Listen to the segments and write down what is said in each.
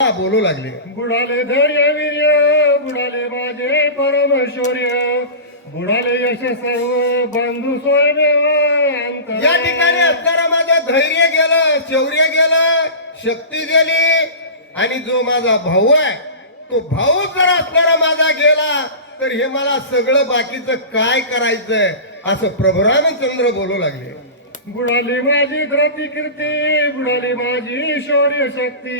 बोलू लागले. बुडाले धैर्य वीर्य, बुडाले माझे परमशौर्य, बुडाले यश सर्व बंधू स्वयंमेव अंतर. या ठिकाणी असणारं माझं धैर्य गेलं, शौर्य गेलं, शक्ती गेली आणि जो माझा भाऊ आहे तो भाऊ जर असणारा माझा गेला तर हे मला सगळं बाकीचं काय करायचंय असं प्रभू रामचंद्र बोलू लागले. बुडाली माझी धृती कीर्ती, बुडाली माझी शौर्य शक्ती,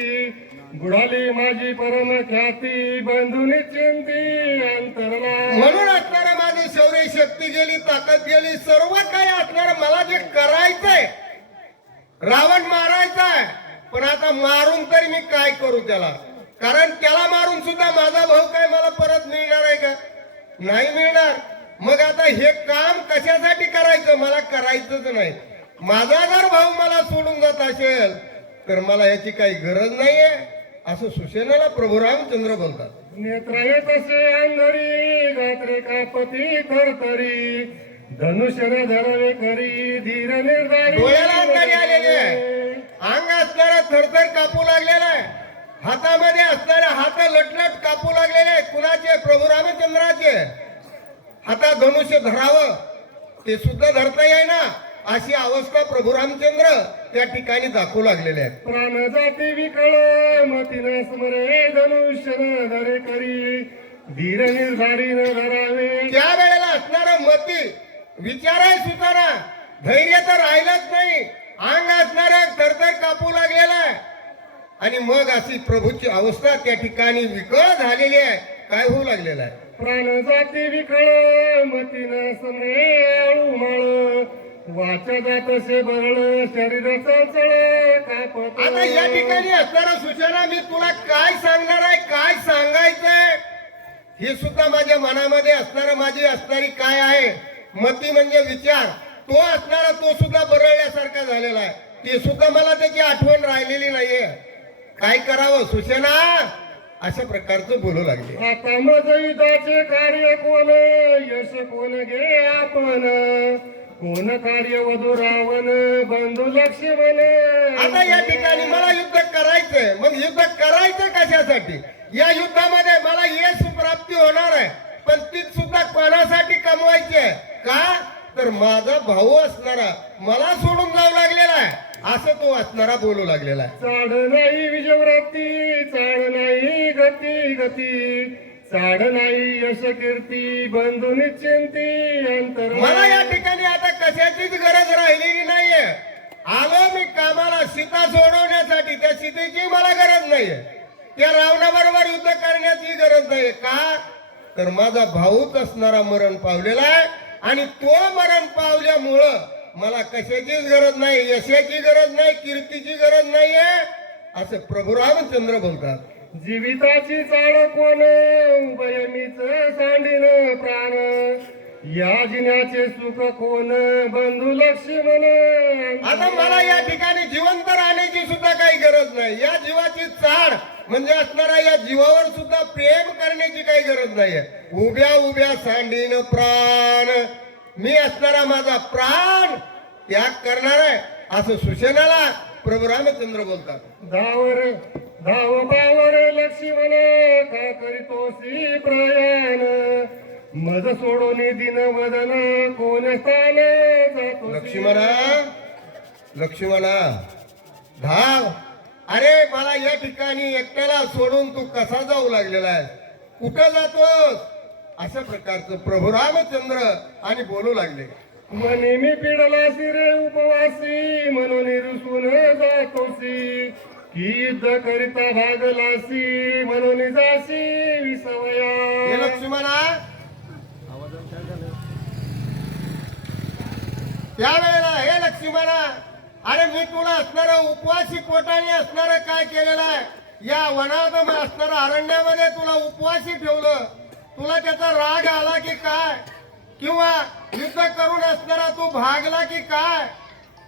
बुडाली माझी परम ख्याती, बंधू निश्चिंती अंतरला. म्हणून असणारा माझी शौर्य शक्ती गेली, ताकद गेली, सर्व काही असणार मला जे करायचंय. रावण मारायचाय पण आता मारून तरी मी काय करू त्याला, कारण त्याला मारून सुद्धा माझा भाऊ काय मला परत मिळणार आहे का? नाही मिळणार. मग आता हे काम कशासाठी करायचं? मला करायचंच नाही. माझा जर भाऊ मला सोडून जात असेल तर मला याची काही गरज नाहीये असं सुसेनाला प्रभू रामचंद्र बोलतात. नेत्र येत असे अंधरी, गात्रे कापती थरथरी, धनुष्यने धरावे करी, धीर निर्धारी. डोळ्याला अंधारी आलेली आहे, अंग असणारा थरथर कापू लागलेला आहे, हातामध्ये असणारे हात लटलट कापू लागलेले आहे. कुणाचे? प्रभू रामचंद्राचे. हातात धनुष्य धरावं ते सुद्धा धरता येईना अशी अवस्था प्रभू रामचंद्र त्या ठिकाणी दाखवू लागलेले आहेत. प्राण जाती विकळ, मतीन स्मरे, धनुष्य न धरे करी, धीर निर्धारी न धरावे. त्या वेळेला असणारा मती विचार आहे सुद्धा, धैर्य तर राहिलंच नाही, अंग असणारा थरथर कापू लागलेला आहे. आणि मग अशी प्रभूची अवस्था त्या ठिकाणी विकळ झालेली आहे. काय होऊ लागलेला आहे? प्राण जाती विकळ, मतीन स्मरे, आळूमाळ, वाचा जात से बरळ, शरीर चळचळ कापत. आता या ठिकाणी असणारा सूचना मी तुला काय सांगणार आहे, काय सांगायचंय हे सुद्धा माझ्या मनामध्ये असणार. माझी असणारी काय आहे मती म्हणजे विचार, तो असणारा तो सुद्धा बरळल्यासारखा झालेला आहे. ते सुद्धा मला त्याची आठवण राहिलेली नाहीये. काय करावं सूचना अशा प्रकारचं बोलू लागले. आता मज युद्धाचे कार्य कोण, यश कोण घे आपण, कोण कार्य वधू रावण, बंधू लक्ष्मण. आता या ठिकाणी मला युद्ध करायचंय. मग युद्ध करायचं कशासाठी? या युद्धामध्ये मला यश प्राप्ती होणार आहे, पण ती सुद्धा कोणासाठी कमवायची आहे का? तर माझा भाऊ असणारा मला सोडून जाऊ लागलेला आहे असं तो असणारा बोलू लागलेला आहे. चाड नाही विजयवृत्ती, चाड नाही गती गती, चाड नाही यश कीर्ती, बंधू निश्चिंती अंतर. मला या ठिकाणी आता कशाचीच गरज राहिलेली नाहीये. आलो मी कामाला सीता सोडवण्यासाठी. त्या सीतेची मला गरज नाहीये, त्या रावणाबरोबर युद्ध करण्याची गरज नाही. का? तर माझा भाऊच असणारा मरण पावलेला आहे आणि तो मरण पावल्यामुळं मला कशाचीच गरज नाही, यशाची गरज नाही, कीर्तीची गरज नाहीये असं प्रभू रामचंद्र बोलतात. जीविताची चाड कोण, उभयमीच सांडीन प्राण, या जिन्याचे सुख कोण, बंधू लक्ष्मण. आता मला या ठिकाणी जिवंत राहण्याची सुद्धा काही गरज नाही. या जीवाची चाड म्हणजे असणारा या जीवावर सुद्धा प्रेम करण्याची काही गरज नाहीये. उभ्या उभ्या सांडीन प्राण, मी असणारा माझा प्राण त्याग करणार आहे असं सूचनाला प्रभू रामचंद्र बोलतात. धावर धाव बावर लक्ष्मण, का करीतोसी प्रयाण, मज सोडून दिन वदन, कोण स्थान जातो. लक्ष्मणा लक्ष्मणा धाव. अरे मला या ठिकाणी एकट्याला सोडून तू कसा जाऊ लागलेला आहे, कुठं जातोस अशा प्रकारचं प्रभू रामचंद्र आणि बोलू लागले. मनी मी पिडलासी रे उपवासी, म्हणून रुसून जातोसी, की युद्ध करिता भागलासी, म्हणून जासी हे विसवया. लक्ष्मणा त्यावेळेला हे लक्ष्मणा, अरे मी तुला असणारा उपवासी पोटाने असणारा काय केलेलं आहे? या वनात असणारा अरण्यामध्ये तुला उपवासी ठेवलं. तुला त्याचा राग आला की काय? किंवा युद्ध करून असणारा तू भागला की काय?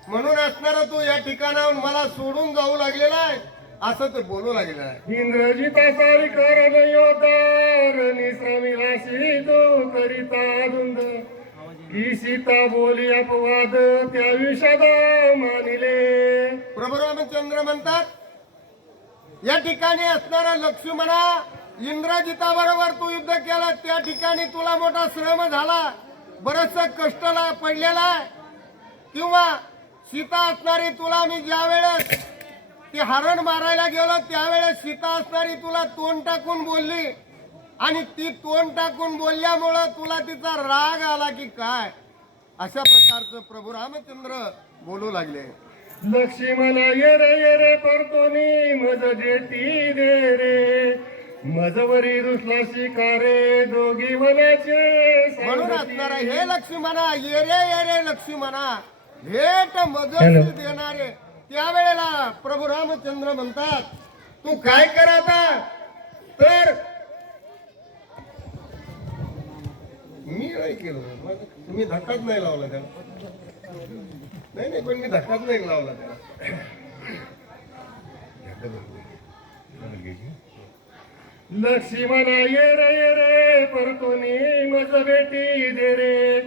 म्हणून असणारा तू या ठिकाणाहून मला सोडून जाऊ लागलेला आहे असं तो बोलू लागलेला आहे. इंद्रजिता सारी करण योदार, निश्रमिलाशी तो करिता धुंद, ही सीता बोली अपवाद, त्या विषादा मानिले. प्रभू रामचंद्र म्हणतात या ठिकाणी असणारा लक्ष्मणा इंद्रजिताबरोबर तू युद्ध केलं, त्या ठिकाणी तुला मोठा श्रम झाला, बरंच कष्टला पडलेला आहे. किंवा सीता असणारी तुला मी ज्या वेळेस ते हरण मारायला गेलो त्यावेळेस सीता असणारी तुला तोंड टाकून बोलली आणि ती तोंड टाकून बोलल्यामुळं तुला तिचा राग आला की काय, अशा प्रकारचं प्रभू रामचंद्र बोलू लागले. लक्ष्मणा ये रे परतोनी मज जेती दे रे, मजवरी रुसला शिकारे दोघी वनाचे म्हणून असणारा हे लक्ष्मणा ये रे लक्ष्मणा भेट मजल देणारे. त्यावेळेला प्रभू रामचंद्र म्हणतात तू काय कर आता, तर मी नाही केलं, तुम्ही धक्काच नाही लावला त्याला. नाही पण मी धक्काच नाही लावला त्याला. लक्ष्मणा ये रे परतोनी मज बेटी दे रे,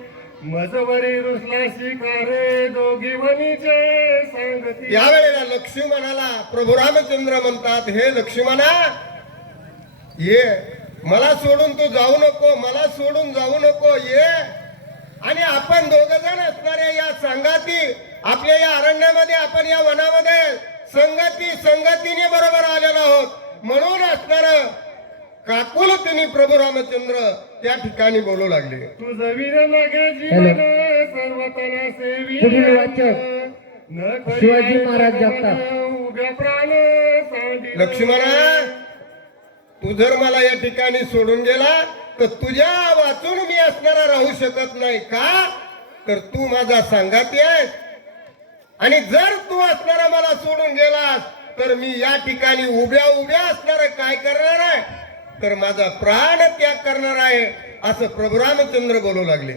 मजवरी रुसला शिकारे दोघी वनीचे सांगती. त्यावेळेला लक्ष्मणाला प्रभू रामचंद्र म्हणतात हे लक्ष्मणा ये, मला सोडून तू जाऊ नको, मला सोडून जाऊ नको, ये. आणि आपण दोघ जण असणाऱ्या या संगाती, आपल्या या अरण्यामध्ये, आपण या वनामध्ये संगतीने बरोबर आलेलो आहोत. म्हणून असणार काकुलतीने प्रभू रामचंद्र त्या ठिकाणी बोलू लागले. तुझं वीर लागे जीवन सर्वतना सेवी, पुढील वाचक शिवाजी महाराज जगताप. उभ्या प्राण सांडी. लक्ष्मणा तू जर मला या ठिकाणी सोडून गेला तर तुझ्या वाचून मी असणारा राहू शकत नाही. का तर तू माझा संगाती आहे, आणि जर तू असणारा मला सोडून गेलास तर मी या ठिकाणी उभ्या असणारा काय करणार आहे, तर माझा प्राण त्याग करणार आहे, असं प्रभू रामचंद्र बोलू लागले.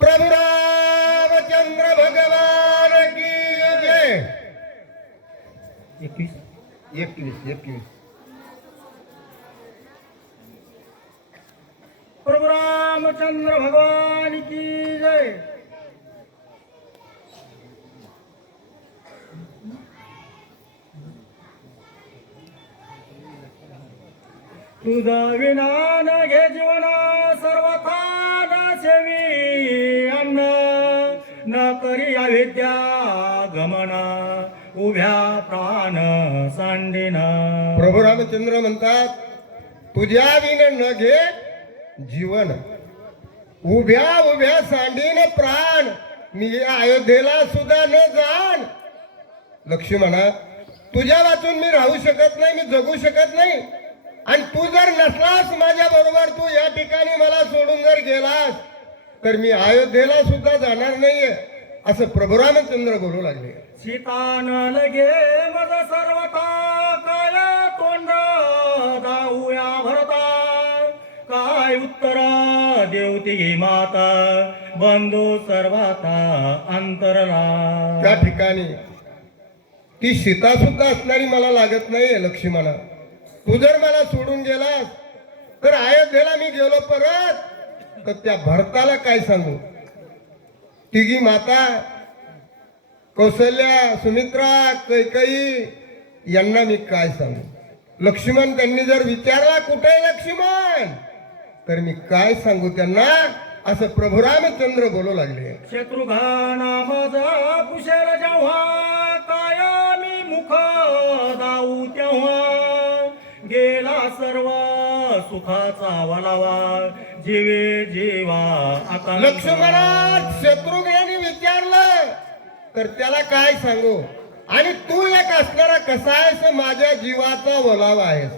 प्रभू रामचंद्र भगवान की जय. 21. प्रभु रामचंद्र भगवान की जय. तुझा विना न घे जीवन सर्वथा न सेवी अन्न, न करी अविद्या गमन उभ्या प्राण सांडिना. प्रभू रामचंद्र म्हणतात तुझ्या विन न घे जीवन, उभ्या सांडीन प्राण, मी अयोध्येला सुद्धा न जाण. लक्ष्मणा तुझ्या वाचून मी राहू शकत नाही, मी जगू शकत नाही. आणि तू जर नसलास माझ्या बरोबर, तू या ठिकाणी मला सोडून जर गेलास तर मी अयोध्येला सुद्धा जाणार नाहीये, असं प्रभू रामचंद्र बोलू लागले. सीता न लगे मज सर्वता, काय तोंड दाऊया भरता, काय उत्तर देवती माता, बंधू सर्वाता अंतरला. त्या ठिकाणी ती सीता सुद्धा असणारी मला लागत नाहीये. लक्ष्मणा तू जर मला सोडून गेलास तर अयोध्येला मी गेलो परत, तर त्या भरताला काय सांगू, तिघी माता कौशल्या, सुमित्रा, कैकेयी यांना मी काय सांगू. लक्ष्मण त्यांनी जर विचारला कुठे लक्ष्मण, तर मी काय सांगू त्यांना, असं प्रभू रामचंद्र बोलू लागले. शत्रुघ्ना माझा कुशल जेव्हा, काय मी मुख दाऊ तेव्हा, गेला सर्व सुखाचा वलावा, जीवे जीवा आता. लक्ष्मणा शत्रुघ्नाने विचारलं तर त्याला काय सांगू, आणि तू एक असणारा कसा आहेस, माझ्या जीवाचा ओलावा आहेस.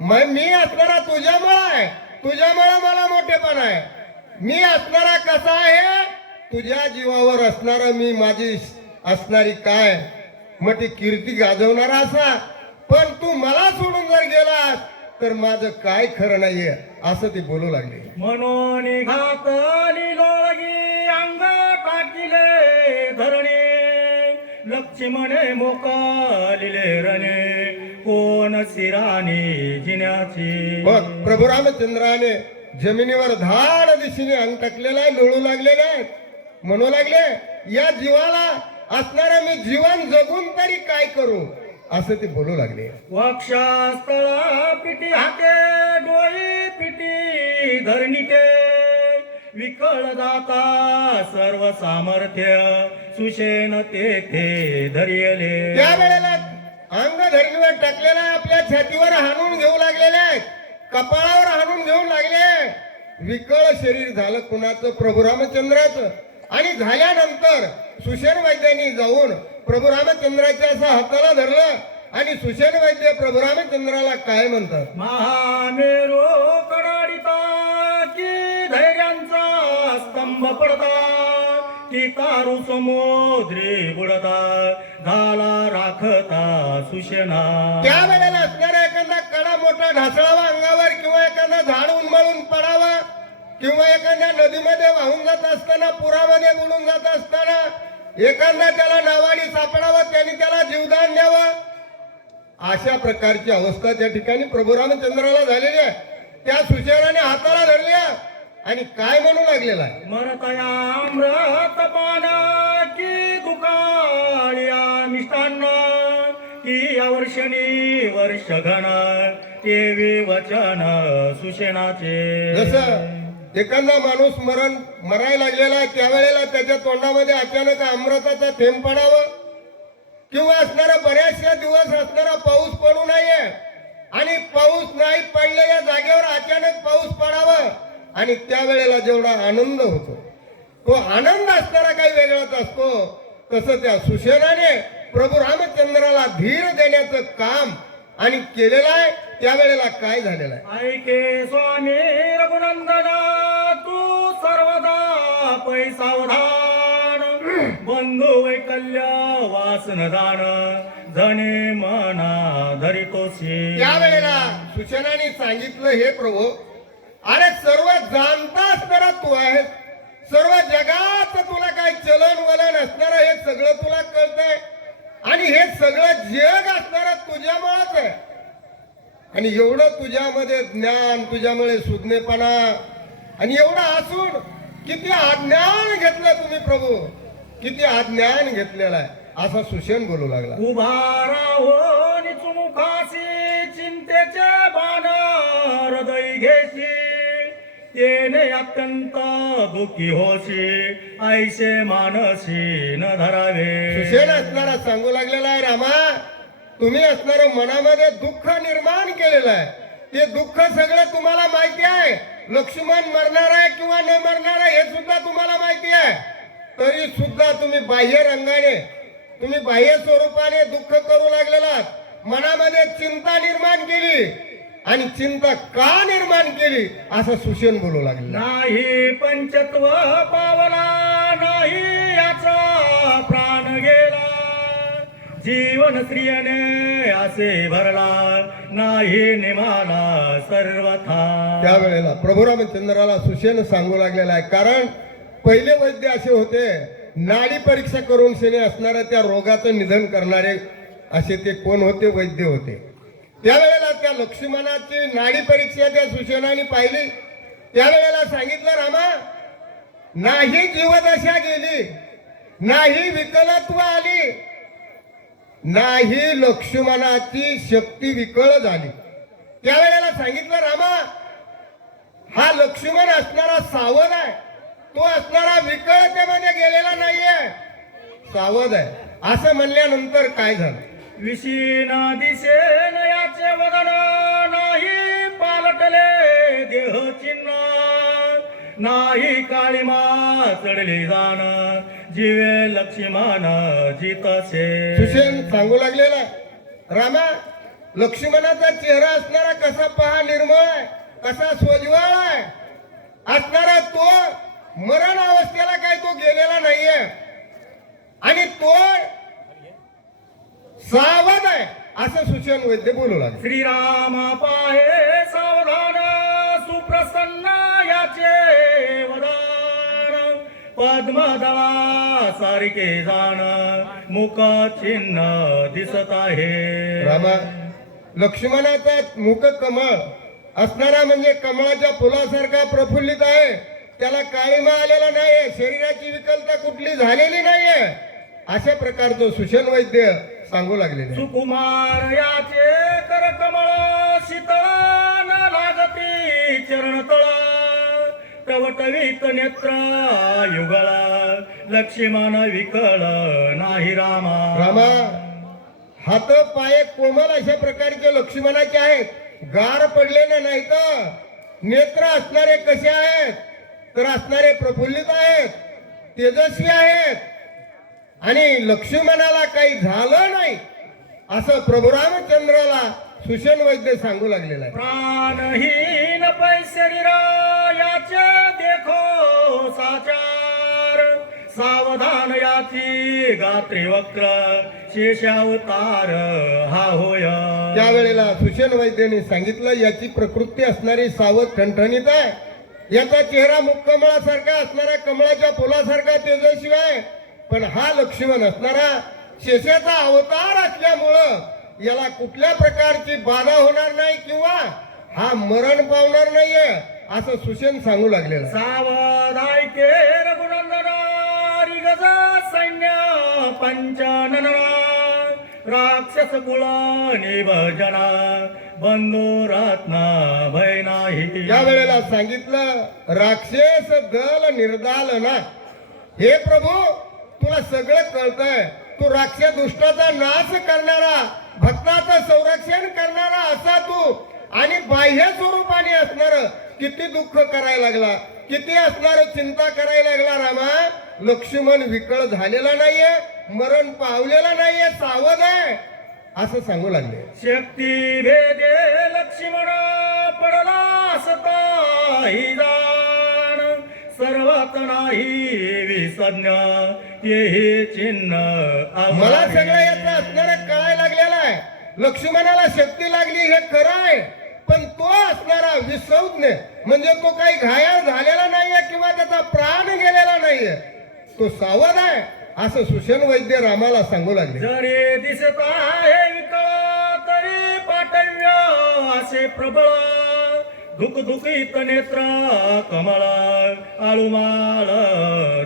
मग मी असणारा तुझ्यामुळे आहे, तुझ्यामुळे मला मोठेपण आहे. मी असणारा कसा आहे, तुझ्या जीवावर असणारा मी, माझी असणारी काय मग ती कीर्ती गाजवणारा असा. पण तू मला सोडून जर गेलास तर माझं काय खरं नाहीये, असं ते बोलू लागले. म्हणून घातली लोळगी अंग टाकिले धरणे, लक्ष्मणे मोकालिले रणे, कोण शिराने जिन्याची. बघ प्रभू रामचंद्राने जमिनीवर धाड दिशेने अंग टाकलेला आहे, लोळू लागलेले आहेत, म्हणू लागले या जीवाला असणारं मी जीवन जगून तरी काय करू असं ते बोलू लागले. वक्षस्थळा पिटी हाके डोई पिटी धरणीते विकळ जाता सर्व सामर्थ्य सुशेन तेथे धरियले. त्या वेळेला अंग धरणीवर टाकलेला आपल्या छातीवर हाणून घेऊ लागलेले आहेत, कपाळावर हाणून घेऊ लागले. विकळ शरीर झालं कुणाचं? प्रभू रामचंद्राचं. आणि झाल्यानंतर सुशेन वैद्यांनी जाऊन प्रभू रामचंद्राच्या असं हाताला धरलं आणि सुशेन वैद्य प्रभू रामचंद्राला काय म्हणतात? महामेरो कडाडिता की धैर्यांचा स्तंभ पडता की तारू समुद्री बुडता झाला राखता सुशेना. त्या वेळेला असणारा एखादा कडा मोठा ढासळावा अंगावर किंवा एखादा झाड उन्मळून पडावा किंवा एखाद्या नदीमध्ये वाहून जात असताना पुरामध्ये बुडून जात असताना एखादा त्याला नावाडी सापडावं त्याने त्याला जीवदान द्यावं. अशा प्रकारची अवस्था त्या ठिकाणी प्रभू रामचंद्राला झालेली आहे. त्या सुशेनाने हाताला धरल्या आणि काय म्हणू लागलेला आहे? मरतया अमृत पाना की दुकाळ्या मिष्टांना की वर्षणी वर्ष घन तेवी वचन सुशेनाचे. जसं एखादा माणूस मरायला लागलेला आहे त्यावेळेला त्याच्या तोंडामध्ये अचानक अमृताचा थेंब पडावं किंवा असणारा बऱ्याचशा दिवस असणारा पाऊस पडू नये आणि पाऊस नाही पडलेल्या जागेवर अचानक पाऊस पडावा आणि त्यावेळेला जेवढा आनंद होतो तो आनंद असणारा काही वेगळाच असतो. तसं त्या सुशेनाने प्रभू रामचंद्राला धीर देण्याचं काम आणि केलेलं आहे. त्यावेळेला काय झालेलं आहे? ऐके स्वामी रघुनंदना तू सर्वदा पैसावधान बंधू वैकल्य वासन दान जने मना धरितोसी. त्यावेळेला सुशेनाने सांगितलं, हे प्रभू, अरे सर्व जाणता असणारा तू आहेस, सर्व जगात तुला काय चलन वलन असणारं हे सगळं तुला कळतंय आणि हे सगळं जग असणारं तुझ्यामुळेच आहे. आणि एवढं तुझ्यामध्ये ज्ञान, तुझ्यामुळे सुज्ञपणा आणि एवढं असून किती अज्ञान घेतलं तुम्ही प्रभू, किती अज्ञान घेतलेलं आहे असा सुशेन बोलू लागला. उभारा हो निचुमुखासी चिंतेचे बाण हृदय घेशी तेने अत्यंत दुःखी होशी ऐसे मानसी न धरावे. सुशेन असणारा सांगू लागलेला आहे, रामा तुम्ही असणारं मनामध्ये दुःख निर्माण केलेलं आहे. ते दुःख सगळं तुम्हाला माहिती आहे. लक्ष्मण मरणार आहे किंवा न मरणार आहे हे सुद्धा तुम्हाला माहिती आहे. तरी सुद्धा तुम्ही बाह्य रंगाने, तुम्ही बाह्य स्वरूपाने दुःख करू लागलेला, मनामध्ये चिंता निर्माण केली आणि चिंता का निर्माण केली असं सुशेन बोलू लागले. नाही पंचत्व पावला नाही याचा प्राण गेला जीवन स्त्रियने असे भरला नाही निमाला सर्वथा. त्यावेळेला प्रभू रामचंद्राला सुशेन सांगू लागलेला आहे, कारण पहिले वैद्य असे होते, नाडी परीक्षा करून शेने असणाऱ्या त्या रोगाचं निधन करणारे असे ते कोण होते? वैद्य होते. त्यावेळेला त्या लक्ष्मणाची नाडी परीक्षा त्या सुशेनाने पाहिली. त्यावेळेला सांगितलं, रामा नाही जीवदशा गेली, नाही विकलत्व आली, नाही लक्ष्मणाची शक्ती विकळ झाली. त्यावेळेला सांगितलं, रामा हा लक्ष्मण असणारा सावध आहे, तो असणारा विकळतेमध्ये गेलेला नाहीये, सावध आहे असं म्हणल्यानंतर काय झालं? विशीन दिसेन याचे वदन नाही पालटले देह चिन्ह नाही काळीमा चढली जाण जीवे लक्ष्मण जितसे. सुशेन सांगू लागलेला, रामा लक्ष्मणाचा चेहरा असणारा कसा पहा निर्मळ आहे, कसा सोज्वळ आहे असणारा तो मरण अवस्थेला काय तो गेलेला नाहीये आणि तो सावध आहे असं सुशेन वैद्य बोलू लागले. श्रीराम पाहे सावधान सुप्रसन्न याचे वदान पद्मदळा सारिके जाण मुख चिन्ह दिसत आहे. रामा लक्ष्मणाचा मुख कमळ असणारा म्हणजे कमळाच्या फुलासारखा प्रफुल्लित आहे त्याला काळीमा आलेला नाहीये, शरीराची विकलता कुठली झालेली नाहीये, अशा प्रकारचं सुषेण वैद्य सांगू लागलेले. सुकुमार याचे कर कमळ शीतळ न लागती चरण तळ टवटवीत नेत्र युगळ लक्ष्मण विकळ नाही रामा. रामा, हात पाय कोमल अशा प्रकारचे लक्ष्मणाचे आहेत, गार पडलेले नाही तर नेत्र असणारे कसे आहेत तर असणारे प्रफुल्लित आहेत, तेजस्वी आहेत, आणि लक्ष्मणाला काही झालं नाही असं प्रभू रामचंद्राला सुषेण वैद्य सांगू लागलेला आहे. प्राणहीन पैशरीर याचे देखो साचार सावधान याची गात्री वक्र शेषावतार हा होय. त्यावेळेला सुषेण वैद्याने सांगितलं, याची प्रकृती असणारी सावध ठणठणीत आहे, याचा चेहरा मुखकमळासारखा असणारा कमळाच्या फुलासारखा तेजस्वी आहे, पण हा लक्ष्मण असणारा शेषाचा अवतार असल्यामुळं याला कुठल्या प्रकारची बाधा होणार नाही किंवा हा मरण पावणार नाहीये असं सुषेण सांगू लागलेलं. सावधायके रघुनंदना रिगज सैन्य पंचानन राक्षस कुळ निभजना बंधू रत्न भय नाही. त्या वेळेला सांगितलं, राक्षस दल निर्दाल ना, हे प्रभू तुला सगळं कळतंय, तू राक्षस दुष्टाचा नाश करणारा, भक्ताचं संरक्षण करणारा असा तू, आणि बाह्य स्वरूपाने असणार किती दुःख करायला लागला, किती असणार चिंता करायला लागला. रामा, लक्ष्मण विकळ झालेला नाहीये, मरण पावलेला नाहीये, सावध आहे असं सांगू लागले. शक्ती भेदे लक्ष्मण पडला असता हि जाण सर्वात नाही विसज्ञ हे चिन्ह मला सगळं याचं असणारं कळायला लागलेलं आहे. लक्ष्मणाला शक्ती लागली हे खरं आहे, पण तो असणारा विसंज्ञ म्हणजे तो काही घायल झालेला नाहीये किंवा त्याचा प्राण गेलेला नाहीये, तो सावध आहे असं सुषेण वैद्य रामाला सांगू लागले. जरी दिसत आहे विकळ तरी पाटव्य असे प्रबळ धुकधुकीत नेत्र कमळ आळुमाळ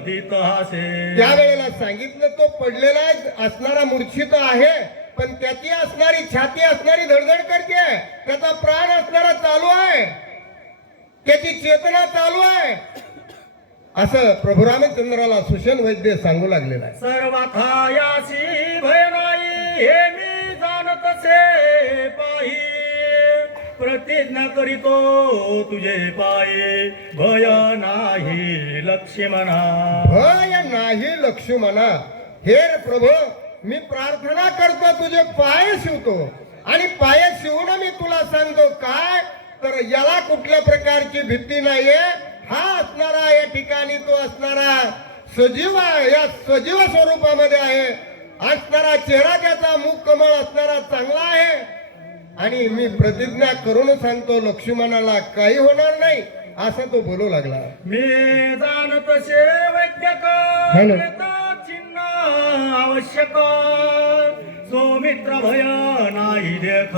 दित हासे. त्यावेळेला सांगितलं, तो पडलेला असणारा मूर्छित आहे, पण त्याची असणारी छाती असणारी धडधड करते, त्याचा प्राण असणारा चालू आहे, त्याची चेतना चालू आहे असं प्रभू रामचंद्राला सुषेण वैद्य सांगू लागलेला आहे. सर्वथा यासी भय नाही हे मी जाणतसे पाही प्रतिज्ञा करीतो तुझे पाये भय नाही लक्ष्मणा. भय नाही लक्ष्मणा. हे प्रभू, मी प्रार्थना करतो, तुझे पाय शिवतो, आणि पाय शिवून मी तुला सांगतो काय तर याला कुठल्या प्रकारची भीती नाहीये. हा असणारा या ठिकाणी तो असणारा सजीव आहे, या सजीव स्वरूपामध्ये आहे, असणारा चेहरा त्याचा मुख कमळ असणारा चांगला आहे, आणि मी प्रतिज्ञा करून सांगतो लक्ष्मणाला काही होणार नाही असं तो बोलू लागला. मी जाणतसे वैद्यक हॅलो. चिन्ह आवश्यक सौमित्र भय नाही देख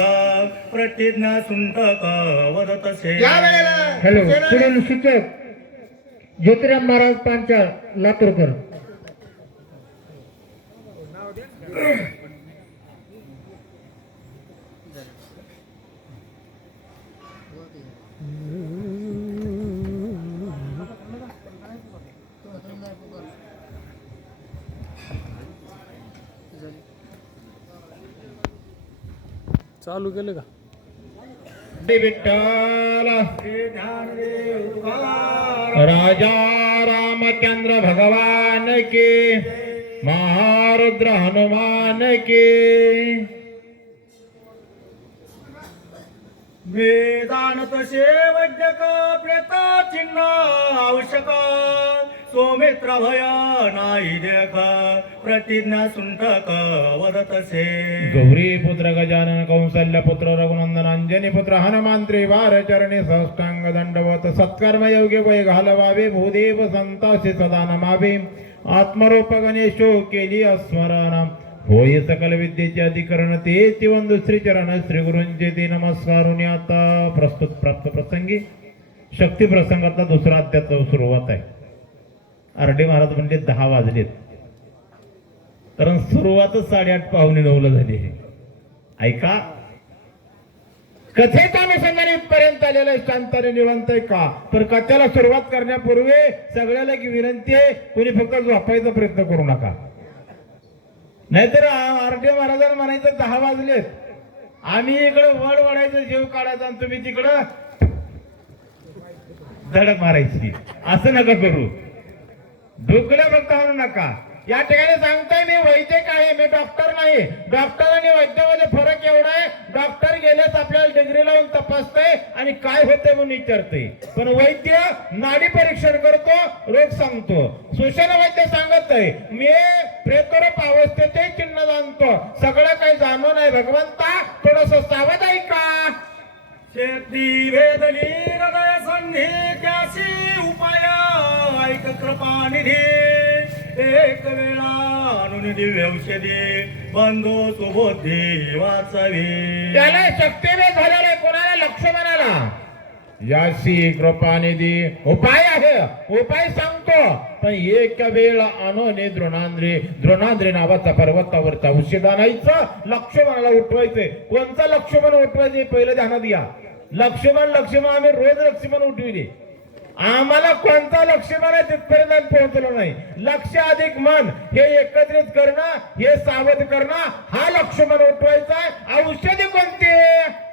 प्रतिज्ञा सुंटक वदतसे. त्यावेळेला हॅलो, सेनानी- पुढील सूचक ज्योतिराम महाराज पांचाळ लातूरकर. चालू केलं का? विठ्ठल राजा रामचंद्र भगवान के महारुद्र हनुमान के. वेदांतसे वैद्यक प्रेत चिन्ह आवश्यक सौमित्र भय नाही देख प्रतिज्ञा सुंटक वदतसे. गौरी पुत्र गजानन कौसल्य पुत्र रघुनंदन अंजनी पुत्र हनुमान त्रिवार चरणी साष्टांग दंडवत सत्कर्म योग्य वै घालवावे भूदेव संतासी सदा नमावे आत्मरूप गणेशो केली स्मरण होय सकल विद्येचे अधिकरण ते वंदू श्री चरण श्री गुरूंचे ते नमस्कारुनी. आता प्रस्तुत प्राप्त प्रसंगी शक्ती प्रसंगातला दुसरा अध्यायाचा सुरुवात आहे. आरडे महाराज म्हणजे 10 वाजलेत, कारण सुरुवातच 8:30-8:45 झाली आहे. ऐका, कथेच्या अनुषंगाने इथपर्यंत आलेलं आहे. शांताने निवांत आहे का? पण कथेला सुरुवात करण्यापूर्वी सगळ्याला एक विनंती आहे, कोणी फक्त झोपायचा प्रयत्न करू नका. नाहीतर आरडे महाराजांना म्हणायचं 10 वाजलेत, आम्ही इकडं वड वडायचं, जेव काढायचा, आणि तुम्ही तिकडं धडक मारायची. असं नका करू. डोकल्या फक्त आणू नका. या ठिकाणी सांगताय, मी वैद्यक आहे, मी डॉक्टर नाही. डॉक्टर आणि वैद्यामध्ये फरक एवढा आहे, डॉक्टर गेल्यास आपल्याला डिग्री लावून तपासतंय आणि काय होतंय म्हणून विचारते, पण वैद्य नाडी परीक्षण करतो, रोग सांगतो. सोशल वैद्य सांगत आहे, मी प्रेतरूप अवस्थेचे चिन्ह जाणतो. सगळं काही जाणू नाही भगवंता, थोडस सावध आहे का? शेती वेदली हृदय संधी त्याशी उपाय ऐक कृपानिधी एक वेळा आणून दिव्य औषधी बंधू सुबोधी वाचावी. त्याला शक्तीने झालेले कोणाला लक्ष्मणाला याशी कृपानिधी उपाय आहे, उपाय सांगतो. पण एक वेळ आणून द्रोणांद्री नावाचा पर्वतावरचा औषध आणायचं, लक्ष्मणाला उठवायचंय. कोणता लक्ष्मण उठवायचे पहिलं ध्यानात घ्या. लक्ष्मण आम्ही रोज लक्ष्मण उठविले, आम्हाला कोणता लक्ष्मण आहे तिथपर्यंत पोहोचलो नाही. लक्ष अधिक मन हे एकत्रित करणं, हे सावध करणं, हा लक्ष्मण उठवायचा. औषधी कोणते?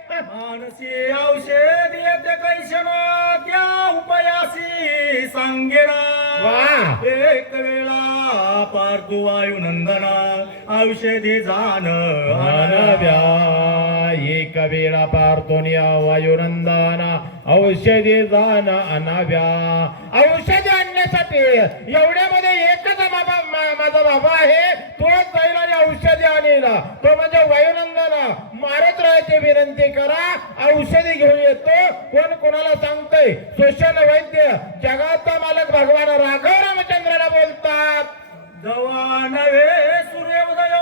मानसी औषध येते कैशन त्या उपायासी सांगेना. वा, एक वेळा पार्थू वायू नंदना औषधी जाण मानव्या. एक वेळा पार्थोनिया वायुनंदाना औषधी जाण अनाव्या. औषधी आणण्यासाठी एवढ्यामध्ये एकच माझा बाबा आहे, तोच जाईल आणि औषधी आणेल, तो म्हणजे वायुनंदना. मारत राहायची विनंती करा, औषधी घेऊन येतो. कोण कोणाला सांगतोय? सोशल वैद्य जगाचा मालक भगवान राघव रामचंद्राला बोलतात. जवा नवे सूर्योदय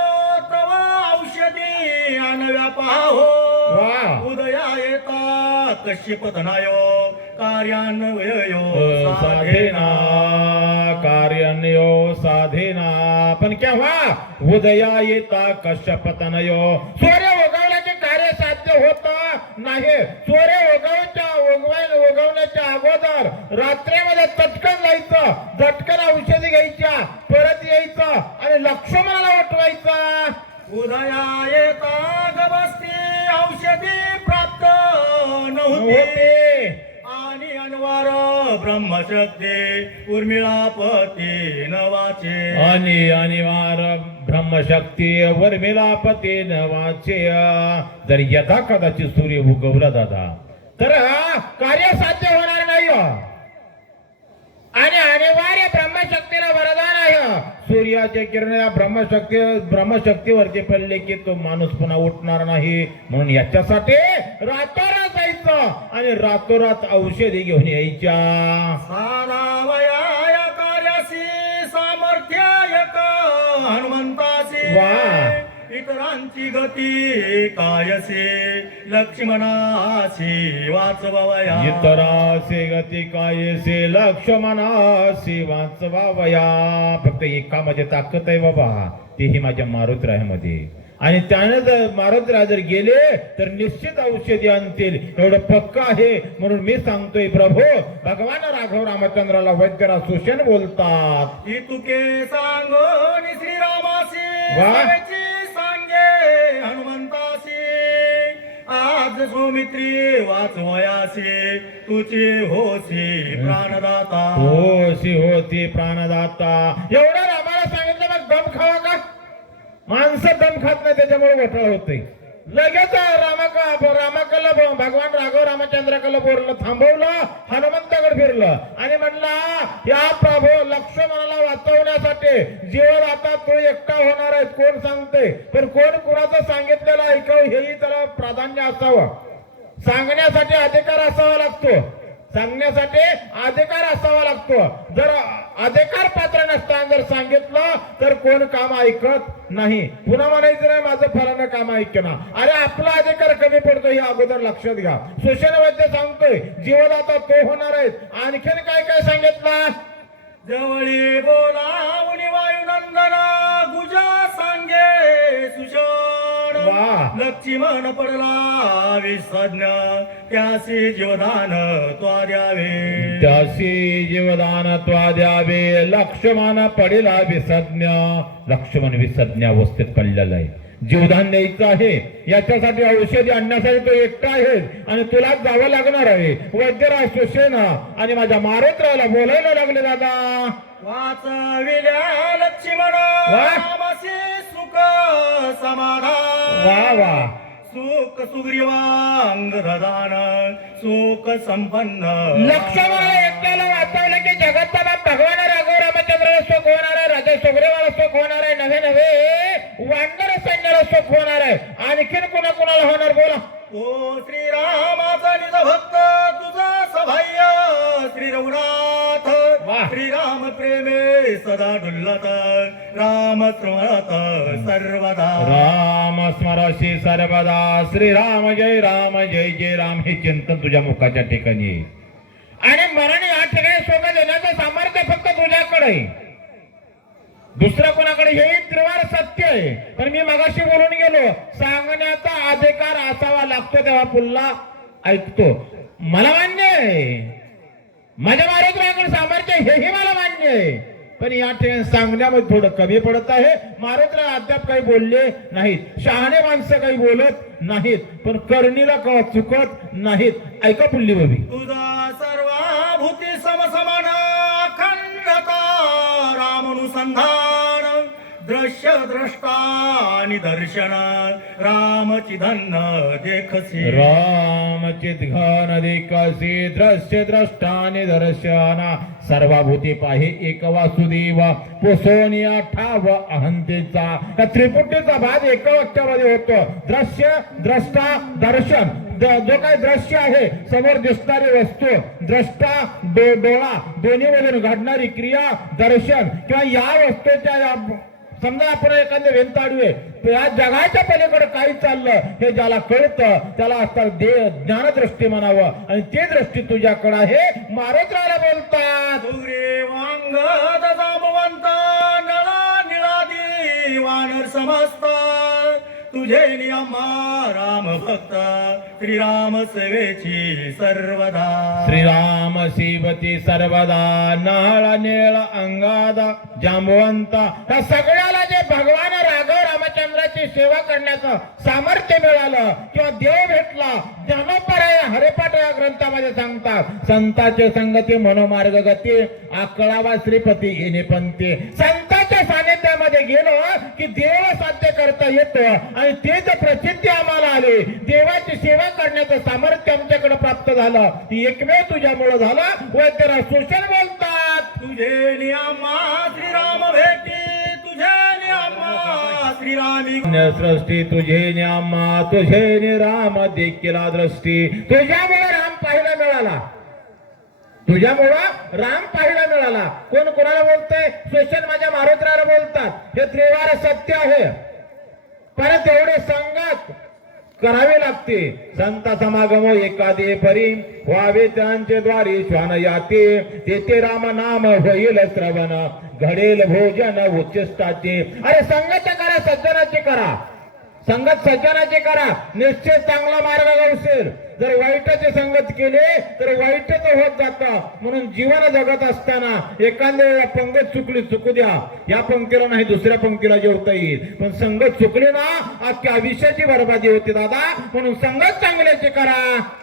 तवा औषधी आणव्या पाहो. वा. उदया येता कशी पतनायो कार्यान्वयो साधेना कार्यान्यो साधेना. पण केव्हा? उदया येता कश्यपतनयो. सूर्य उगवल्याचे कार्य साध्य होत नाही. सूर्य उगवण्याच्या अगोदर रात्रीमध्ये चटकन जायचं, झटकन औषधी घ्यायच्या, परत यायचं आणि लक्ष्मणाला उठवायचं. उदया येता गबस्ती औषधी प्राप्त नव्हती आणि अनवार ब्रह्मशक्ती उर्मिळापती नवाचे. आणि अनिवार ब्रह्मशक्ती उर्मिळापती नवाचे. जर यथा कदाचित सूर्य उगवला दादा तर कार्य साध्य होणार नाही. आणि अनिवार्य ब्रह्मशक्तीला वरदान आहे. सूर्याचे किरण या ब्रह्मशक्तीवरती पडले की तो माणूस पुन्हा उठणार नाही. म्हणून याच्यासाठी रातोरात जायचं आणि रातोरात औषधी घेऊन यायच्या. सारावया या कार्यासी सामर्थ्य एक हनुमंतासी. वा. इतरांची गती कायसे लक्ष्मणासी वाचवया. इतरासे गती कायसे लक्ष्मणासी वाचवावया. फक्त एकामध्ये ताकद आहे बाबा, तेही माझ्या मारुतरायामध्ये. आणि त्याने जर मारुतराय जर गेले तर निश्चित औषधी आणतील, एवढं पक्क आहे. म्हणून मी सांगतोय प्रभू भगवान राघव रामचंद्राला वैद्यरा सुषेण बोलतात. तुके सांगोनी श्रीरामासी वा. सांगे हनुमंतासी. आज सौमित्री वाचवयासी तुझे होसी प्राणदाता. होती प्राणदाता. एवढं रामाला सांगितलं, मग दम खावा का? माणसं दम खात नाही, त्याच्यामुळे घोटाळा होतोय. लगेच रामाकडला भगवान राघव रामचंद्राकडला बोललं, थांबवलं, हनुमंताकडे फिरलं आणि म्हणला या प्रभू लक्ष्मणाला वाचवण्यासाठी जीवन आता तो एकटा होणार आहे. कोण सांगते? पण कोण कुणाचं सांगितलेलं ऐकावं हेही त्याला प्राधान्य असावं. सांगण्यासाठी अधिकार असावा लागतो, सांगण्यासाठी अधिकार असावा लागतो. जर अधिकार पात्र नसताना जर सांगितलं तर कोण काम ऐकत नाही. पुन्हा म्हणायचं नाही माझं फलानं काम ऐकना. अरे आपला अधिकार कमी पडतो हे अगोदर लक्षात घ्या. शोषण वैद्य सांगतोय जीवदाता तो होणार आहे. आणखीन काय काय सांगितलं? जवळी बोलावली वायुनंदना गुजा सांगे सुषण वा. लक्ष्मण पडला विसज्ञ त्यासी जीवदान त्वा द्यावे. त्याशी जीवदान त्वा द्यावे. लक्ष्मण पडिला विसज्ञ. लक्ष्मण विसज्ञ अवस्थेत पडलेला आहे. जीवदान द्यायचं आहे याच्यासाठी औषधी आणण्यासाठी तो एकटा आहे आणि तुला जावं लागणार आहे. वैद्यराज सुषेण आणि माझ्या मारुत्राला बोलायला लागले दादा. वाचविल्या लक्ष्मण वा. रामासी सुख समाधान. वा वा. सुख सुग्रीवांग ददान सुख संपन्न. लक्ष्मणाला एकट्याला वाचवलं की जगाचा बाप भगवान राघव रामचंद्राला सुख होणार आहे. राजा सुग्रीवाला सुख होणार आहे. नवे नवे वानर सैन्याला सुख होणार आहे. आणखीन कुणाला होणार बोला. ओ श्रीरामाचा निज भक्त तुझा सभाय्य श्री रघुनाथ. वाह. श्रीराम प्रेमे सदा डुल्लत राम स्मरत सर्वदा. राम स्मरशी सर्वदा. श्रीराम जय राम हे चिंतन तुझ्या मुखाच्या ठिकाणी आहे. आणि मरण या ठिकाणी सोबत देण्याचं सामर्थ्य फक्त तुझ्याकडे आहे. दुसऱ्या कोणाकडे हे त्रिवार सत्य आहे. पण मी मगाशी बोलून गेलो सांगण्याचा अधिकार असावा लागतो तेव्हा पुन्हा ऐकतो. मला मान्य आहे माझ्या मारुतीकडे सामर्थ्य हेही मला मान्य आहे. पण या ठिकाणी सांगण्यामध्ये थोडं कमी पडत आहे. मारुतीला अद्याप काही बोलले नाहीत. शहाणे माणसं काही बोलत नाहीत पण करणीला चुकत नाहीत. ऐका पुल्ली बबी. तुझा सर्वाभूती समसमान अखंडता रामानुसंधान दृश्य द्रष्टा आणि दर्शन रामचिधन देखसी. रामचित घन देखसी दृश्य द्रष्टा निदर्शन सर्वाभूती पाहे एक वासुदेव पोसोनिया ठाव अहंतेचा. त्या त्रिपुटीचा भाग एका वाक्यामध्ये होतो. दृश्य द्रष्टा दर्शन. जो काही दृश्य आहे समोर दिसणारी वस्तू द्रष्टा डोळा दोन्ही मधून घडणारी क्रिया दर्शन किंवा या वस्तूच्या समजा आपण एखाद्या भिंत आडवे या जगाच्या पलीकडे काही चाललं हे ज्याला कळतं त्याला असतात ज्ञानदृष्टी म्हणावं आणि ते दृष्टी तुझ्याकडे आहे. मारुतीला बोलतात. सुग्रीवांग जांबवंत नळा निळादी वानर समस्त तुझे नियमा राम भक्त श्रीराम सेवेची सर्वदा. श्रीराम शिवती सर्वदा. नाळ निळ अंगादा जांबवंता. त्या सगळ्याला जे भगवान राघव रामचंद्राची सेवा करण्याचं सामर्थ्य मिळालं किंवा देव भेटला ज्ञानोपराय हरिपाठ या ग्रंथामध्ये सांगतात. संताचे संगती मनोमार्ग गती आकळावा श्रीपती येणे पंथी. संताच्या सानिध्यामध्ये गेलो की देव साध्य करता येतं आणि तेच प्रसिद्धी आम्हाला आली. देवाची सेवा करण्याचं सामर्थ्य आमच्याकडे प्राप्त झालं. ती एकमेव तुझ्यामुळे झालं. वैद्यराज सुषेण बोलतात. तुझे नियमा श्रीराम भेटी तुझे नियमा श्रीरामी. सृष्टी तुझे नियमा तुझे राम देखील दृष्टी. तुझ्यामुळे राम पाहायला मिळाला. तुझ्यामुळं राम पाहायला मिळाला. कोण कोणाला बोलतंय? सुषेण माझ्या मारुतीला बोलतात. हे त्रिवार सत्य आहे परत एवढे संगत करावे लागते. संत समागमो एकादे परी व्हावे त्यांचे द्वारी श्वान याते. तेथे राम नाम होईल श्रवण घडेल भोजन उच्चिष्टाचे. अरे संगत करा सज्जनाची करा. संगत सज्जनाची करा निश्चित चांगला मार्ग गावसेल. जर वाईटाची संगत केली तर वाईटच होत जातं. म्हणून जीवन जगत असताना एखाद्या पंगत चुकली चुकू द्या. या पंक्तीला नाही दुसऱ्या पंक्तीला जेवता येईल पण संगत चुकली ना अख्ख्या आयुष्याची बरबादी होती दादा. म्हणून संगत चांगल्याची करा.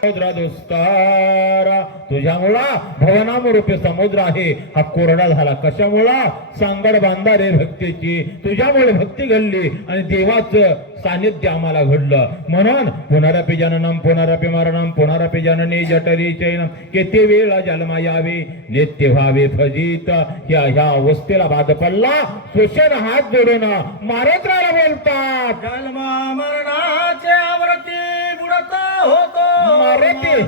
समुद्र दुस्तार तुझ्यामुळं भवनामरूपी समुद्र आहे हा कोरडा झाला. कशामुळं? सांगड बांधा रे भक्तीची. तुझ्यामुळे भक्ती घडली आणि देवाचं सानिध्य आम्हाला घडलं. म्हणून पुनरपि जननम पुनरपि मरणम पुनरपि जननी जठरी चैन. किती वेळा जन्म यावे नित्य व्हावे फजित. ह्या अवस्थेला बाद पडला. सुषेण हात जोडून मारुतीला बोलतात. जन्म मरणाचे आवृत्ती बुडत होतो मारुती.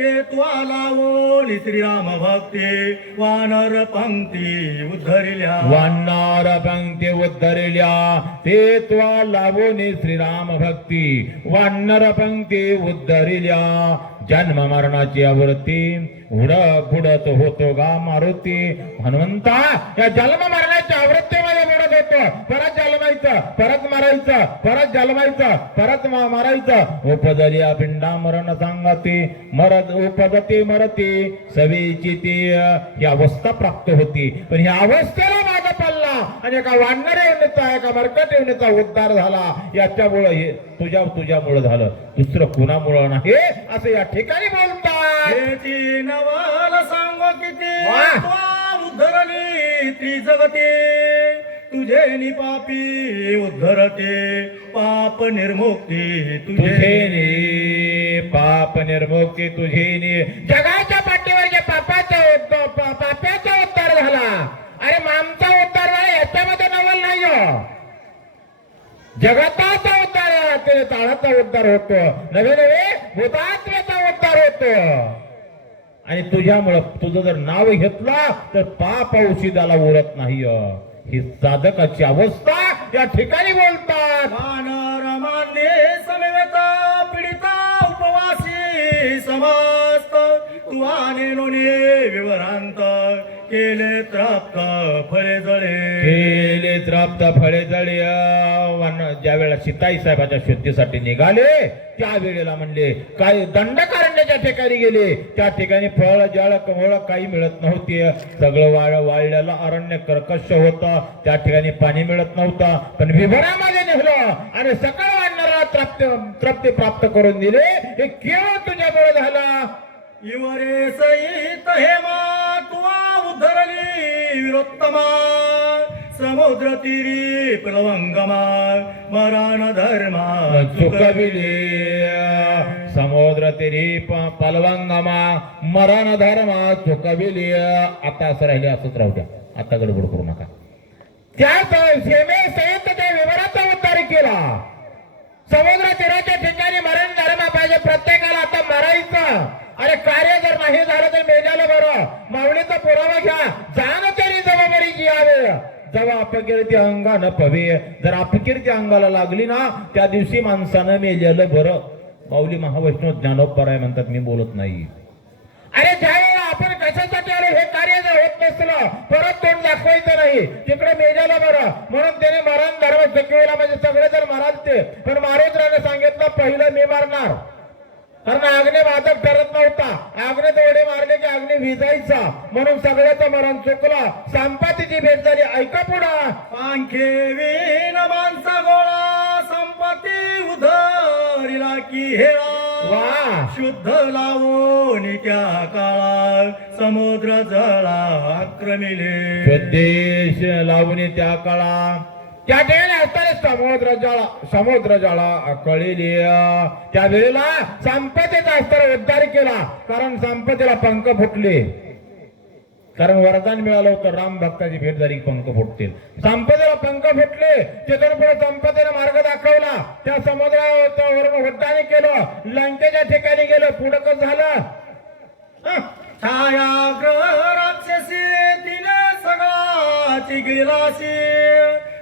ते त्वा लावोनी श्रीराम भक्ती वानर पंक्ती उद्धरिल्या वानर पंक्ती उद्धरिल्या ते त्वा लावोनी श्रीराम भक्ती वानर पंक्ती उद्धरिल्या जन्म मरणाची आवृत्ती बुडत होतो गा मारुती हनुमंता या जन्म मरणाच्या आवृत्तीमध्ये बुडत होतो परत जन्मायचं परत मरायचं परत जन्मायचं परत मारायचं उपदलिया पिंडा मरण सांगते मरत उपदते मरते सवेची ती ही अवस्था प्राप्त होती पण ह्या अवस्थेला माझा पल्ला आणि एका वाढणाऱ्या योनीचा एका मरकट योनीचा उद्धार झाला याच्यामुळं हे तुझ्यामुळं झालं दुसरं कुणामुळं नाही असं या ठिकाणी बोलतात हेची नवल सांगो किती वाह! त्वा उद्धरली त्रिजगते तुझे निपापी उद्धरते पाप निर्मुक्ती तुझे ने पाप निर्मुक्ती तुझे ने जगाच्या पाठीवर जे पापाचा उद्धार झाला अरे मामचा उद्धार झाला याच्यामध्ये नवल नाही हो. जगताचा उद्धार आहे ते ताळाचा उद्धार होतो नवे नवे भूतात्म्याचा उद्धार होतो आणि तुझ्यामुळं तुझं जर नाव घेतलं तर पाप औषधाला उरत नाही ही साधकाची अवस्था या ठिकाणी बोलतात वानर मान्य समवेत पीडिता उपवासी समस्त तुआने नोने विवरांत केले त्राप्त फळे जळे ज्या वेळेला सीताई साहेबाच्या शुद्धीसाठी निघाले त्यावेळेला म्हणले काय दंडकारण्याच्या ठिकाणी गेले त्या ठिकाणी फळ जळ कमळ काही मिळत नव्हती सगळं वाळलेलं अरण्य कर्कश होतं त्या ठिकाणी पाणी मिळत नव्हतं पण विभरामध्ये निघलं आणि सकळ वाढणारा तृप्ती प्राप्त करून दिले हे केवळ तुझ्यामुळे झालं इवरे सहित हेमा तुवा उद्धरली विरोत्तमा समुद्र तीरी प्लवंगमा मरण धर्मा चुकविले समुद्र तीरी पलवंगमा मरण धर्मा चुकविले आता असं राहिले असंच राहू द्या आता गडबड करू नका त्या सीमेसहित त्या विवराचा उद्धार केला समुद्र तीराच्या ठिकाणी मरण धर्म पाहिजे प्रत्येकाला आता मरायचं अरे कार्य जर नाही झालं तर मेजाला बरं माऊलीचा पुरावा घ्या जाण तरी जबाबदारी घ्यावे जेव्हा अपकीर्ती अंगानं पवे जर अपकीर्ती अंगाला लागली ना त्या दिवशी माणसानं मेलेलं बरं माऊली महावैष्णव ज्ञानोपराय म्हणतात मी बोलत नाही अरे ज्यावेळेला आपण कशासाठी आलो हे कार्य जर होत नसलं परत तोंड दाखवायचं नाही तिकडे मेजाला बरं म्हणून त्याने मरण धर्म चुकविला म्हणजे सगळे जर मराल ते पण मारुद्राने सांगितलं पहिलं मी मारणार कारण अग्नी वादक ठरत नव्हता अग्नी तोडे मारले की अग्नी विजायचा म्हणून सगळ्याचं मरण चुकलं संपत्तीची भेट झाली ऐका पुढं पांखे विन माणसा गोळा संपत्ती उधरिला की हेळा वा शुद्ध लावून त्या काळात समुद्र जळा आक्रमिले स्वदेश लावून त्या काळा त्या ठिकाणी असताना समुद्र जळा कळली त्या वेळेला संपत्तीचा अस्तर उद्धार केला कारण संपत्तीला पंख फुटले कारण वरदान मिळालं होतं राम भक्ताची भेट झाली पंख फुटतील संपत्तीला पंख फुटले तिथून पुढे संपत्तीने मार्ग दाखवला त्या समुद्रावरून उड्डाण केलं लंकेच्या ठिकाणी गेलं पुढं कसं झालं छायाग्रह राक्षसी तिने सगळा चिगिलासी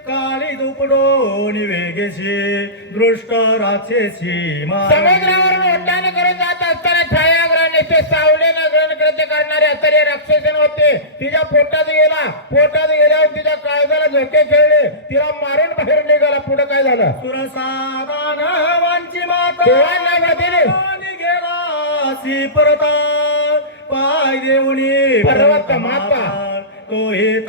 काली दुपडो निवेगेशी दृष्ट राक्षसी समुद्रावरून उड्डाण करून जात असताना छायाग्रहाने सावलीनं ग्रहण कृत्य करणारे असणारे राक्षसन होते तिच्या पोटात गेल्यावर तिच्या काळजाला झोके खेळले तिला मारून बाहेर निघाला पुढे काय झालं सुरसादानवांची माता गेला सी परता पाय देऊनी पर्वत माता तोही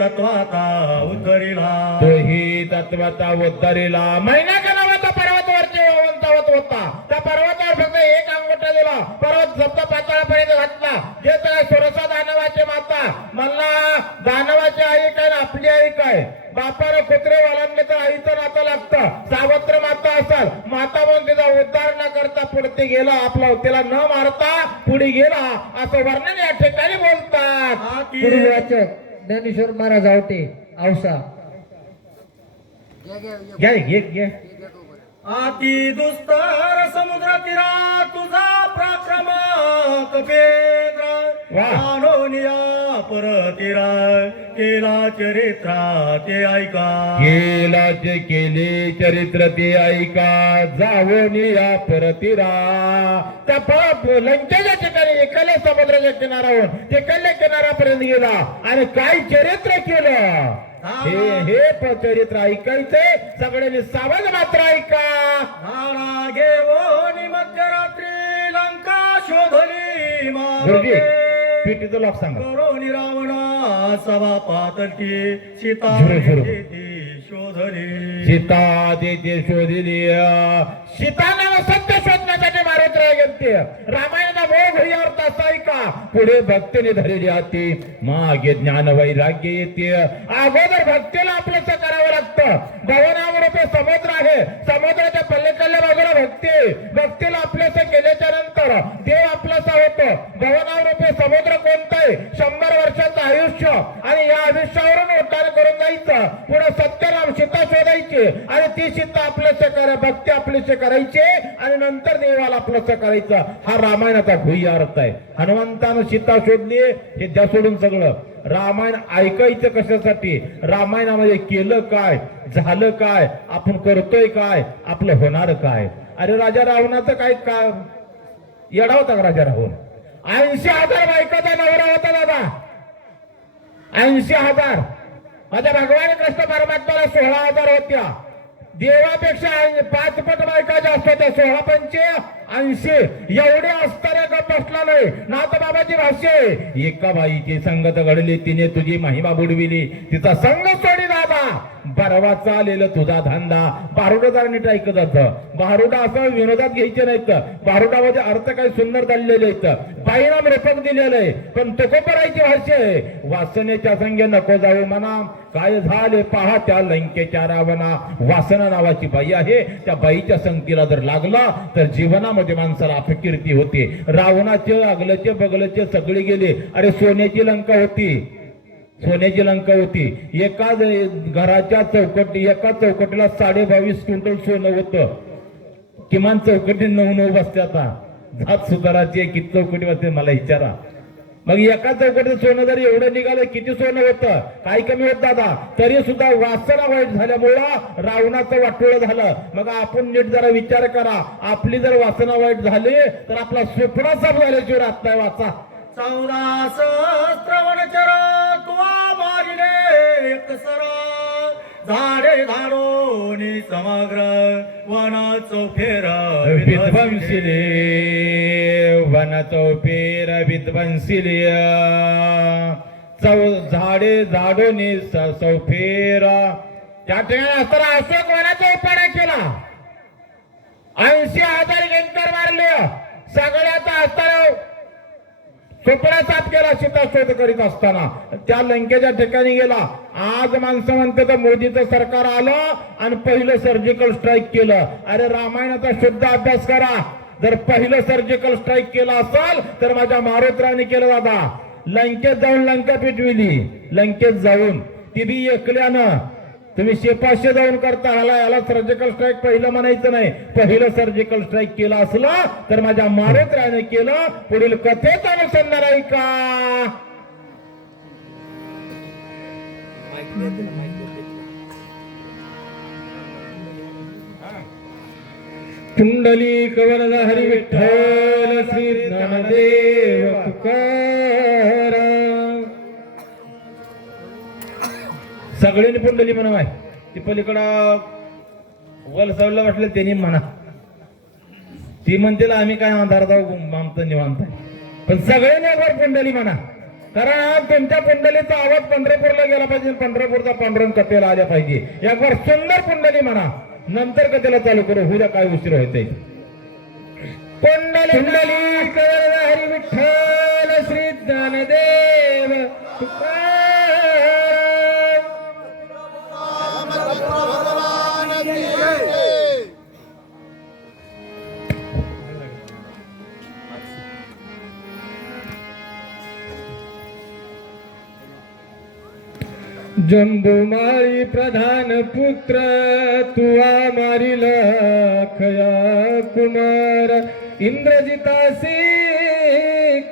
तत्वाता उद्धरीला महिना नावाचा पर्वतवरती उंचावत होता त्या पर्वतावर फक्त एक अंगठा दिला पर्वत सप्त पाताळापर्यंत घातला जे त्याला सुरसा दानवाची माता मला दानवाची आई काय आपली आई काय बापानं कुत्रे वालांनी तर आईचं नातं लागतं सावत्र माता असाल माता म्हणून तिचा उद्धार न करता पुढे गेला आपला तिला न मारता पुढे गेला असं वर्णन या ठिकाणी बोलतात पुढील वाचक ज्ञानेश्वर महाराज आवटे औसा अति दुस्तर समुद्र तीरा तुझा पराक्रम कपेंद्र वाह. मानोनिया परतीरा केला चरित्रा ते ऐका केलाचे केले चरित्र ते ऐका जावून या परतीरा. त्या लंकेच्या ठिकाणी एकाल्या समुद्राच्या किनाऱ्यावर ते कल्ल्या किनाऱ्यापर्यंत गेला आणि काय चरित्र केलं हे चरित्र ऐकायचंय. सगळ्यांनी सावध मात्र ऐका. नाना घेऊन मध्यरात्री लंका शोधली गुरुजी पिटीचं लॉक सांगा. करोनी रावणा सभा पातळी सीता झुरू, झुरू. ती शोधली सीता देते शोधली. सीता नाव सत्य शोधण्यासाठी मारत गेलते. रामायणा मोह होई अर्थ असा ऐका. पुढे भक्तीने धरलेली हाती मागे ज्ञान वैराग्य येते. अगोदर भक्तीला आपलं करावं लागतं. भवनावर समुद्र आहे. समुद्राच्या पल्लेकल्ल्या बाजूला भक्तीला आपल्यास केल्याच्या नंतर देव आपलासा होतो. भवनावर समुद्र कोणता आहे? 100 वर्षाचं आयुष्य आणि या आयुष्यावरून उड्डाण करून जायचं. पुढे सत्यराम सीता शोधायची आणि ती सीता आपल्यास भक्ती आपल्यास करायची आणि नंतर देवाला आपल्यास करायचं. हा रामायणाचा गुह्य अर्थ आहे. हनुमंतानं सीता शोधली हे द्या सोडून सगळं. रामायण ऐकायचं कशासाठी? रामायणामध्ये केलं काय, झालं काय, आपण करतोय काय, आपलं होणार काय. अरे राजा रावणाचं काय काय येडा होता का राजा रावण? 80,000 बायकाचा नवरा होता दादा. 80,000. माझ्या भगवान कृष्ण परमात्म्याला 16,000 होत्या. देवापेक्षा 5 पट बायका जास्त होत्या. 16 पंचे 80 एवढे असताना गप बसला नाही. नाथ बाबाची भाष्य आहे. एका बाईची संगत घडली तिने तुझी महिमा बुडविली. तिचा संग सोडी दादा बरवा चालेल तुझा धंदा. बारुडा नीट ऐकत जातं. बारुडा असं विनोदात घ्यायचे नाहीत. बारुडामध्ये अर्थ काही सुंदर चाललेले आहेत. बाईनाम रूपक दिलेलं आहे. पण तुकोबरायची भाष्य आहे. वासनेच्या संगे नको जाऊ म्हणा. काय झाले पहा त्या लंकेच्या रावणा. वासना नावाची बाई आहे. त्या बाईच्या संगतीला जर लागला तर जीवनामध्ये माणसाला अपकीर्ती होते. रावणाचे अगलचे बगलचे सगळे गेले. अरे सोन्याची लंका होती. सोन्याची लंका होती. एका घराच्या एका चौकटीला 22.5 क्विंटल सोनं होतं. किमान चौकटी 9 बसते. आता जात सुधाराची किती चौकटी बसते मला विचारा. मग एका चौकटीत सोनं जर एवढं निघालं किती सोनं होतं? काही कमी होत दादा. तरी सुद्धा वासना वाईट झाल्यामुळं रावणाचं वाटोळं झालं. मग आपण नीट जरा विचार करा. आपली जर वासना वाईट झाली तर आपला सुपडा साफ झाल्याशिवाय राहत नाही. वाचा 14 सहस्त्रवनचर तुवा मारिले एकसरा झाडे झाडोनी समग्र वनाचो फेरा विध्वंसिले वनाचो फेर विध्वंसिले झाडे झाडोनी सौफेर. त्या ठिकाणी असताना अशोक वनाचा उपाडा केला. 80,000 गेंकर मारले. सगळ्याचा असताना सुपडा साफ केला. सीता शोध करीत असताना त्या लंकेच्या ठिकाणी गेला. आज माणसं म्हणते तर मोदीचं सरकार आलं आणि पहिलं सर्जिकल स्ट्राईक केलं. अरे रामायणाचा शुद्ध अभ्यास करा. जर पहिलं सर्जिकल स्ट्राईक केलं असेल तर माझ्या मारुत्राने केलं दादा. लंकेत जाऊन लंका पेटविली. लंकेत जाऊन ती बी एकल्यानं. तुम्ही शेपाशे जाऊन करता याला सर्जिकल स्ट्राईक पहिलं म्हणायचं नाही. पहिलं सर्जिकल स्ट्राईक केलं असलं तर माझ्या मारुत्राने केलं. पुढील कथेत अनुसंधान आहे का? पुंडलिक वरदहरी विठ्ठल श्री ज्ञानदेव तुकाराम. सगळ्यांनी पुंडली म्हणावाय. ती पलीकडं वलसावला वाटलं त्यांनी म्हणा. ती म्हणतील आम्ही काय अंधार जाऊ आमचं निवांत आहे. पण सगळ्यांनी एकवार पुंडली म्हणा. कारण तुमच्या पुंडलीचा आवाज पंढरपूरला गेला पाहिजे. पंढरपूरचा पांडुरंग कथेला आल्या पाहिजे. एकवार सुंदर पुंडली म्हणा. नंतर कथेला चालू करू. उद्या काय उशीर होते. पुंडली हरी विठ्ठल श्री ज्ञानदेव तुकाराम. जंबुमाळी प्रधान पुत्र तुआ मारिला खया कुमार. इंद्रजितासी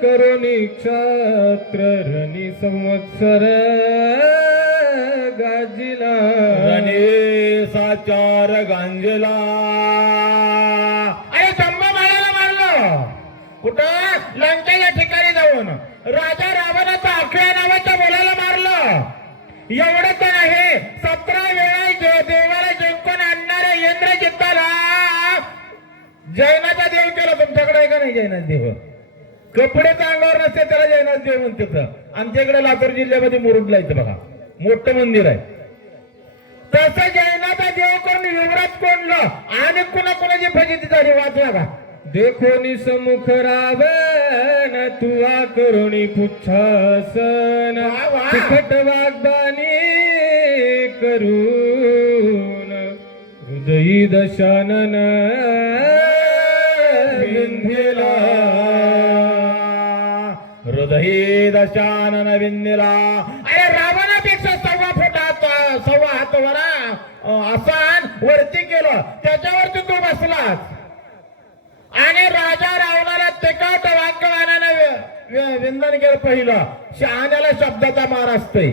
करुणी क्षत्र रणी संवत्सर गाजिला साचार गांजला. अरे चंबाबाईला मारलं कुठं? लंकेच्या ठिकाणी जाऊन राजा रावणाचा अखेळ्या नावाच्या मुलाला मारलं. एवढं तर आहे, 17 वेळा देवाला जिंकून आणणाऱ्या इंद्रजित्ताला जैनाचा देव केला. तुमच्याकडे आहे का नाही जैनाचा देव? कपडे अंगावर नसते त्याला जैनाचा देव म्हणते. आमच्याकडे लातूर जिल्ह्यामध्ये मुरुडला इथं बघा मोठं मंदिर आहे. तसं जैनाचा देव करून युवराज कोणलं आणि कुणा कुणाची फजिती झाली वाचला का? देखोनी समुख रावण तुआ करुणी पुच्छासन तिखट वाग्बानी करून हृदयी दशानन विंध्यला. हृदयी दशानन विंध्यला. अरे रावणापेक्षा 1.25 फुटाचा 1.25 हात वरा आसान वरती केलं, त्याच्यावरती तू बसलास आणि राजा रावणाला तिकट वाक्यवानाने विंदन केलं. पहिलं शहाण्याला शब्दाचा मार असतोय,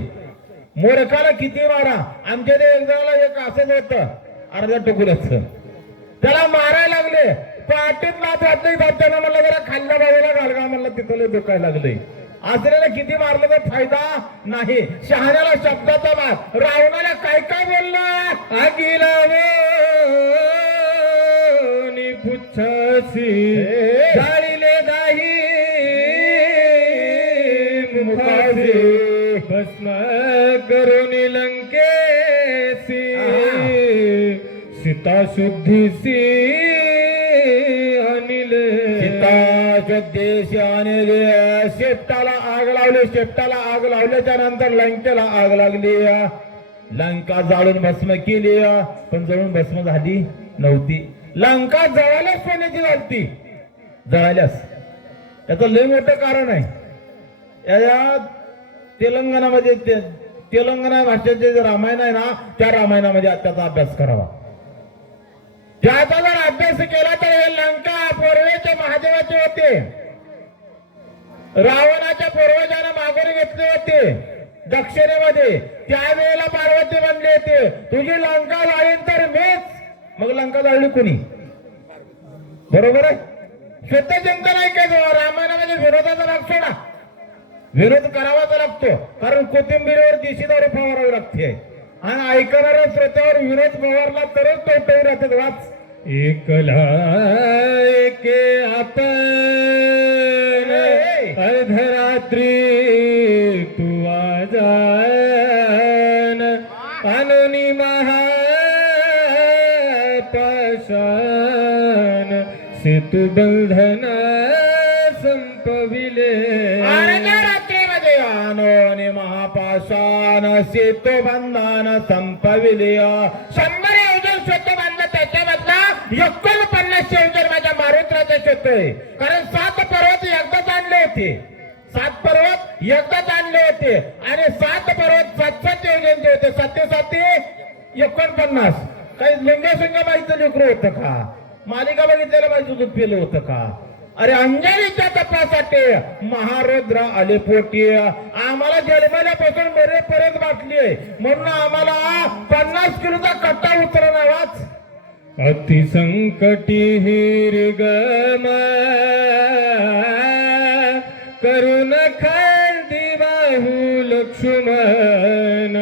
मूर्खाला किती मारा. आमच्या ते एक जणाला एक असंच होतं अर्ध्या टुकुल्याच, त्याला मारायला लागले. पाठीत नाच वाटली त्यानं म्हणलं जरा खाल्ल्या बाजूला घालगा म्हणलं, तिथं दुखायला लागले. आसऱ्याला किती मारलं तर फायदा नाही. शहाण्याला शब्दाचा मार. रावणाला काय काय बोलला? आगीला पुच्छासी जाळीले दाही मुखासी भस्म करुणी लंकेसी सीता शुद्धीसी अनिले. सीता शुद्धीसी अनिले. शेपटाला आग लावली. शेपटाला आग लावल्याच्या नंतर लंकेला आग लागली. लंका जाळून भस्म केली, पण जळून भस्म झाली नव्हती. लंका जळाल्यास पाण्याची लागती. जळाल्यास त्याचं लय मोठं कारण आहे. या तेलंगणामध्ये तेलंगणा भाषेचे जे रामायण आहे ना, त्या रामायणामध्ये त्याचा अभ्यास करावा. त्याचा जर अभ्यास केला तर हे लंका पूर्वेचे महादेवाचे होते. रावणाच्या पूर्वजांना मागून घेतले होते दक्षिणेमध्ये. त्यावेळेला पार्वती बनले होते, तुझी लंका जाळीन तर मीच. मग लंका जाळली कोणी? बरोबर आहे. श्वेतचिंतन आहे काय? रामायणामध्ये विरोधाचा भाग सोडा. विरोध करावाचा लागतो, कारण कोथिंबीरीवर देशीदारी फवारावी लागते आणि ऐकणाऱ्या श्रोत्यावर विरोध फवारला तरच तोटही राहतात. वाच. एकला एके आपण अर्धरात्री तू आजान अनुनी महापाशान सेतु बंधन संपविले. रात्रीमध्ये अनुनी महापाशान सेतु बंधन संपविले. 100 योजन सेतू बांधलं, त्याच्यामधला 49 योजन माझ्या मारुत्राचे सेतू आहे. कारण 7 पर्वत एकदाच आणले होते. 7 पर्वत एकदाच आणले होते आणि 7 पर्वत 7 योजनचे होते. 7 49. काही लिंगसंग बाईचं लेकरू होतं का? मालिका बघितलेल्या बाईचं दूध पिलं होतं का? अरे अंजलीच्या तपासाठी महारुद्र आले पोटी. आम्हाला जन्मल्यापासून मरेपर्यंत बाटली आहे, म्हणून आम्हाला 50 किलोचा कट्टा उतरणार. वाच. अतिसंकटी हिरगम करुण खांदी बाहू लक्ष्मण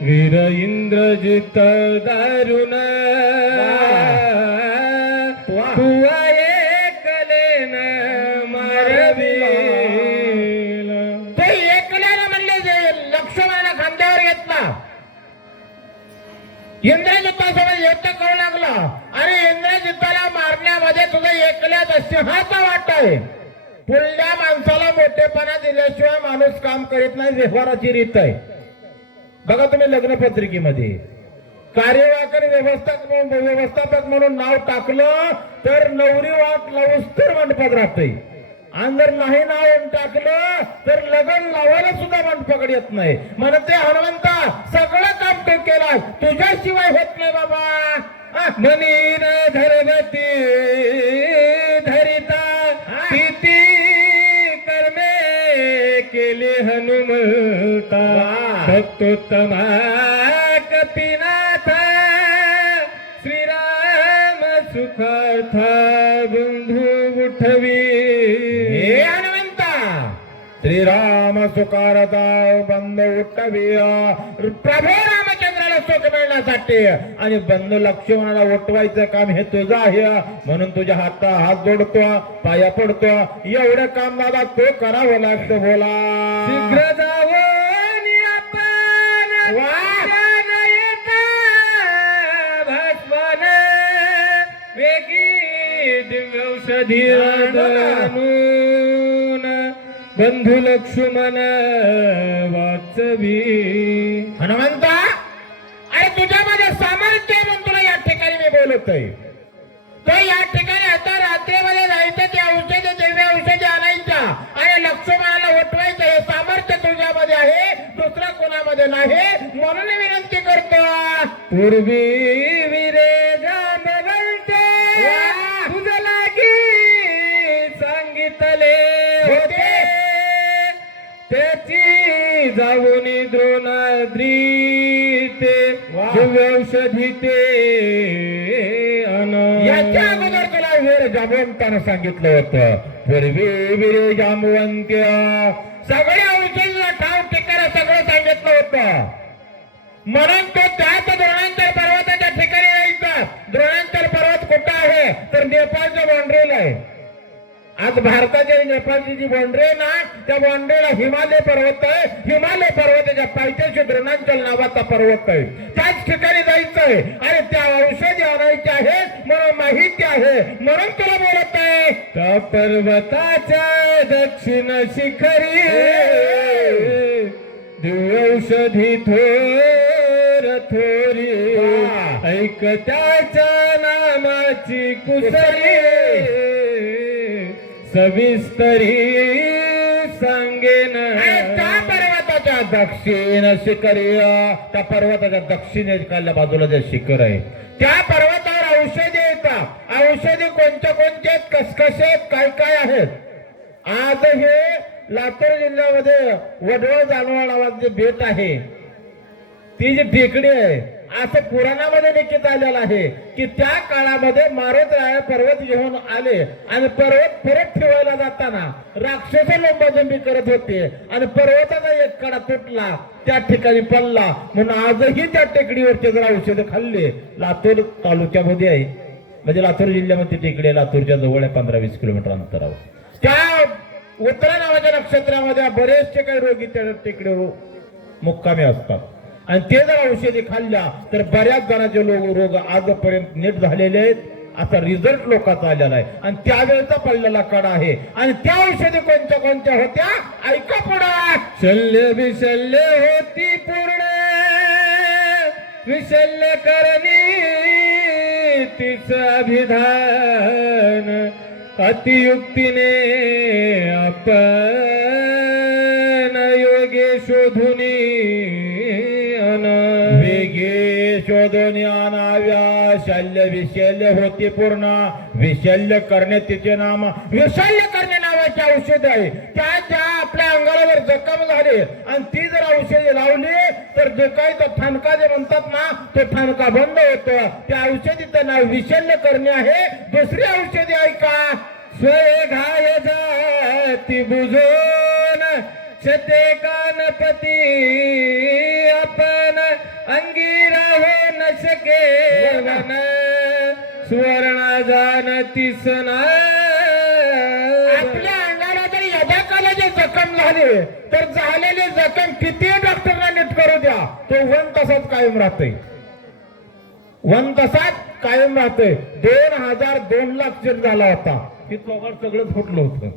वीर इंद्रजित दारुण तुआ एकलेन मारविल. ते एकल्यानं म्हणले जे लक्ष्मणाला खांद्यावर घेतला. इंद्रजित्तासोबत युद्ध करू लागला आणि इंद्रजित्ताला मारण्यामध्ये तुझा एकल्याचा सिंहाचा वाटा आहे. पुढल्या माणसाला मोठेपणा दिल्याशिवाय माणूस काम करीत नाही. व्यवहाराची रीत आहे. बघा तुम्ही लग्नपत्रिकेमध्ये कार्यवाहक व्यवस्थापक म्हणून नाव टाकलं तर नवरी वाट लावूस तर मंडपात राहते, आणि जर नाही नाव टाकलं तर लग्न लावायला सुद्धा मंडपाकडे येत नाही. म्हणते हनुमंता सगळं काम तू केला, तुझ्याशिवाय होत नाही बाबा. मनीर धरवती धरिता भक्तोत्तमा कपिनाथ श्रीराम सुखार्थ बंधू उठवी. हे हनुमंता श्रीराम सुखारता बंधू उठवी. प्रभू रामचंद्राला सुख मिळण्यासाठी आणि बंधू लक्ष्मणाला उठवायचं काम हे तुझं आहे. म्हणून तुझ्या हात जोडतो, पाया पडतो. एवढं काम दादा तो करावं लागतं. बोला शीघ्र जावं आपण भस्मान वेगी दिव्यौषधी आणून बंधू लक्ष्मण वाचवी. हनुमंता अरे तुझ्यामध्ये सामर्थ्य आहे म्हणून तुला या ठिकाणी मी बोलतोय. तो या ठिकाणी आता रात्रीमध्ये जायचं, ते औषध दिव्य औषध आणायच्या आणि लक्ष्मणाला उठवायचं हे सामर्थ्य तुझ्यामध्ये आहे, दुसऱ्या कोणामध्ये नाही. म्हणून विनंती करतो. पूर्वी विरे जांबवंते तुझ लागी सांगितले होते, त्याची जाऊन द्रोणाद्रीते दिव्यौषधी ते याच्या अगोदर तुला वीर जांबवंतानं सांगितलं होतं. पूर्वी वीर जांबवंत्य सगळे औषध ठाव ठिकाणी सगळं सांगितलं होतं. म्हणून तो त्याच द्रोणांतर पर्वताच्या ठिकाणी जायचा. द्रोणांतर पर्वत कुठं आहे तर नेपाळच्या बाउंड्रीला आहे. आज भारताची आणि नेपाळची जी बाउंड्री आहे ना, त्या बाउंड्रीला हिमालय पर्वत आहे. हिमालय पर्वताच्या पायथ्याशी द्रोणांचल नावाचा पर्वत आहे. त्याच ठिकाणी जायचंय आणि त्या औषधी आणायचे आहे म्हणून माहिती आहे. म्हणून तुला बोलत आहे. त्या पर्वताच्या दक्षिण शिखरी दिव्यौषधी थोर थोरी ऐक त्याच्या नामाची कुसरी सविस्तरी सांगेन. त्या पर्वताच्या दक्षिण शिखरी, त्या पर्वताच्या दक्षिणेच्या बाजूला जे शिखर आहे त्या पर्वतावर औषधी येतात. औषधी कोणत्या कोणत्या कसे काय काय आहेत. आज हे लातूर जिल्ह्यामध्ये वडवळ जानवळ नावाचं जे बेट आहे, ती जी टेकडी आहे, असं पुराणामध्ये लिखित आलेलं आहे की त्या काळामध्ये मारुतराय पर्वत घेऊन आले आणि पर्वत परत ठेवायला जाताना राक्षस लोंबाजंबी करत होते आणि पर्वताचा एक कडा तुटला, त्या ठिकाणी पडला. म्हणून आजही त्या टेकडीवरचे जर औषध खाल्ले. लातूर तालुक्यामध्ये आहे, म्हणजे लातूर जिल्ह्यामध्ये टेकडी आहे. लातूरच्या जवळ आहे, 15-20 किलोमीटर अंतरावर. त्या उत्तरा नावाच्या नक्षत्रामध्ये बरेचसे काही रोगी त्या टेकडीवर मुक्कामी असतात आणि ते जर औषधी खाल्ल्या तर बऱ्याच जणांचे रोग आजपर्यंत नीट झालेले आहेत. असा रिझल्ट लोकांचा आलेला आहे आणि त्यावेळेचा पडलेला कडा आहे. आणि त्या औषधी कोणत्या कोणत्या होत्या ऐका पुढे. शल्य विशल्य होती पूर्ण विशल्य करणी तिच अभिधान अतियुक्तीने आपण योगे शोधुनी वेगे शोधून आणाव्या. शल्य विशल्य होते पूर्ण, विशल्य करणे तिचे नाम. विशल्य करणे नावाचे औषध आहे. त्या आपल्या अंगाला जर जखम झाली आणि ती जर औषधी लावली तर जो काही तो ठणका जे म्हणतात ना, तो ठणका बंद होतो. त्या औषधीचं नाव विशल्य करणे आहे. दुसरी औषधी ऐका. स्वय घाय जाती बुजून छते कानपती आपण अंगीरा हो न शके वन सुवर्ण जाणती सना. आपल्या अंगाला जर यदाकाला जे जखम झाली तर झालेली जखम किती डॉक्टरला नीट करू द्या, तो 1 तासात कायम राहतोय. 1 तासात कायम राहतोय. 2 लाख चेक झाला होता. हे चौघड सगळं फुटलं होतं.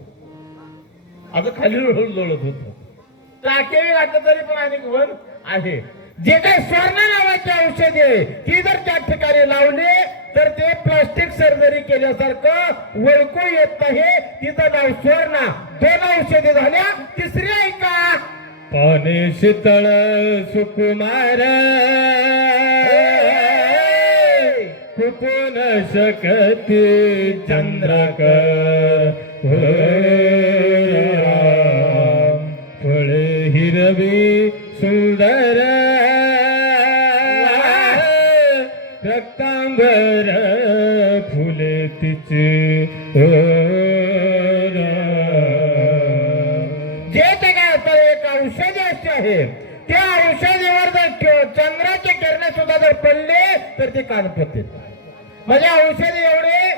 आता खाली लोळत होत. टाकेवी घातलं तरी पण अनेक वन आहे. जे काही स्वर्ण नावाची औषधी आहे ती जर त्या ठिकाणी लावली तर ते प्लास्टिक सर्जरी केल्यासारखं वळकू येत नाही. तिचं नाव स्वर्ण. 2 औषधी झाल्या. तिसरी ऐका. पाने शीतळ सुकुमार कुपून शकती चंद्रकर फळे हिरवी सुंदर रक्तांबर फुले तिचे जे ते काय असतं एक औषधी असे आहे त्या औषधीवर जर चंद्राचे किरण सुद्धा जर पडले तर ते कान पडते म्हणजे औषधी एवढे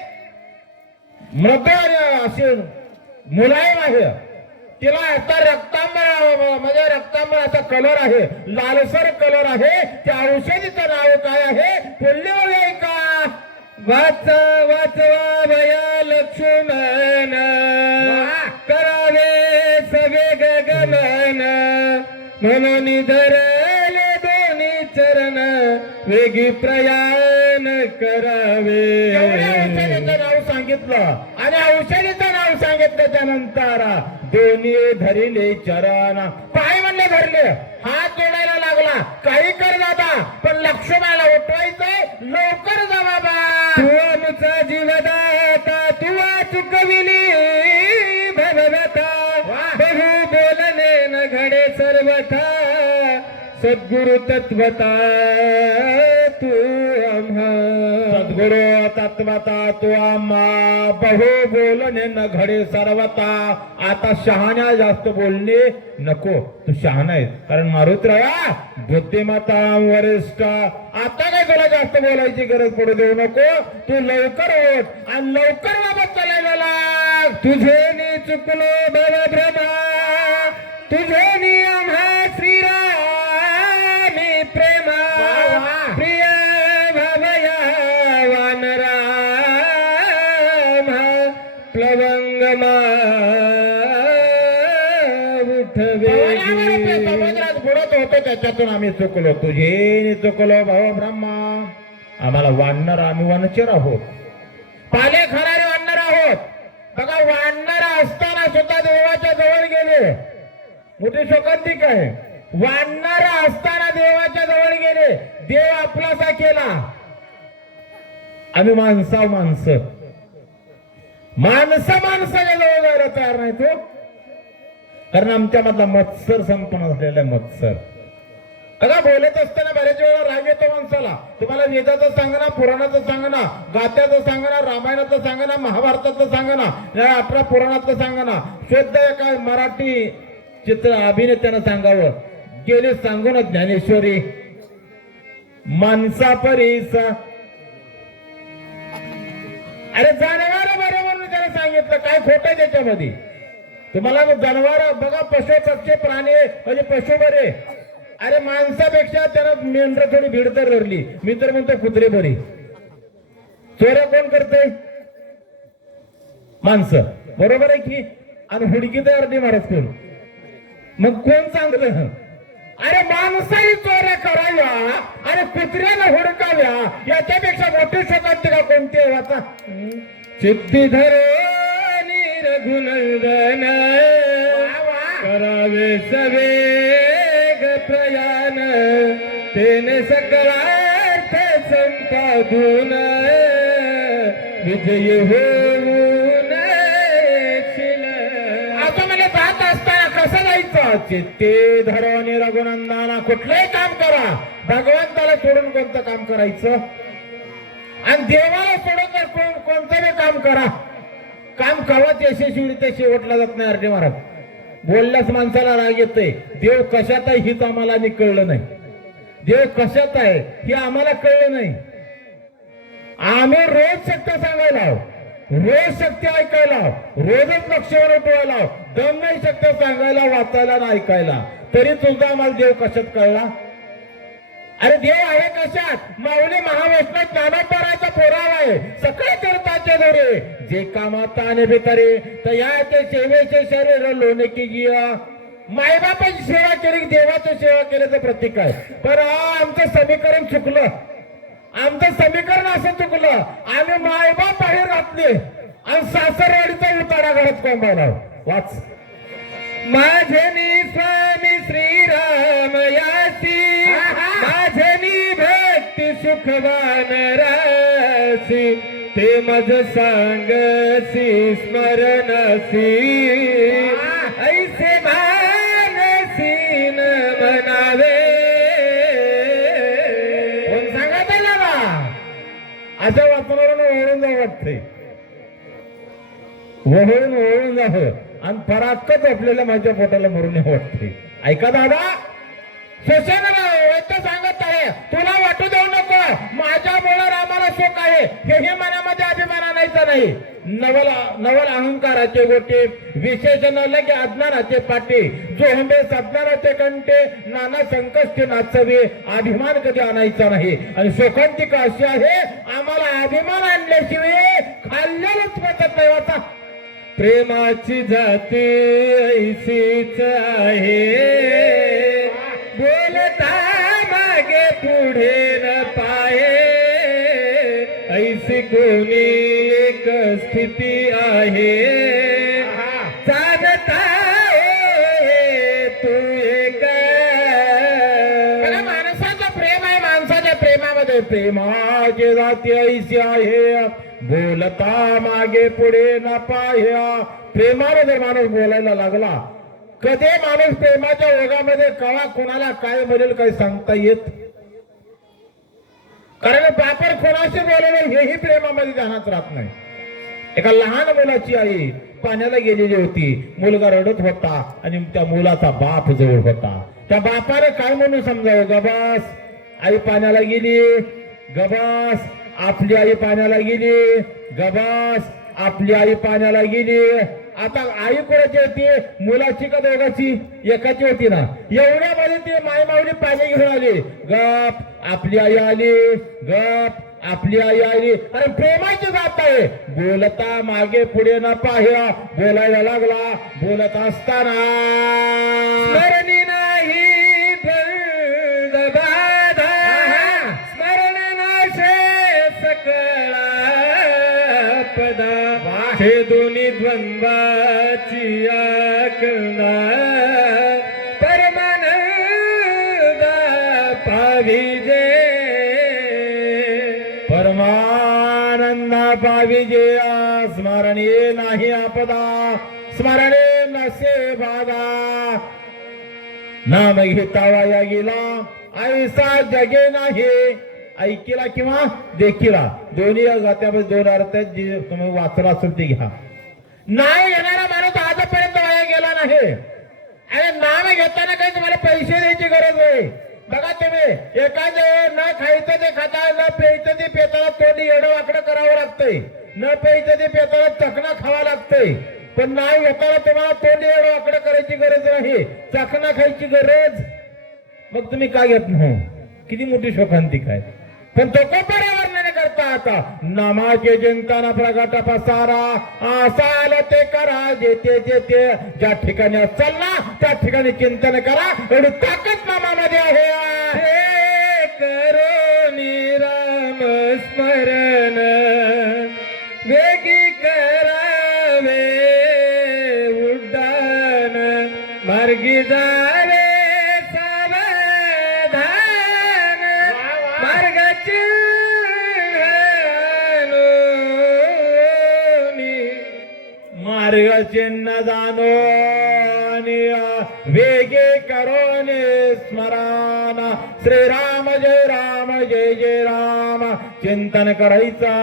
मृदू असे मुलायम आहे तिला आता रक्तांबर म्हणजे रक्तांबर असा कलर आहे लालसर कलर आहे त्या औषधीचं नाव काय आहे पुल्य का वाचवा भया लक्ष्मण करावे सवे गगन म्हणून धरले दोन्ही चरण वेगी प्रयाण करावे औषधीचं नाव सांगितलं आणि औषधीचं नाव सांगितलं त्यानंतर दोन्ही धरिले चरण पाय म्हणले धरले हात जोडायला लागला काही कर दादा पण लक्ष्मणाला उठवायचंय लवकर जा बाबा तू आमचा जीवदाता तू चुकविली भगवता बहु बोलणे न घडे सर्वथा सद्गुरु तत्वता तू आम्हा सद्गुरु तत्वता तू आम्हा बहु बोलणे न घडे सर्वता आता शहाण्या जास्त बोलणे नको तू शहाणा आहेस कारण मारुतराया बुद्धिमत्ता वरिष्ठ आता काय तुला जास्त बोलायची गरज पडू देऊ नको तू लवकर होत आणि लवकर बाबत चालायला लाग तुझे चुकलो बाबा ब्रह्मा तुझे आम्हा श्रीरामी प्रेमा प्रिय भवया वानरा प्लवंगमा उठवे समुद्रात बुडत होतो त्याच्यातून आम्ही चुकलो तुझे चुकलो भाऊ ब्रह्मा आम्हाला वानर आम्ही वनचर आहोत पाले खरारे वानर आहोत बघा वानर असताना सुद्धा देवाच्या जवळ गेले मोठी शोकांतिक आहे वानर असताना देवाच्या जवळ गेले देव आपलासा केला आम्ही माणसाच्या जवळ जायला तयार नाही तो कारण आमच्या मधला मत्सर संपन्न झालेला मत्सर बघा बोलत असताना बऱ्याच वेळा राग येतो माणसाला तुम्हाला वेदाचं सांगा ना पुराणाचं सांगा ना गात्याचं सांगा ना रामायणाचं सांगा ना महाभारताचं सांगा ना आपल्या पुराणाचं सांगा ना शुद्ध एका मराठी चित्र अभिनेत्यानं सांगावं गेले सांगून ज्ञानेश्वरी माणसा परीसा अरे जनावर बरे म्हणून त्याने सांगितलं काय खोट आहे त्याच्यामध्ये तुम्हाला जनावर बघा पशु पक्षी प्राणी म्हणजे पशु बरे अरे माणसापेक्षा त्यानं मेंढर थोडी भीड तर धरली मी तर म्हणतो कुत्रे बरी चोऱ्या कोण करते माणसं बरोबर आहे की आणि हुडकी तर अर्धी महाराज कोण मग कोण चांगलं अरे माणसाही चोऱ्या कराव्या आणि कुत्र्याला हुडकाव्या याच्यापेक्षा मोठी शोकांती का कोणती आहे आता सिद्धीधर रघुनंदन करावे सवेग प्रयाण तेने सकलार्थ संपादून विजय होऊन आता मला जात असताना कसं जायचं चित्ते धरवणे रघुनंदना कुठलंही काम करा भगवंताला सोडून कोणतं काम करायचं आणि देवाला सोडून जर कोणतं बी काम करा काम कवाच यशस्वी ते शेवटला जात नाही अर्धे महाराज बोलल्यास माणसाला राग येतोय देव कशात आहे हीच आम्हाला कळलं नाही देव कशात आहे हे आम्हाला कळलं नाही आम्ही रोज सत्य सांगायला रोज सत्य ऐकायला रोजच लक्षावर उठवायला दम नाही सत्य सांगायला वाचायला ना ऐकायला तरी तुझा आम्हाला देव कशात कळला अरे देव आहे कशात माऊली महावैष्णव ज्ञानोपराचा पुरावा आहे सगळे तीर्थाचे दोरे जे कामात आणे भितरे तर या ते सेवेचे शरीर लोणे की गिया मायबापाची सेवा केली देवाची सेवा केल्याचं प्रतीक आहे पण आमचं समीकरण चुकलं आमचं समीकरण असं चुकलं आम्ही मायबाप बाहेर घातले आणि सासरवाडीचा उतारा घरात कोंबायला वाच माझनी स्वामी श्रीराम यासी माझनी भक्ती सुखवान रासी ते मज सांगसी स्मरणसी ऐसे मानसी न म्हणावे कोण सांगत आहे बाबा अशा वातावरण ओळून जावं वाटतंय, ओळून जावं आणि फराकच आपल्याला माझ्या पोटाला मरून वाटते. ऐका दादा, शोषणाला सांगत आहे, तुला वाटू देऊ नको माझ्यामुळे रामाला सुख आहे, हेही मनामध्ये अभिमान आणायचा नाही. नवल अहंकाराचे गोटे, विशेषण लगे अज्ञानाचे पाटे, जोहंबे साधणाराचे कंटे, नाना संकष्टी नाचवे, अभिमान कधी आणायचा नाही. आणि शोकांतिका अशी आहे, आम्हाला अभिमान आणल्याशिवाय खाल्लेलंच पचत नाही. वाचा, प्रेमाची जाते ऐसीच आहे, बोलता मागे पुढे न पाहे, ऐसी कोणी एक स्थिती आहे, चालता तू एक. माणसाचं प्रेम आहे, माणसाच्या प्रेमामध्ये प्रेमाची जाती ऐसी आहे, बोलता मागे पुढे न पाह्या. प्रेमाने जर माणूस बोलायला लागला, कधी माणूस प्रेमाच्या ओघामध्ये कवा कोणाला काय बोलेल काही सांगता येत, कारण बापर कोणाशी बोलेल हेही प्रेमामध्ये ध्यानात राहत नाही. एका लहान मुलाची आई पाण्याला गेलेली होती, मुलगा रडत होता आणि त्या मुलाचा बाप जवळ होता. त्या बापाने काय म्हणून समजावं, गबास आई पाण्याला गेली, गबास आपली आई पाण्याला गेली, गबास आपली आई पाण्याला गेली. आता आई कोणाची होती, मुलाची का दोघाची, एकाची होती ना. एवढ्यामध्ये ती माई माऊली पाणी घेऊन आली, गप आपली आई आली, गप आपली आई आली. अरे प्रेमाची जात आहे, बोलता मागे पुढे न पाह्या, बोलायला लागला. बोलत असताना स्मरणी नाही बाधा, स्मरण नाशे सकळा पदा, हे दोन्ही द्वंद्वाची आकना, परमानंद पाविजे, परमानंदा पाविजे. स्मरणे नाही आपदा, स्मरणे नसे बाधा, नाम घेता वाया गेला, ऐसा जगे नाही. ऐकिला किंवा देखिला दोन्ही त्यामध्ये दोन अर्थ जे तुम्ही वाचला असेल ते घ्या. नाव घेणारा माणूस आजपर्यंत वाया गेला नाही. आणि नाव घेताना काही तुम्हाला पैसे द्यायची गरज नाही. बघा तुम्ही एखादं न खायचं ते खाता, न प्यायचं ते पेताला तोंडी एवढं वाकडं करावं लागतंय, न प्यायचं ते पेताला चकना खावा लागतंय. पण नाव घेताना तुम्हाला तोंडी एवढं वाकडं करायची गरज नाही, चकना खायची गरज. मग तुम्ही काय घेत नाही, किती मोठी शोकांतिक आहे. पण तो को पर्यावरणाने करता आता नामाचे चिंतन प्रगट पसारा, असाल ते करा जेते जेते, ज्या ठिकाणी असाल ना त्या ठिकाणी चिंतन करा, एवढी ताकद नामामध्ये आहे. करो निराम स्मरण, वेगी करावे उड्डाण, मार्गी जावे मार्ग चिन्ह जाणो, वेगे करोने स्मरण, श्रीराम जय राम जय जय राम. चिंतन करायचा,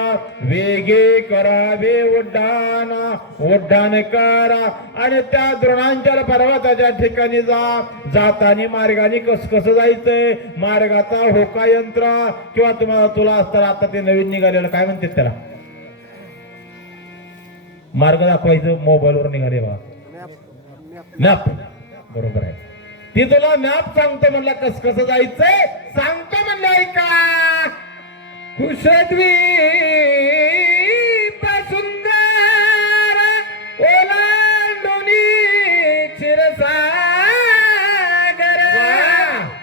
वेगे करावे उड्डाण, उड्डाण करा. आणि त्या द्रोणांचल पर्वताच्या ठिकाणी जा. जाताना मार्गाने कसं जायचंय, मार्गाचा होका यंत्र किंवा तुला असतं आता ते नवीन निघालेलं काय म्हणतात त्याला, मार्ग दाखवायचं मोबाईलवर निघाले बा, मॅप. बरोबर आहे, ती तुला मॅप सांगतो म्हणला, कसं जायचंय सांगतो म्हणलं. ऐका, कुशद्वी सुंदर ओलांडुनी क्षीरसागर,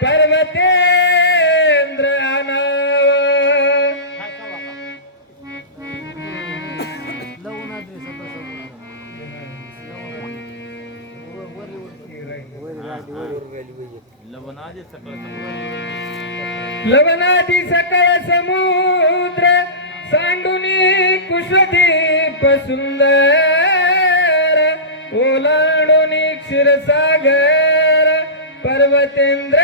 पर्वतेंद्र लवनादी सकळ समुद्र, सांडुनी कुशदीप सुंदर, ओलांडुनी क्षीरसागर, पर्वतेंद्र.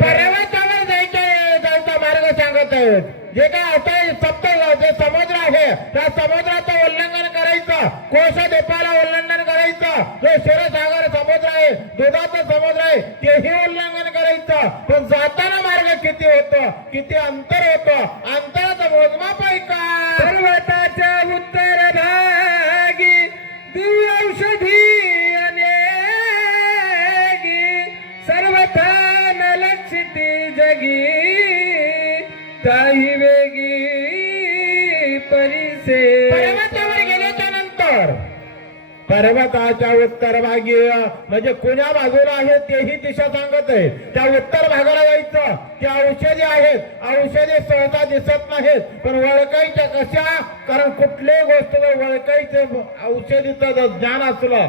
पर्वतावर जायचा मार्ग सांगत करत आहेत. जे काय आता सप्त जे समुद्र आहे त्या समुद्राचं उल्लंघन करायचं, कोशद्वीपाला उल्लंघन करायचं, जो क्षीरसागर समुद्र आहे, दुधाचा समुद्र आहे, तेही उल्लंघन करायचं. पण जाताना मार्ग किती होतं, किती अंतर होतं, अंतराचं मोजमाप आहे का? पर्वताच्या उत्तर भागी दिव्य औषधी अनेगी, सर्वथा न लक्षिती जगी, काही वेगी परिसे. पर्वतावर गेल्याच्या नंतर पर्वताच्या उत्तर भागी म्हणजे कोण्या बाजूला आहे तेही दिशा सांगत आहे. त्या उत्तर भागाला जायचं. त्या औषधी आहेत, औषधी सहसा दिसत नाहीत पण वळकायच्या कशा, कारण कुठल्याही गोष्टीवर वळकायचं औषधीचं जर ज्ञान असलं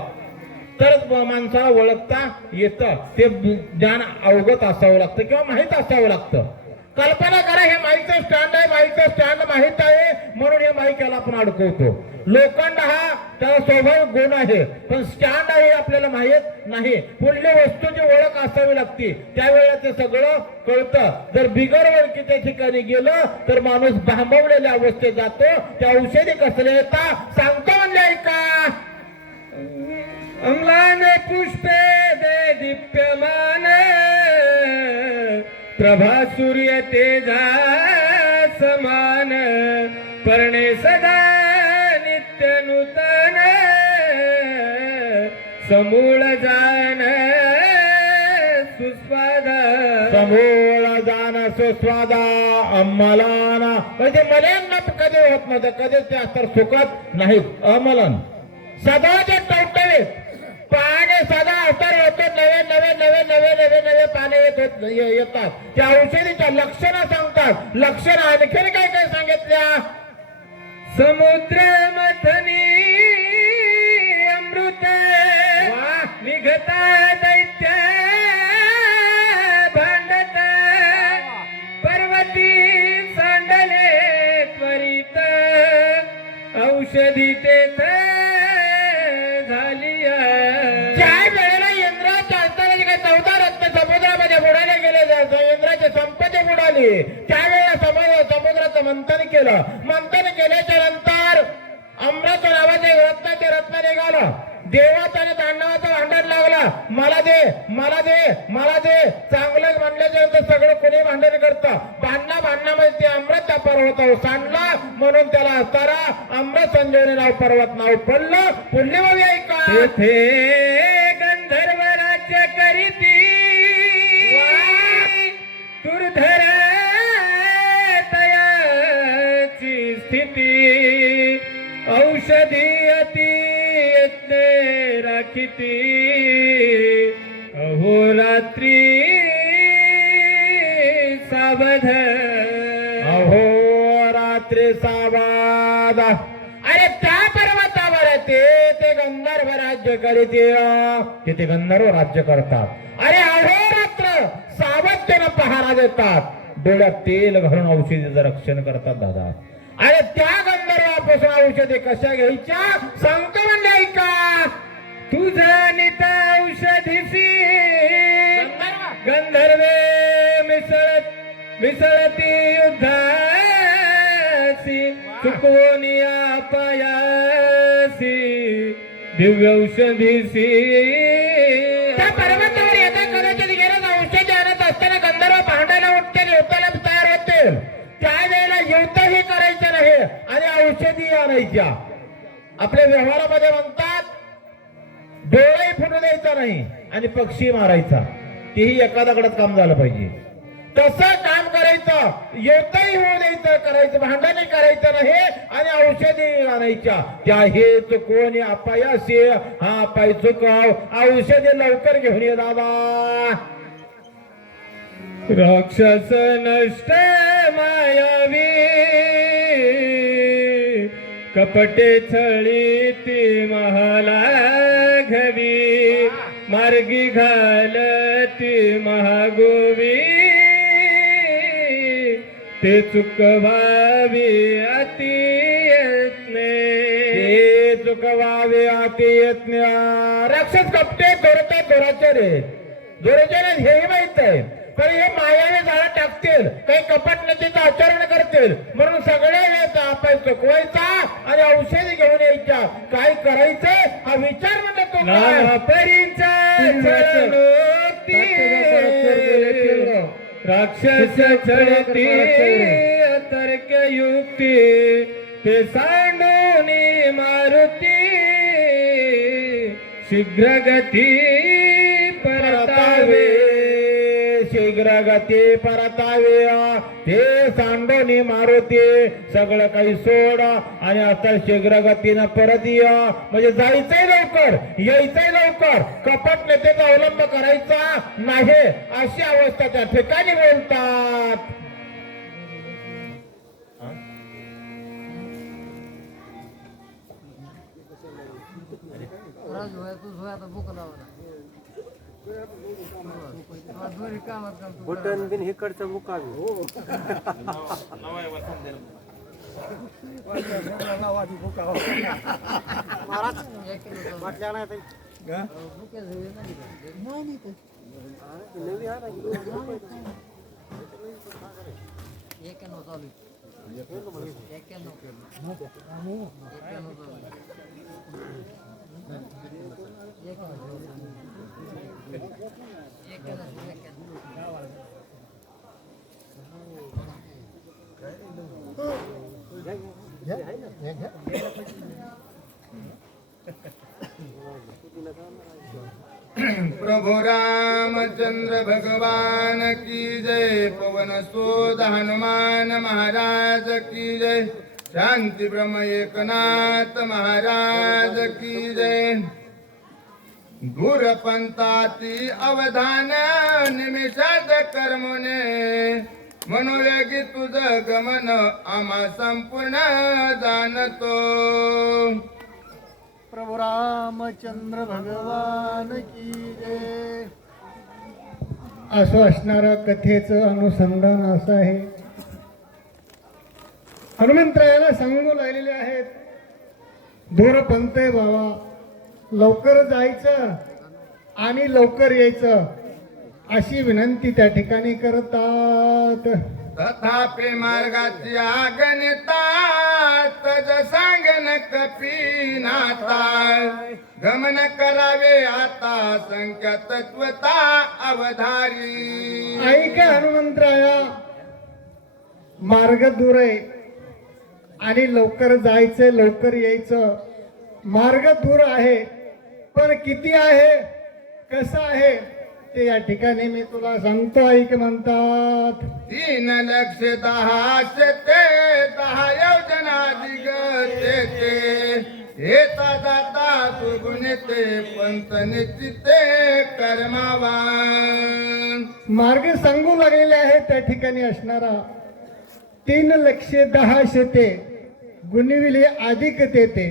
तरच माणसाला ओळखता येतं. ते ज्ञान अवगत असावं लागतं किंवा माहीत असावं लागतं. कल्पना करा, हे माईचं स्टँड आहे, माईचं स्टँड माहीत आहे म्हणून हे माईक याला आपण अडकवतो. लोखंड हा त्याला स्वाभाविक गुण आहे, पण स्टँड आहे आपल्याला माहीत नाही. पुढल्या वस्तूची ओळख असावी लागते, त्यावेळेला ते सगळं कळतं. जर बिगर ओळखी त्या ठिकाणी गेलं तर माणूस भांबवलेल्या अवस्थेत जातो. त्या औषधी कसले येतात सांगतो म्हणजे ऐका. अम्लान पुष्पे दे दीप्यमान, प्रभा सूर्य तेजा समान, पर्णे सदा नित्य नूतन, समूळ जान सुस्वाद. समूळ जाण सुस्वादा अमलान म्हणजे मलेन कधी होत नव्हतं, कधी ते तर सुखत नाहीत. अमलन सदा ते टवटवीत पाने सदा असर होते. नवे नवे नवे नवे नवे नवे पाने येतात. त्या औषधीच्या लक्षणं सांगतात. लक्षणं आणखीन काय काय सांगितल्या. समुद्र मथनी अमृत निघता दैत्य भांडत, पर्वती सांडले त्वरित, औषधी तेथ झाली. ज्या वेळेला इंद्राच्या अंतराने काही 14 रत्न समुद्रामध्ये बुडाले गेले, इंद्राची संपत्ती बुडाली, त्यावेळेला समुद्राचं मंथन केलं. मंथन केल्याच्या नंतर अमृत नावाचे रत्न निघालं. देवाचं आणि दानवाचं भांडण लागलं. मला दे मला दे मला दे. चांगलं म्हणल्याच्या नंतर सगळं कोणी भांडण करतं. भांडणामध्ये ते अमृत त्या पर्वतावर सांडला म्हणून त्याला असताना अमृत संजीवनी नाव पर्वत नाव पडलं. पुढली बाबी ऐका. तेथे गंधर्व राज्य करीती, दुर्धर तयाची स्थिती, औषधी अति यत्न राखिती, अहोरात्री सावध. अहो रात्री सावाद. अरे त्या पर्वतावर ते गंधर्व राज्य करीते. तिथे गंधर्व राज्य करतात. अरे अहोरात्र सावधतेनं पहारा देतात. डोळ्यात तेल घालून औषधीचं रक्षण करतात दादा. अरे त्या गंधर्वापासून औषधी कशा घ्यायच्या सांगतो म्हणजे ऐका. तुझा नित औषधीसी गंधर्वे मिसळती युद्धासी, चुकवून पायासी दिव्य औषधीसी. त्या पर्वतावर येता कदाचित गेलं औषधी आणत असताना गंधर्व भांडायला उठतील, युद्धाला तयार होतील. त्यावेळेला युद्धही करायचं नाही आणि औषधी आणायच्या. आपल्या व्यवहारामध्ये म्हणतात डोळाही फुटू द्यायचा नाही आणि पक्षी मारायचा. तेही एका दगडात काम झालं पाहिजे. तसं काम करायचं, युद्धही होऊ द्यायचं करायचं, भांडणी करायचं नाही आणि औषधी आणायच्या. त्या हे चुकवून अपायाशी हा पाय चुकाव, औषधी लवकर घेऊन ये दादा. राक्षस नष्ट मायावी, कपटे छळी ती महाला घवी, मार्गी घालती महागोवी, ते चुकवावी अति यत्ने. ते चुकवावे अति यत्न. राक्षस कपटे दोरतात दोराचे रे, दोराचे हेही माहित आहे पण हे मायाने झाडं टाकतील, काही कपटनीतीचं आचरण करतील, म्हणून सगळे वेळेचा आपण चुकवायचा आणि औषधी घेऊन यायच्या. काय करायचंय हा विचार म्हणतो तो राक्षस चढती तर्क युक्ती ते सांडून मारुती शीघ्र गती परतावे, शीघ्र गती परतावे ते सांडोनी मारुती. सगळं काही सोड आणि आता शीघ्र गतीनं परत या, म्हणजे जायचंय लवकर, यायचंय लवकर, कपट नेतेचा अवलंब करायचा नाही, अशी अवस्था त्या ठिकाणी बोलतात. बटन बिन इकडचं मुकावी प्रभु रामचंद्र भगवान की जय, पवन सुत हनुमान महाराज की जय, शांति ब्रह्म एकनाथ महाराज की जय. दूरपंथाती अवधान निमिषात कर्मुने, मनोवेगी तुझ गमन आम्हा संपूर्ण जाणतो. प्रभु रामचंद्र भगवान की जय. असं असणारा कथेचं अनुसंधान असं आहे. हनुमंतरायाला सांगू लागलेले आहेत, दूरपंथ आहे बाबा, लवकर जायचं आणि लवकर यायचं, अशी विनंती त्या ठिकाणी करतात. तथापि मार्गाची आगनिता तज सांगन कपीनाता, गमन करावे आता संख्या तत्वता अवधारी. ऐका हनुमंतराया, मार्ग दूर आहे आणि लवकर जायचंय लवकर यायचं. मार्ग दूर आहे, पण किती आहे कसं आहे ते या ठिकाणी मी तुला सांगतो. ऐक म्हणतात, 3 लक्ष 10 ते 10 योजना दिगते, येता जाता सुगुणते पंत निश्चिते कर्मावान. मार्ग सांगू लागलेले आहे त्या ठिकाणी असणारा 3 लक्ष 10 शेते गुणविले अधिक तेते,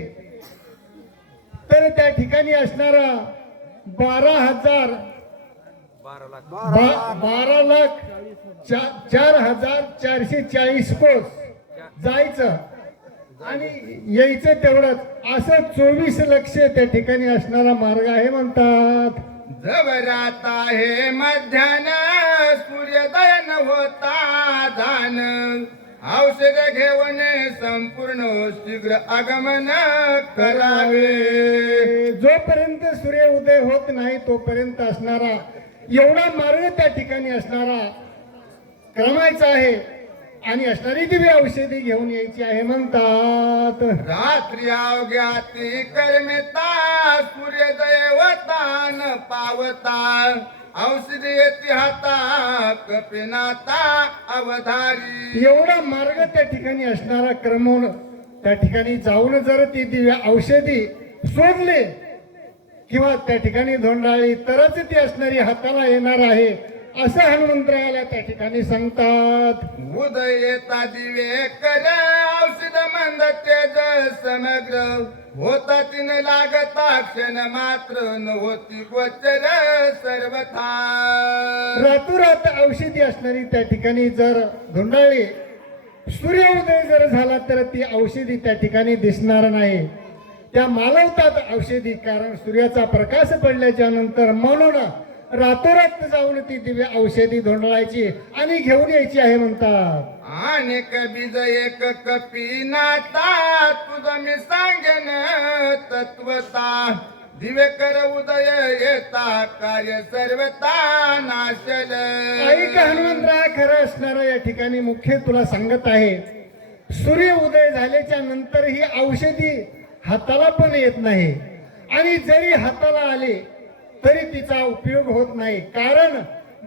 तर त्या ठिकाणी असणारा 12,0440 कोस जायचं आणि यायचं तेवढंच, असं 24 लक्ष त्या ठिकाणी असणारा मार्ग आहे म्हणतात. जवरात आहे मध्यान सूर्योदय न होता जाण, औषध घेऊन संपूर्ण शीघ्र आगमन करावे. जोपर्यंत सूर्य उदय होत नाही तोपर्यंत असणारा एवढा मार्ग त्या ठिकाणी असणारा क्रमायचा आहे आणि असणारी दिव्य औषधी घेऊन यायची आहे म्हणतात. रात्री अवघ्याती कर्मिता सूर्योदय होता न पावता, औषधी येते हाता कपिनाता अवधारी. एवढा मार्ग त्या ठिकाणी असणारा क्रमून त्या ठिकाणी जाऊन जर ती दिव्य औषधी शोधले किंवा त्या ठिकाणी धोंडाळली तरच ती असणारी हाताला येणार आहे, असं हनुमंतरायाला त्या ठिकाणी सांगतात. उदय येता दिवे कर औषध मंद तेज समग्र, होता तिन लागता क्षण मात्र न होती गोचर सर्वथा. रातोरात औषधी असणारी त्या ठिकाणी जर धुंडाळली, सूर्योदय जर झाला तर ती औषधी त्या ठिकाणी दिसणार नाही. त्या मालवतात औषधी, कारण सूर्याचा प्रकाश पडल्याच्या नंतर म्हणून रातोरात जाऊन ती दिव्य औषधी धोंडळायची आणि घेऊन यायची आहे म्हणतात. अनेक बीज एक कपी नाता तुझं मी सांगेन तत्वता दिवे कर उदय येता कार्य सर्वता नाशल. ऐक हनुमंतराया, खरं असणारं या ठिकाणी मुख्य तुला सांगत आहे. सूर्य उदय झाल्याच्या नंतर ही औषधी हाताला पण येत नाही आणि जरी हाताला आली तरी तिचा उपयोग होत नाही. कारण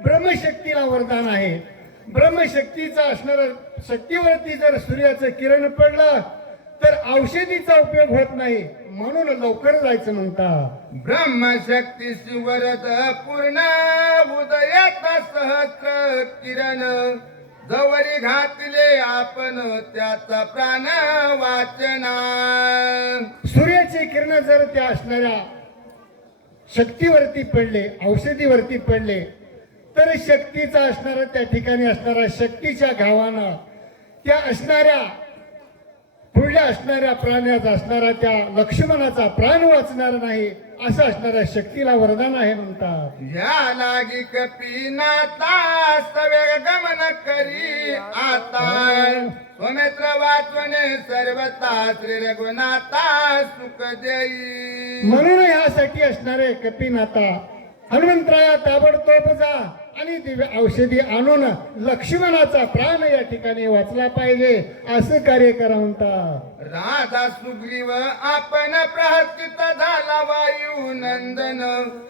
ब्रह्मशक्तीला वरदान आहे. ब्रह्मशक्तीचा असणाऱ्या शक्तीवरती जर सूर्याचं किरण पडलं तर औषधीचा उपयोग होत नाही. म्हणून लवकर जायचं म्हणतात. ब्रह्मशक्ती वरद पूर्ण उदयात सहस्र किरण जवरी घातले आपण त्याचा प्राण वाचना. सूर्याचे किरण जर त्या असणाऱ्या शक्तीवरती पडले, औषधीवरती पडले तर शक्तीचा असणारा त्या ठिकाणी असणारा शक्तीच्या घावानं त्या असणाऱ्या पुढल्या असणाऱ्या प्राण्याचा असणारा त्या लक्ष्मणाचा प्राण वाचणार नाही असं असणाऱ्या शक्तीला वरदान आहे म्हणतात. या लागी कपी नाता सवे गमन करी आता स्वमित्र वाचवणे सर्वता श्री रघुनाथा सुख देई. म्हणून ह्यासाठी असणारे कपिनाथा हनुमंतराया ताबडतोब जा आणि दिव्य औषधी आणून लक्ष्मणाचा प्राण या ठिकाणी वाचला पाहिजे असं कार्य करा म्हणतात. राधा सुग्रीव आपण प्रहर्षित झाला वायू नंदन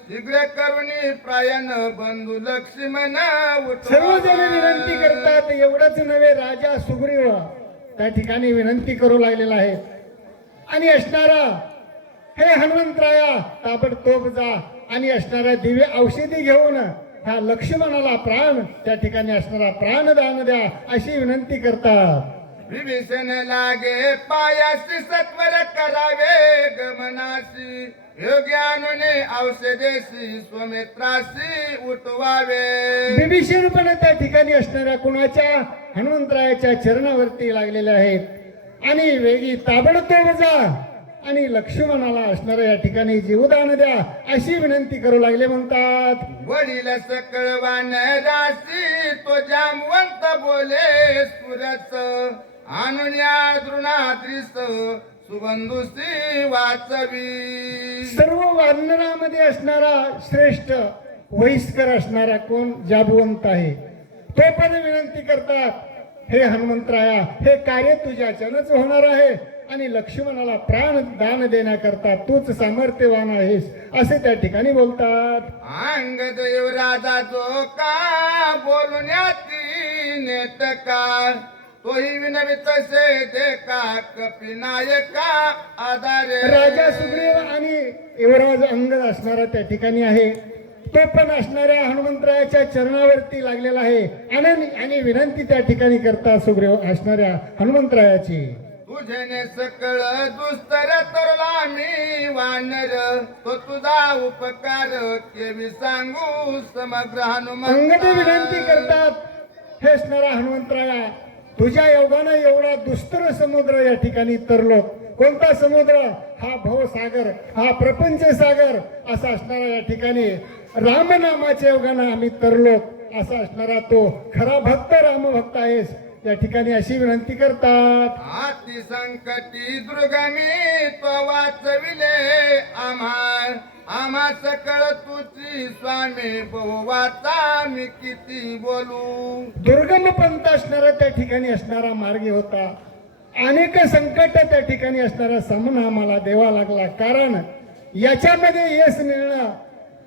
शीघ्र करुणी प्रायण बंधू लक्ष्मण सर्वजण विनंती करतात. एवढंच नव्हे, राजा सुग्रीव त्या ठिकाणी विनंती करू लागलेला आहे आणि असणारा हे हनुमंतराया ताबडतोब जा आणि असणाऱ्या दिव्य औषधी घेऊन ह्या लक्ष्मणाला प्राण त्या ठिकाणी असणारा प्राणदान द्या अशी विनंती करतात. विभीषण लागे पायासी सत्वर करावे गमनासी योग्यानुने औषधेशी स्वमित्राशी उठवावे. विभीषण पण त्या ठिकाणी असणाऱ्या कुणाच्या हनुमंतरायाच्या चरणावरती लागलेले आहेत आणि वेगी ताबडतोब जा आणि लक्ष्मणाला असणाऱ्या या ठिकाणी जीवदान द्या अशी विनंती करू लागले म्हणतात. वडील सकळवान राशी तो जामवंत बोले सुरस आणून या दृणाद्रिस सुबंधुसी वाचवी. सर्व वानरामध्ये असणारा श्रेष्ठ वयस्कर असणारा कोण जाबवंत आहे तो पण विनंती करतात. हे हनुमंतराया, हे कार्य तुझ्याच्यानंच होणार आहे आणि लक्ष्मणाला प्राण दान देण्याकरता तूच सामर्थ्यवान आहेस असे त्या ठिकाणी बोलतात. अंगद युवराजा जो का बोलून नेटका तोही विनवी तसे देखा कपिनायका आधारे. राजा सुग्रीव आणि युवराज अंगद असणारा त्या ठिकाणी आहे. तो पण असणाऱ्या हनुमंतरायाच्या चरणावरती लागलेला आहे आणि विनंती त्या ठिकाणी करता सुग्रीव असणाऱ्या हनुमंतरायाची. तुझेने सकळ दुस्तर तरला मी वानर तो तुझा उपकार केवी सांगू समग्र अंगद विनंती करतात. हे असणारा हनुमंतराया, तुझ्या योगानं एवढा दुस्तर समुद्र या ठिकाणी तरलो. कोणता समुद्र? हा भवसागर, हा प्रपंच सागर असा असणारा या ठिकाणी रामनामाच्या योगानं आम्ही तरलो असा असणारा तो खरा भक्त रामभक्त आहेस या ठिकाणी अशी विनंती करतात. हाती संकटी दुर्गमी तो वाचविले आम्हा सकळ तुझी स्वामी बहुवाचा मी किती बोलू. दुर्गम पंथ असणारा त्या ठिकाणी असणारा मार्गी होता. अनेक संकट त्या ठिकाणी असणारा सामना आम्हाला द्यावा लागला. कारण याच्यामध्ये यश मिळणं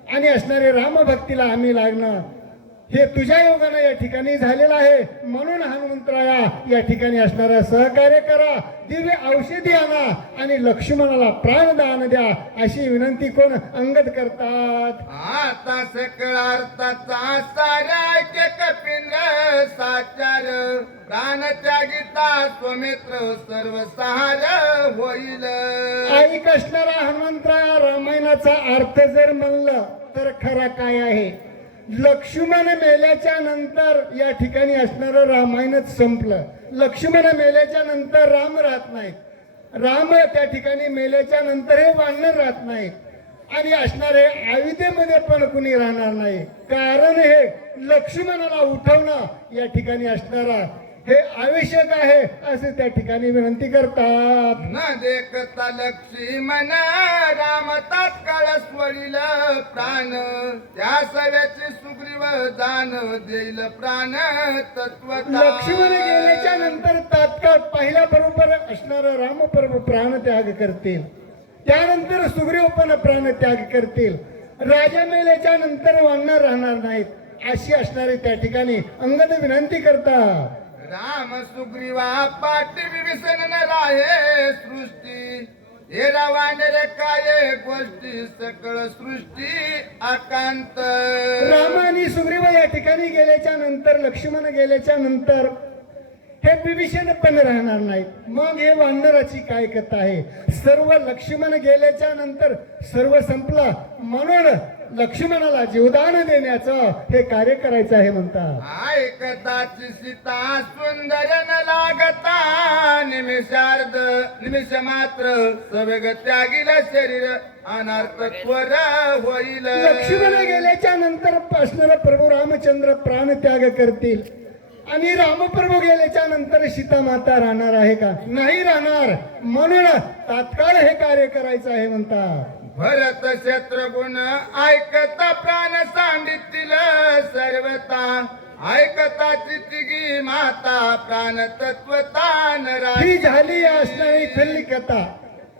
आणि असणारे रामभक्तीला आम्ही लागणं हे तुझ्या योगानं या ठिकाणी झालेलं आहे. म्हणून हनुमंतराया या ठिकाणी असणारा सहकार्य करा, दिव्य औषधी आणा आणि लक्ष्मणाला प्राणदान द्या अशी विनंती कोण अंगद करतात. आता सकळ अर्थाचा सारा कपिंद्र साचार प्राण त्यागिता स्वमित्र सर्व सहार होईल. ऐक असणारा हनुमंतराया, रामायणाचा अर्थ जर म्हणलं तर खरा काय आहे? लक्ष्मण मेल्याच्या नंतर या ठिकाणी असणारं रामायणच संपलं. लक्ष्मण मेल्याच्या नंतर राम राहत नाहीत. राम त्या ठिकाणी मेल्याच्या नंतर हे वानर राहत नाहीत. आणि असणारे आयुधेमध्ये पण कुणी राहणार नाही. कारण हे लक्ष्मणाला उठवणं या ठिकाणी असणारा हे आवश्यक आहे असे त्या ठिकाणी विनंती करतात. न देखता लक्ष्मण राम तात्काळ स्वडील प्राण, त्या सव्याचे सुग्रीव दान देईल प्राण तत्वता. लक्ष्मण गेल्याच्या नंतर तात्काळ पहिल्या बरोबर असणारा रामप्रभू प्राण त्याग करतील. त्यानंतर सुग्रीव पण प्राण त्याग करतील. राजा मेल्याच्या नंतर वानर राहणार नाहीत अशी असणारी त्या ठिकाणी अंगद विनंती करतात. राम सुग्रीवा पाठी विभीषण न राहे सृष्टी, हे रावाने काय गोष्टी सकळ सृष्टी आकांत. राम आणि सुग्रीव या ठिकाणी गेल्याच्या नंतर लक्ष्मण गेल्याच्या नंतर हे विभीषण पण राहणार नाहीत. मग हे वानराची काय कथा आहे. सर्व लक्ष्मण गेल्याच्या नंतर सर्व संपला म्हणून लक्ष्मणाला जीवदान देण्याचं हे कार्य करायचं आहे म्हणतात. ऐकताची सीता सुंदर न लागता, निमिषार्ध निमिष मात्र सवेग त्यागील शरीर अनर्थ त्वर होईल. लक्ष्मण गेल्याच्या नंतर असणारा प्रभू रामचंद्र प्राण त्याग करतील आणि रामप्रभू गेल्याच्या नंतर सीता माता राहणार आहे का. नाही राहणार. म्हणून तात्काळ हे कार्य करायचं आहे म्हणतात. भरत शत्रुघ्न ऐकता प्राण सांडितील सर्वता, ऐकताची तिघी माता प्राण तत्वतान ही झाली या असणारी खरी कथा.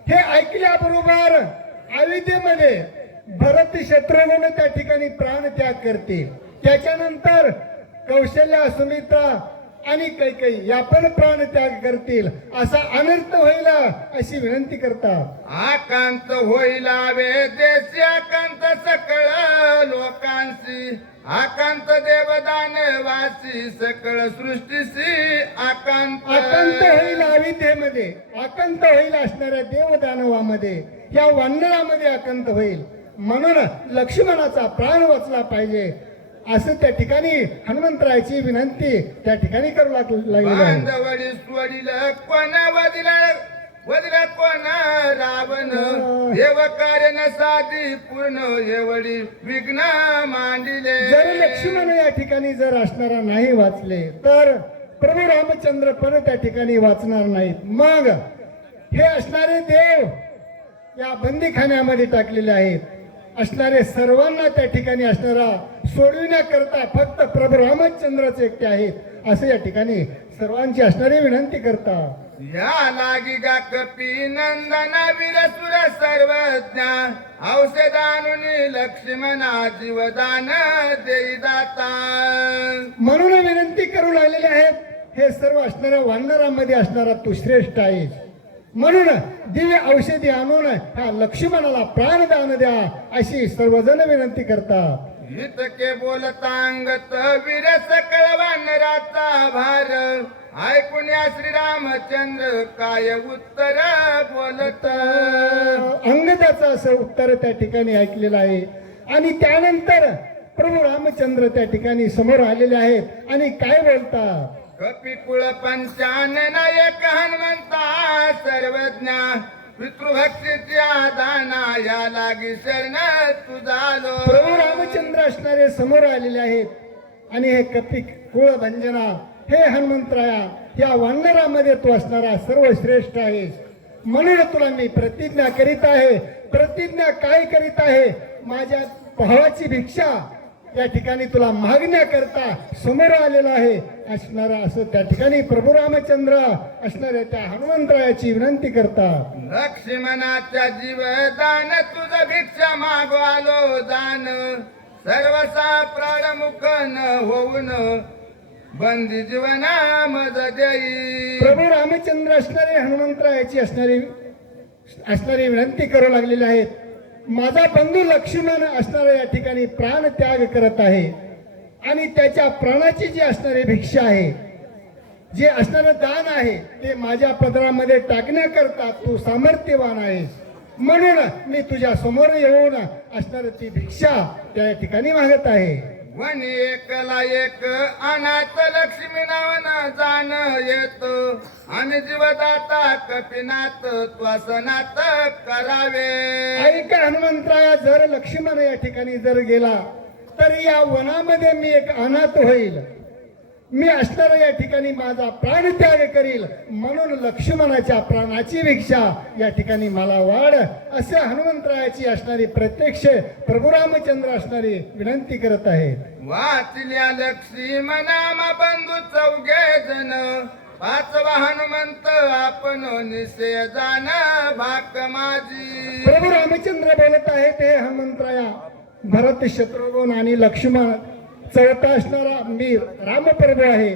हे ऐकल्याबरोबर अयोध्येमध्ये भरत शत्रुघ्न त्या ठिकाणी प्राण त्याग करतील. त्याच्यानंतर कौशल्या सुमित्रा आणि कैकेयी या पण प्राण त्याग करतील. असा अनर्थ होईल अशी विनंती करतात. आकांत होईल देशी आकांत सकळ लोकांशी, आकांत देवदान वासी सकळ सृष्टीशी आकांत. आकांत होईल अविद्येमध्ये, आकांत होईल असणाऱ्या देवदानवामध्ये, या वानरामध्ये आकांत होईल. म्हणून लक्ष्मणाचा प्राण वाचला पाहिजे असं त्या ठिकाणी हनुमंतरायाची विनंती त्या ठिकाणी करू लागली आहे. बांधवडी स्वडील कोण वदिला कोण रावण, देव कार्य न साधी पूर्ण एवढी विघ्न मांडिले. जर लक्ष्मण या ठिकाणी जर असणारा नाही वाचले तर प्रभू रामचंद्र पण त्या ठिकाणी वाचणार नाहीत. मग हे असणारे देव या बंदीखान्यामध्ये टाकलेले आहेत. असणारे सर्वांना त्या ठिकाणी असणारा सोडविण्याकरता फक्त प्रभू रामचंद्रच एकटे आहेत असं या ठिकाणी सर्वांची असणारी विनंती करतात. या लागी गा कपी नंदना वीरसुर सर्वज्ञा, औषधानुनी लक्ष्मणा जीवदान देई दाता. म्हणून विनंती करू लागलेले आहेत. हे सर्व असणाऱ्या वानरांमध्ये असणारा तू श्रेष्ठ आहेस. म्हणून दिव्य औषधी आणून ह्या लक्ष्मणाला प्राणदान द्या अशी सर्वजण विनंती करतात. इतके बोलतांगत वीर सकळ वानराचा भार, ऐकून श्री रामचंद्र काय उत्तर बोलत. अंगदाचं असं उत्तर त्या ठिकाणी ऐकलेलं आहे. आणि त्यानंतर प्रभू रामचंद्र त्या ठिकाणी समोर आलेले आहेत आणि काय बोलतात. कपिकुळ पंचानन एक हनुमंता सर्वज्ञा, पितृभक्तीच्या दाना या लागी शरण तुझालो. प्रभू रामचंद्र असणारे समोर आलेले आहेत आणि हे कपिक कुळ भंजना हे हनुमंतराया या वानरामध्ये तू असणारा सर्वश्रेष्ठ आहेस. म्हणून तुला मी प्रतिज्ञा करीत आहे. प्रतिज्ञा काय करीत आहे. माझ्या भावाची भिक्षा या ठिकाणी तुला मागण्याकरता समोर आलेला आहे असणारा असं त्या ठिकाणी प्रभू रामचंद्र असणाऱ्या त्या हनुमंतरायाची विनंती करतात. लक्ष्मणाच्या जीवदान तुझ भिक्षा मागो आलो दान, सर्वसा प्राणमुख न होऊन बंदी जीवना मज देई. प्रभू रामचंद्र असणारे हनुमंतरायाची असणारी विनंती करू लागलेली आहेत. माझा बंधू लक्ष्मण असणारा या ठिकाणी प्राण त्याग करत आहे आणि त्याच्या प्राणाची जी असणारी भिक्षा आहे, जे असणारं दान आहे ते माझ्या पदरामध्ये टाकण्याकरता तू सामर्थ्यवान आहेस. म्हणून मी तुझ्या समोर येऊन असणार ती भिक्षा त्या ठिकाणी मागत आहे. वनी एकला एक अनाथ लक्ष्मी नावानं जाण येत आम्ही जीवदाता कपिनाथ त्वसनात करावे. ऐका हनुमंतराया, जर लक्ष्मण या ठिकाणी जर गेला तर या वनामध्ये मी एक अनाथ होईल. मी असणारा या ठिकाणी माझा प्राण त्याग करील, म्हणून लक्ष्मणाच्या प्राणाची भिक्षा या ठिकाणी मला वाढ, असे हनुमंतरायाची असणारी प्रत्यक्ष प्रभू रामचंद्र असणारी विनंती करत आहेत. वाचल्या लक्ष्मणामा बंधू चौघे जण पाचवा हनुमंत आपण निश्चय जाण भाक माझी. प्रभू रामचंद्र बोलत आहेत, हे हनुमंतराया, भरत शत्रुघ्न आणि लक्ष्मण चौथा असणारा मी रामप्रभू आहे,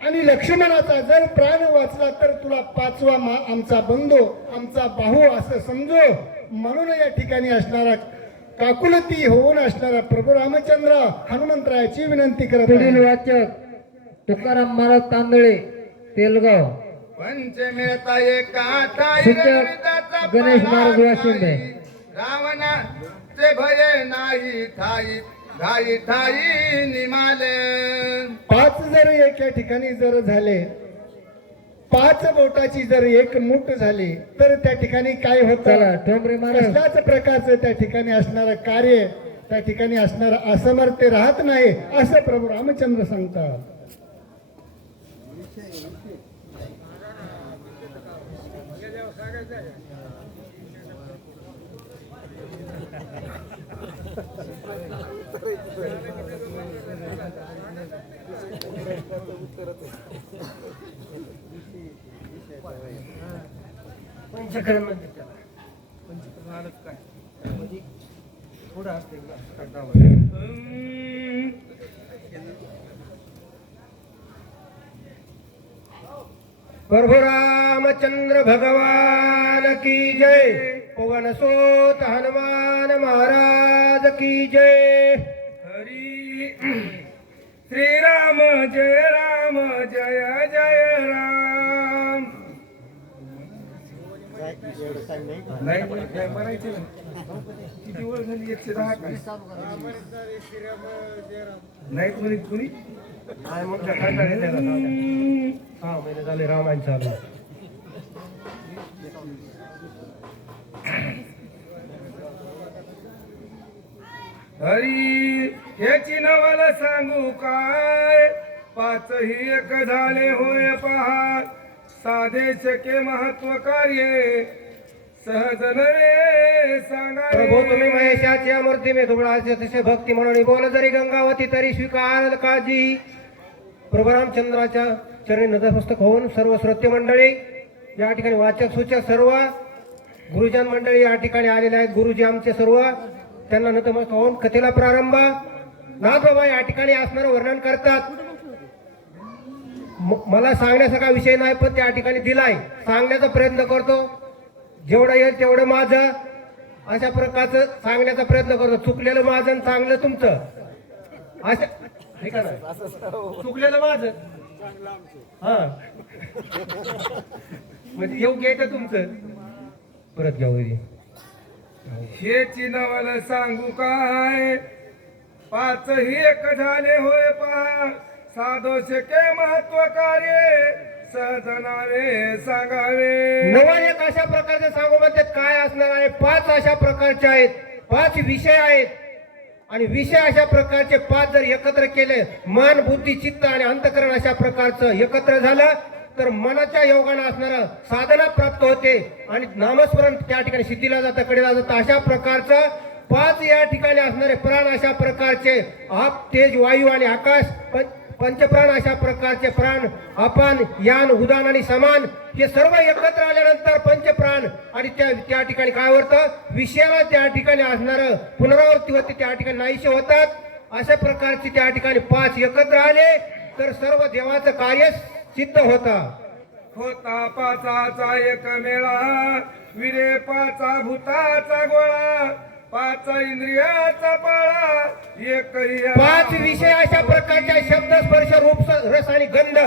आणि लक्ष्मणाचा जर प्राण वाचला तर तुला पाचवा आमचा बंधू आमचा भाऊ असं समजो, म्हणून या ठिकाणी असणारा काकुलती होऊन असणारा प्रभू रामचंद्र हनुमंतरायाची विनंती करत पुढील वाचक तुकाराम महाराज तांदळे तेलगाव. पंचमेता एका ठाई सूचक रविदाचा गणेश महाराज पाला वाशिंदे. नाही. रावणाचे भय नाही ठाई ठाई ठाई निमाले. पाच जर एका ठिकाणी जर झाले, पाच बोटाची जर एक मूठ झाली तर त्या ठिकाणी काय होतं? चला ठोंबरे महाराज. कसल्याच प्रकारचं त्या ठिकाणी असणारं कार्य, त्या ठिकाणी असणारं असमर्थ राहत नाही, असं प्रभू रामचंद्र सांगतात. प्रभु रामचंद्र भगवान की जय. पवन सोत हनुमान महाराज की जय. हरी श्री राम जय जय राम. किती वेळ झाली? 110 काय नाही कोणी कोणी नाही मग काय करायचं? 6 महिने झाले रामायण चालू. हरी याची नवल सांगू काय, पाचही एक झाले होय पहा, साधे शके महत्व कार्य सहज नव्हे सांगा. प्रभू तुम्ही महेशाची मूर्ती में दुबळा तसे भक्ती म्हणून बोल जरी गंगावती तरी स्वीकार काळजी. प्रभू रामचंद्राच्या चरणी नतमस्तक होऊन सर्व श्रोते मंडळी, या ठिकाणी वाचक सूचक सर्व गुरुजन मंडळी या ठिकाणी आलेले आहेत. गुरुजी आमचे सर्व, त्यांना नतमस्तक होऊन कथेला प्रारंभ. नाथबाबा या ठिकाणी असणारं वर्णन करतात. मला सांगण्यासारखा विषय नाही, पण त्या ठिकाणी दिलाय, सांगण्याचा प्रयत्न करतो. जेवढं येईल तेवढं माझं, अशा प्रकारचं सांगण्याचा प्रयत्न करतो. चुकलेलं माझं आणि चांगलं तुमचं, असं हे का नाही? चुकलेलं माझं हा म्हणजे योग्य आहे का तुमचं? परत घ्या वरी. हे चिनवल सांगू काय, पाचही एक झाले होय पहा, साधो शके महत्व कार्य सहज नावे सांगावे. नवा एक अशा प्रकारचे सांगू म्हणतात काय असणार आहे? 5 अशा प्रकारचे आहेत, 5 विषय आहेत, आणि विषय अशा प्रकारचे 5 जर एकत्र केले, मन बुद्धी चित्त आणि अंतकरण अशा प्रकारचं एकत्र झालं तर मनाच्या योगाने असणारं साधना प्राप्त होते आणि नामस्मरण त्या ठिकाणी सिद्धीला जातं, कडेला जातं. अशा प्रकारचं 5 या ठिकाणी असणारे प्राण अशा प्रकारचे आप तेज वायू आणि आकाश पंचप्राण अशा प्रकारचे प्राण, अपान यान उदान आणि समान हे सर्व एकत्र आल्यानंतर पंचप्राण आणि त्या ठिकाणी काय होतं? विषयाला त्या ठिकाणी असणारं पुनरावृत्तीवरती त्या ठिकाणी नाहीसे होतात. अशा प्रकारचे त्या ठिकाणी 5 एकत्र आले तर सर्व देवाचं कार्य सिद्ध होता. होता पाचाचा एक मेळा, विरे पाचा भूताचा गोळा, 5 इंद्रियाचा पाळा, एकही 5 विषय अशा प्रकारचे शब्द स्पर्श रूप रस आणि गंध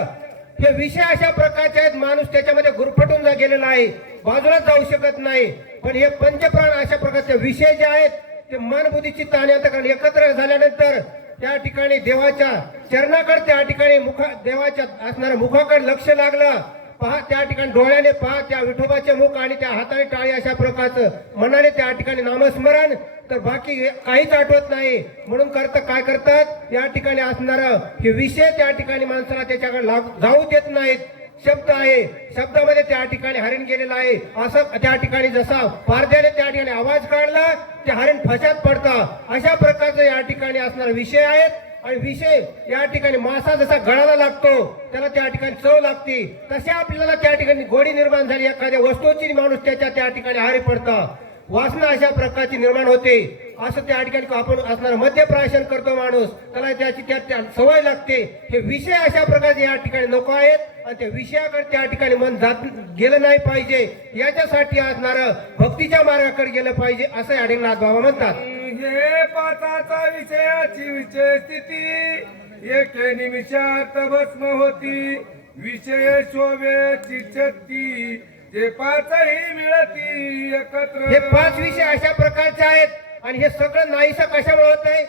हे विषय अशा प्रकारचे आहेत, माणूस त्याच्यामध्ये गुरफटून गेलेला आहे, बाजूला जाऊ शकत नाही. पण हे पंचप्राण अशा प्रकारचे विषय जे आहेत ते मन बुद्धी चित्त आणि अंतकरण एकत्र झाल्यानंतर त्या ठिकाणी देवाच्या चरणाकडे त्या ठिकाणी देवाच्या असणाऱ्या मुखाकडे लक्ष लागलं. पहा त्या ठिकाणी डोळ्याने पहा त्या विठोबाचे मुख आणि त्या हाताने टाळी अशा प्रकारचं मनाने त्या ठिकाणी नामस्मरण, तर बाकी काहीच आठवत नाही. म्हणून काय करतात या ठिकाणी असणारं हे विषय त्या ठिकाणी माणसाला त्याच्याकडे जाऊ देत नाहीत. शब्द आहे, शब्दामध्ये त्या ठिकाणी हरिण गेलेला आहे. असं त्या ठिकाणी जसा पारद्याने त्या ठिकाणी आवाज काढला ते हरिण फशात पडतं. अशा प्रकारचं या ठिकाणी असणारे विषय आहेत. आणि विषय या ठिकाणी मासा जसा गळाला लागतो त्याला त्या ठिकाणी चव लागते, तशा आपल्याला त्या ठिकाणी गोडी निर्माण झाली एखाद्या वस्तूची माणूस त्या ठिकाणी आहारी पडता. वासना अशा प्रकारची निर्माण होते. असं त्या ठिकाणी आपण असणार मद्यप्राशन करतो माणूस, त्याला त्याची त्या सवय लागते. हे विषय अशा प्रकारचे या ठिकाणी नको आहेत आणि त्या विषयाकडे त्या ठिकाणी मन जात गेलं नाही पाहिजे. याच्यासाठी असणार भक्तीच्या मार्गाकडे गेलं पाहिजे असं या ठिकाणी नाथबाबा म्हणतात. हे पाचाचा विषयाची विषय स्थिती एके निमिषात भस्म होती. विषय शोभेची शक्ती ते पाचही मिळती एकत्र. हे 5 विषय अशा प्रकारचे आहेत आणि हे सगळं नाहीसं कशामुळे होत आहे?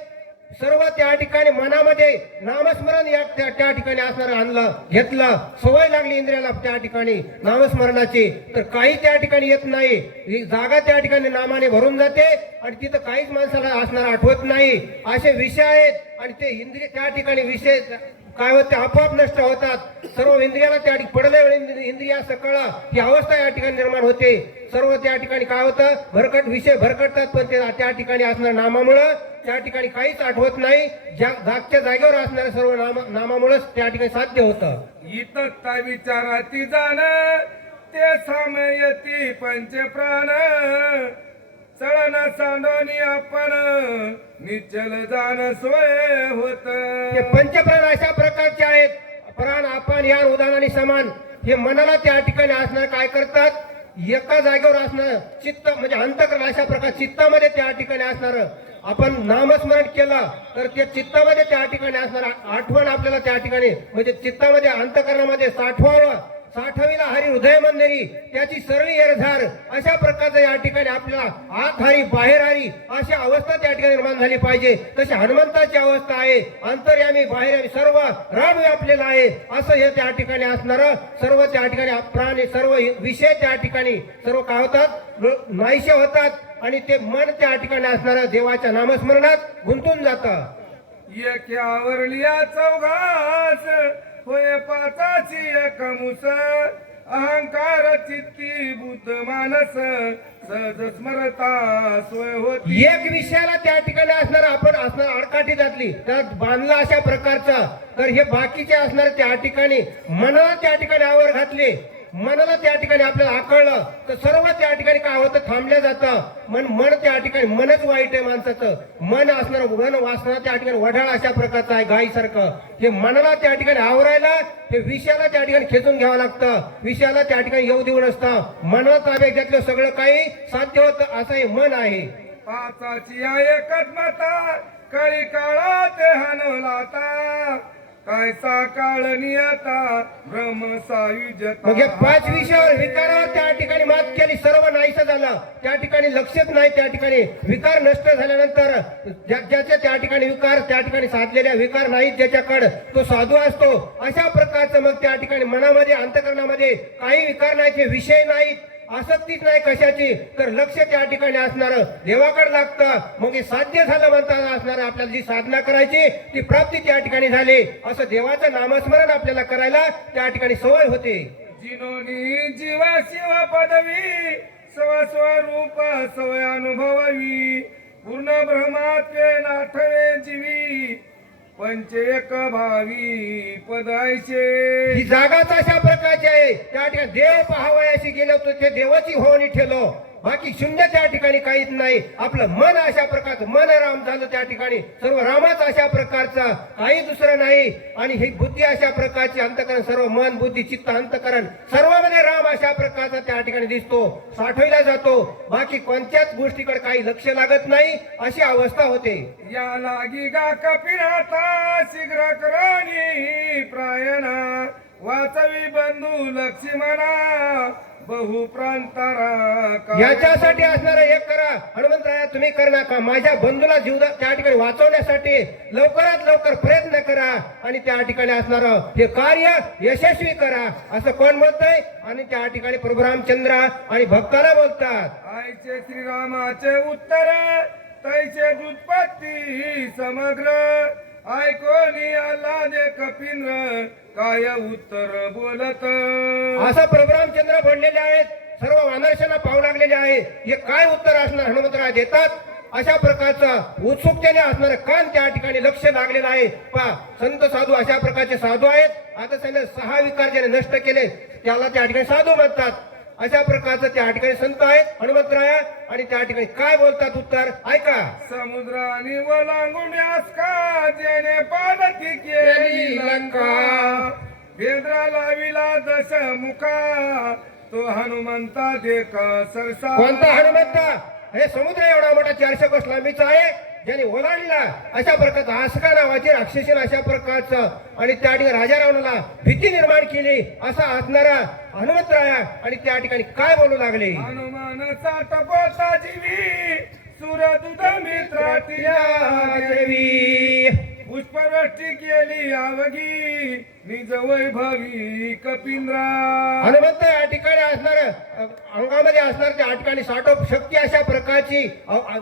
सर्व त्या ठिकाणी मनामध्ये नामस्मरण त्या ठिकाणी असणारं आणलं घेतलं, सवय लागली इंद्रियाला त्या ठिकाणी नामस्मरणाची, तर काही त्या ठिकाणी येत नाही. ही जागा त्या ठिकाणी नामाने भरून जाते आणि तिथं काहीच माणसाला असणार आठवत नाही. असे विषय आहेत आणि ते इंद्रिय त्या ठिकाणी विषय काय होते आपोआप नष्ट होतात. सर्व इंद्रियाला त्या ठिकाणी पडले इंद्रिया सकळ ही अवस्था या ठिकाणी निर्माण होते. सर्व त्या ठिकाणी काय होतं विषय भरकटतात, पण ते त्या ठिकाणी असणाऱ्या नामामुळं त्या ठिकाणी काहीच आठवत नाही. जागच्या जागेवर असणाऱ्या सर्व नामामुळेच त्या ठिकाणी साध्य होतं. इतका विचाराती जाण ते सामयती पंचप्राण चळण सांडोनी आपण निश्चल जाण सोय होत. हे पंचप्राण अशा प्रकारचे आहेत. प्राण आपण या उदाहरणाने समान. हे मनाला त्या ठिकाणी असणार काय करतात, एका जागेवर असणार चित्त म्हणजे अंतकरण अशा प्रकार चित्तामध्ये त्या ठिकाणी असणार आपण नामस्मरण केलं तर त्या चित्तामध्ये त्या ठिकाणी असणार आठवण आपल्याला त्या ठिकाणी म्हणजे चित्तामध्ये अंतकरणामध्ये साठवीला हरी हृदय मंदिरी त्याची सरळी एरझार अशा प्रकारचं या ठिकाणी आपल्याला आत हारी बाहेर हारी अशी अवस्था त्या ठिकाणी निर्माण झाली पाहिजे. तशी हनुमंताची अवस्था आहे. अंतर्यामी बाहेर सर्व राम व्यापलेला आहे. असं हे त्या ठिकाणी असणारं सर्व त्या ठिकाणी प्राणी सर्व विषय त्या ठिकाणी सर्व काय होतात नाहीसे होतात आणि ते मन त्या ठिकाणी असणारं देवाच्या नामस्मरणात गुंतून जातं. एकावरलिया चौघास होय पाचाची एक मुस अहंकार चित्ती बुद्ध मानस सहज स्मरता सोय होती. एक विषयाला त्या ठिकाणी असणार आपण असणार आडकाठी घातली त्यात बांधला अशा प्रकारचा, तर हे बाकीचे असणार त्या ठिकाणी मनाला त्या ठिकाणी आवर घातले, मनाला त्या ठिकाणी आपल्याला आकळलं तर सर्व त्या ठिकाणी काय होतं थांबल्या जातं. मन त्या ठिकाणी मनच वाईट आहे माणसाचं. मन असणार मन वासना त्या ठिकाणी वढाळ अशा प्रकारचं आहे गायीसारखं. हे मनाला त्या ठिकाणी आवरायला हे विषयाला त्या ठिकाणी खेचून घ्यावं लागतं. विषयाला त्या ठिकाणी येऊ देऊ नसतं. मनाला ताब्यात घेतलं सगळं काही साध्य होतं असं हे मन आहे. पाचाची या एकच माता कळी काळात हनवलाता कायसा काळ नियता ब्रह्म सायुजता. मग हे 5 विषयावर विकारावर त्या ठिकाणी मात केली सर्व नाहीसं झालं. त्या ठिकाणी लक्षच नाही. त्या ठिकाणी विकार नष्ट झाल्यानंतर ज्याच्या त्या ठिकाणी विकार त्या ठिकाणी साधलेल्या विकार नाहीत ज्याच्याकडे तो साधू असतो. अशा प्रकारचं मग त्या ठिकाणी मनामध्ये अंतकरणामध्ये काही विकार नाहीत, हे विषय नाहीत, आसक्तीच नाही कशाची, तर लक्ष त्या ठिकाणी असणार देवाकडे लागतं. मग हे साध्य झालं म्हणताना असणार आपल्याला जी साधना करायची ती प्राप्ती त्या ठिकाणी झाली. असं देवाचं नामस्मरण आपल्याला करायला त्या ठिकाणी सवय होते. जिनोनी जीवा शिव पदवी स्वस्वरूप सवय अनुभवावी पूर्ण ब्रह्मात्मे नाथवे जीवी पंच एक भावी पदायचे. ही जागाच अशा प्रकारची आहे. त्या ठिकाणी देव पाहावयाशी गेलो होतो ते देवाची होणी ठेलो, बाकी शून्य त्या ठिकाणी काहीच नाही. आपलं मन अशा प्रकारचं मन राम झालं त्या ठिकाणी सर्व रामच अशा प्रकारचा काही दुसरं नाही. आणि ही बुद्धी अशा प्रकारची अंतकरण सर्व मन बुद्धी चित्त अंतकरण सर्वांमध्ये राम अशा प्रकारचा त्या ठिकाणी दिसतो, साठवला जातो. बाकी कोणत्याच गोष्टीकडे काही लक्ष लागत नाही अशी अवस्था होते. या लागी गा कपिनाथा शीघ्र करोनी प्रायणा वाचवी बंधू लक्ष्मणा बहुप्रांतारा याच्यासाठी असणारं एक करा. हनुमंतराया तुम्ही कर नका, माझ्या बंधूला जीव त्या ठिकाणी वाचवण्यासाठी लवकरात लवकर प्रयत्न करा आणि त्या ठिकाणी असणारं हे कार्य यशस्वी करा असं कोण बोलतंय. आणि त्या ठिकाणी प्रभू रामचंद्र आणि भक्ताला बोलतात. आईचे श्रीरामाचे उत्तर तैचे दुष्पत्ती समग्र ऐकोनी आला जे कपिंद्र काय उत्तर बोलत. असं प्रभू रामचंद्र बोललेले आहेत. सर्व वानरसेना पाहू लागलेले आहे. हे काय उत्तर असणार हनुमंतराय देतात. अशा प्रकारचं उत्सुकतेने असणारं कान त्या ठिकाणी लक्ष लागलेलं आहे. पहा संत साधू अशा प्रकारचे साधू आहेत. आता त्याने 6 विकार ज्याने नष्ट केले त्याला त्या ठिकाणी साधू म्हणतात. अशा प्रकारचं त्या ठिकाणी संत आहेत हनुमंतराया. आणि त्या ठिकाणी काय बोलतात उत्तर ऐका. समुद्राने वलांगुण्यास का जेणे पालती केली लंका भेद्रा लाविला दश मुखा तो हनुमंता देखा सरसा. कोणता हनुमंता. हे समुद्र एवढा मोठा 400 कोस लांबीचा आहे ज्याने ओलांडला. अशा प्रकारचा आसका नावाची राक्षसीन अशा प्रकारचं आणि त्या ठिकाणी राजा रावणाला भीती निर्माण केली असा असणारा हनुमंतराया. आणि त्या ठिकाणी काय बोलू लागले. हनुमान साठ पोता जीवी सुरदुध मित्राटिया देवी पुष्पवृष्टी केली आवगी निज वैभवी कपिंद्रा. हनुमंत या ठिकाणी असणार अंगामध्ये असणार त्या ठिकाणी साठोप शक्ती अशा प्रकारची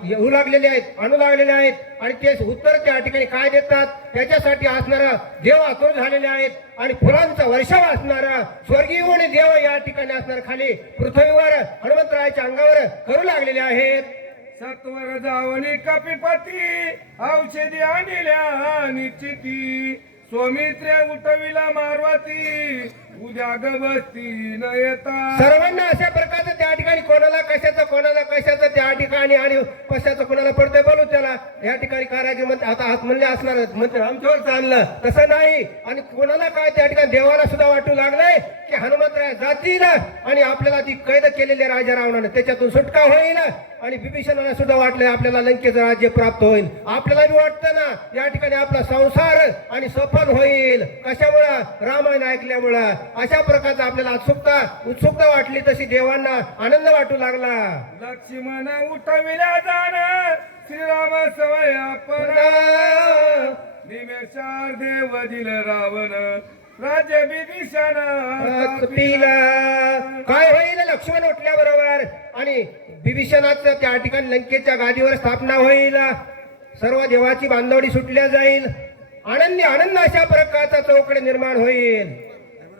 येऊ लागलेली आहेत, आणू लागलेले आहेत. आणि ते उत्तर त्या ठिकाणी काय देतात त्याच्यासाठी असणारा देव आतुर झालेले आहेत. आणि फुलांचा वर्षाव असणारा स्वर्गीय देव या ठिकाणी असणार खाली पृथ्वीवर हनुमंतरायाच्या अंगावर करू लागलेले आहेत. सत्वर जावणी कपिपती औषधी आणल्या निश्चिती सौमित्र्य उठविला मारवती उद्या गवस्ती न येता. सर्वांना अशा प्रकारचं त्या ठिकाणी कोणाला कशाचं त्या ठिकाणी आणि कशाचं कोणाला पडतंय बोलू त्याला या ठिकाणी कारागीर म्हणते आता हात म्हणले असणार म्हणते आमच्यावर चाललं तसं नाही. आणि कोणाला काय त्या ठिकाणी देवाला सुद्धा वाटू लागलंय की हनुमंतराय जातील आणि आपल्याला ती कैद केलेल्या राजा रावणाने त्याच्यातून सुटका होईल. आणि विभीषणाला सुद्धा वाटलंय आपल्याला लंकेचं राज्य प्राप्त होईल. आपल्याला बी वाटतं ना या ठिकाणी आपला संसार आणि सफल होईल. कशामुळं रामायण ऐकल्यामुळं. अशा प्रकारचा आपल्याला उत्सुकता वाटली तशी देवांना आनंद वाटू लागला. लक्ष्मण उठविल्या जाण श्रीराम सवय आपण निमेषार देव दिल रावण राज्य विभीषण काय होईल लक्ष्मण उठल्याबरोबर आणि विभीषणाचं त्या ठिकाणी लंकेच्या गादीवर स्थापना होईल. सर्व देवाची बांधवडी सुटल्या जाईल. आनंद अशा प्रकारचा चौकड निर्माण होईल.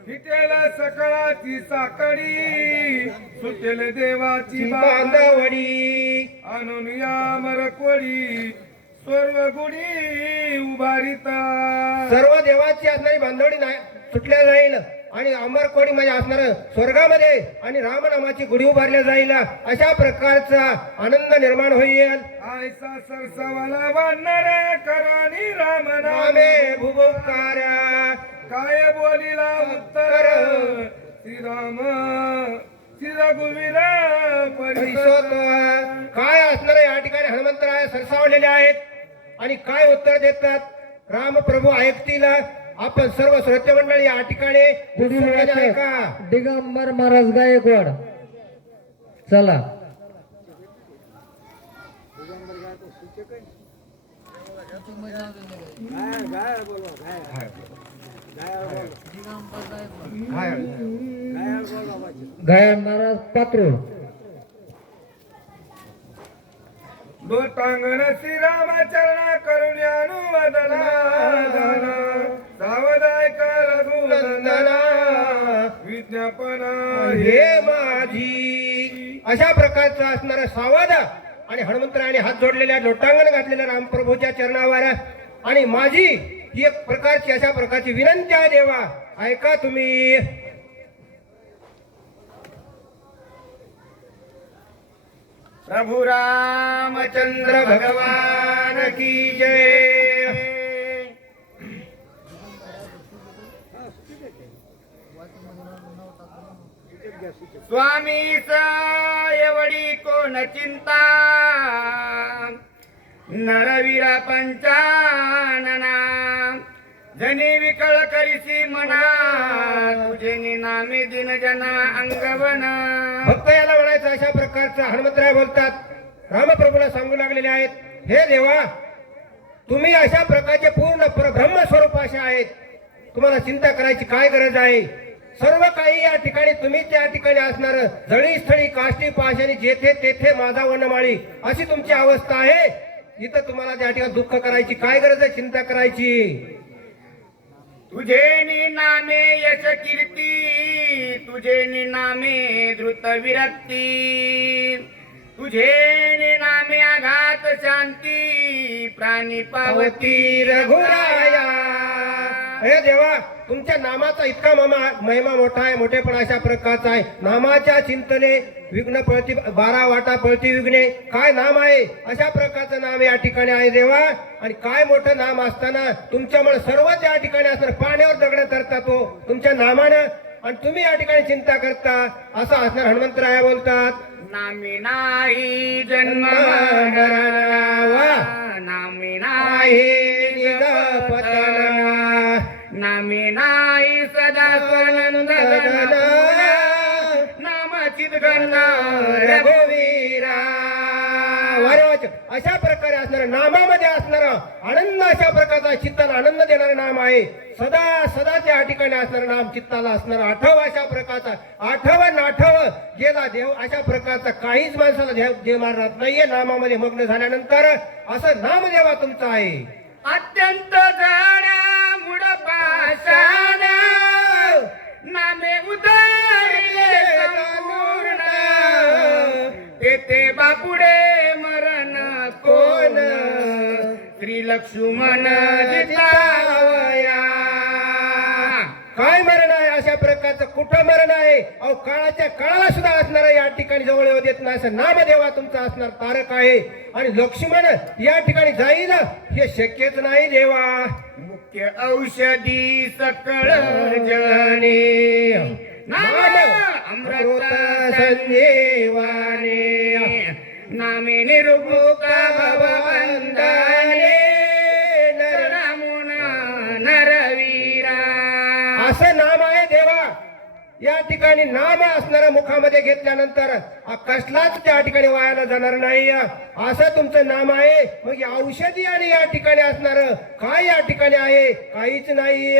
फिटेल सकळाची साकडी सुटेल देवाची बांधवडी आणून या मरकोडी सर्व गुढी उभारिता. सर्व देवाची असणारी बांधवडी सुटल्या जाईल आणि अमरकोडी मध्ये असणार स्वर्गामध्ये आणि रामनामाची गुढी उभारल्या जाईल. अशा प्रकारचा आनंद निर्माण होईल. आयसा सरसावाला बांधणार करानी राम नामे भुभुकार काय बोलिला उत्तर श्रीराम श्री रघुवीर परिसोत. काय असणार या ठिकाणी हनुमंतराय सरसावलेले आहेत आणि काय उत्तर देतात राम प्रभू ऐकतील. आपण सर्व श्रोते मंडळी या ठिकाणी उत्सुकतेने ऐका. दिगंबर महाराज गायकवाड चला. गायन महाराज पात्रोळ. लोटांगण श्रीरामचरण करुण्यानुवदना सावधायक रघुनंदना विज्ञापना हे माझी. अशा प्रकारचं असणारं सावध आणि हनुमंतरायाने हात जोडलेल्या लोटांगण घातलेल्या रामप्रभूच्या चरणावर आणि माझी ही एक प्रकारची अशा प्रकारची विनंती आहे देवा ऐका तुम्ही. प्रभु रामचंद्र भगवान की जय. स्वामीस एवढी कोण चिंता नरवीर पंचानना जनी विकळ करीसी मना तुझे तुझे नामे दिन जना अंगवन. भक्त याला म्हणायचं अशा प्रकारचा हनुमंतराय बोलतात रामप्रभूला सांगू लागलेले आहेत. हे देवा, तुम्ही अशा प्रकारचे पूर्ण ब्रह्म स्वरूप असे आहेत, तुम्हाला चिंता करायची काय गरज आहे. सर्व काही या ठिकाणी तुम्ही त्या ठिकाणी असणार, जळी स्थळी काष्टी पाशानी जेथे तेथे माझा वनमाळी अशी तुमची अवस्था आहे. इथं तुम्हाला त्या ठिकाणी दुःख करायची काय गरज आहे, चिंता करायची. तुझे नामे यश कीर्ती, तुझे नामे द्रुत विरक्ती, तुझे नामे आघात शांती, प्राणी पावती रघुराया. हे देवा, तुमच्या नामाचा इतका महिमा मोठा आहे, मोठेपणा अशा प्रकारचा आहे. नामाच्या चिंतने विघ्न पळती, 12 वाटा पळती विघ्ने. काय नाम आहे, अशा प्रकारचं नाम या ठिकाणी आहे देवा. आणि काय मोठं नाम असताना तुमच्यामुळे सर्व त्या ठिकाणी असणार पाण्यावर दगड करता तो तुमच्या नामानं, आणि तुम्ही या ठिकाणी चिंता करता असं असणार. हनुमंतराया बोलतात नामे नाही जन्म मरणावा, नामे आहे नाही निगपतना, नामे नाही सदा सनंद नामाचित गण रघुवीरा. वारवाच अशा प्रकारे असणार नामामध्ये असणार आनंद, अशा प्रकारचा चित्ताला आनंद देणारं नाम आहे. सदा सदा त्या ठिकाणी असणारं नाम चित्ताला असणार आठव अशा प्रकारचा, आठवं नाठव गेला देव अशा प्रकारचा काहीच माणसाला देव मारणार नाहीये. नामामध्ये मग्न झाल्यानंतर असं नाम देवा तुमचा आहे. अत्यंत जाण्या मुड पाषाण नामे उदरले संपूर्ण, तेथे बापुडे मरण कोण, श्री लक्ष्मण जितावया. काय मरण आहे, अशा प्रकारचं कुठं मरण आहे. अहो काळाच्या काळाला सुद्धा असणार या ठिकाणी जवळ येऊ देत नाही असं नामदेवा तुमचा असणार तारक आहे. आणि लक्ष्मण या ठिकाणी जाईल हे शक्यच नाही देवा. मुख्य औषधी सकळ जने नाम अमृत अमृत संजीवाने, नामे निर्भूक भवबंधने, नरमुन नरवीरा. असं नाम आहे देवा. या ठिकाणी नाम असणारा मुखामध्ये घेतल्यानंतर कसलाच त्या ठिकाणी वायाला जाणार नाही असं तुमचं नाम आहे. मग या औषधी आणि या ठिकाणी असणार काय या ठिकाणी आहे, काहीच नाही.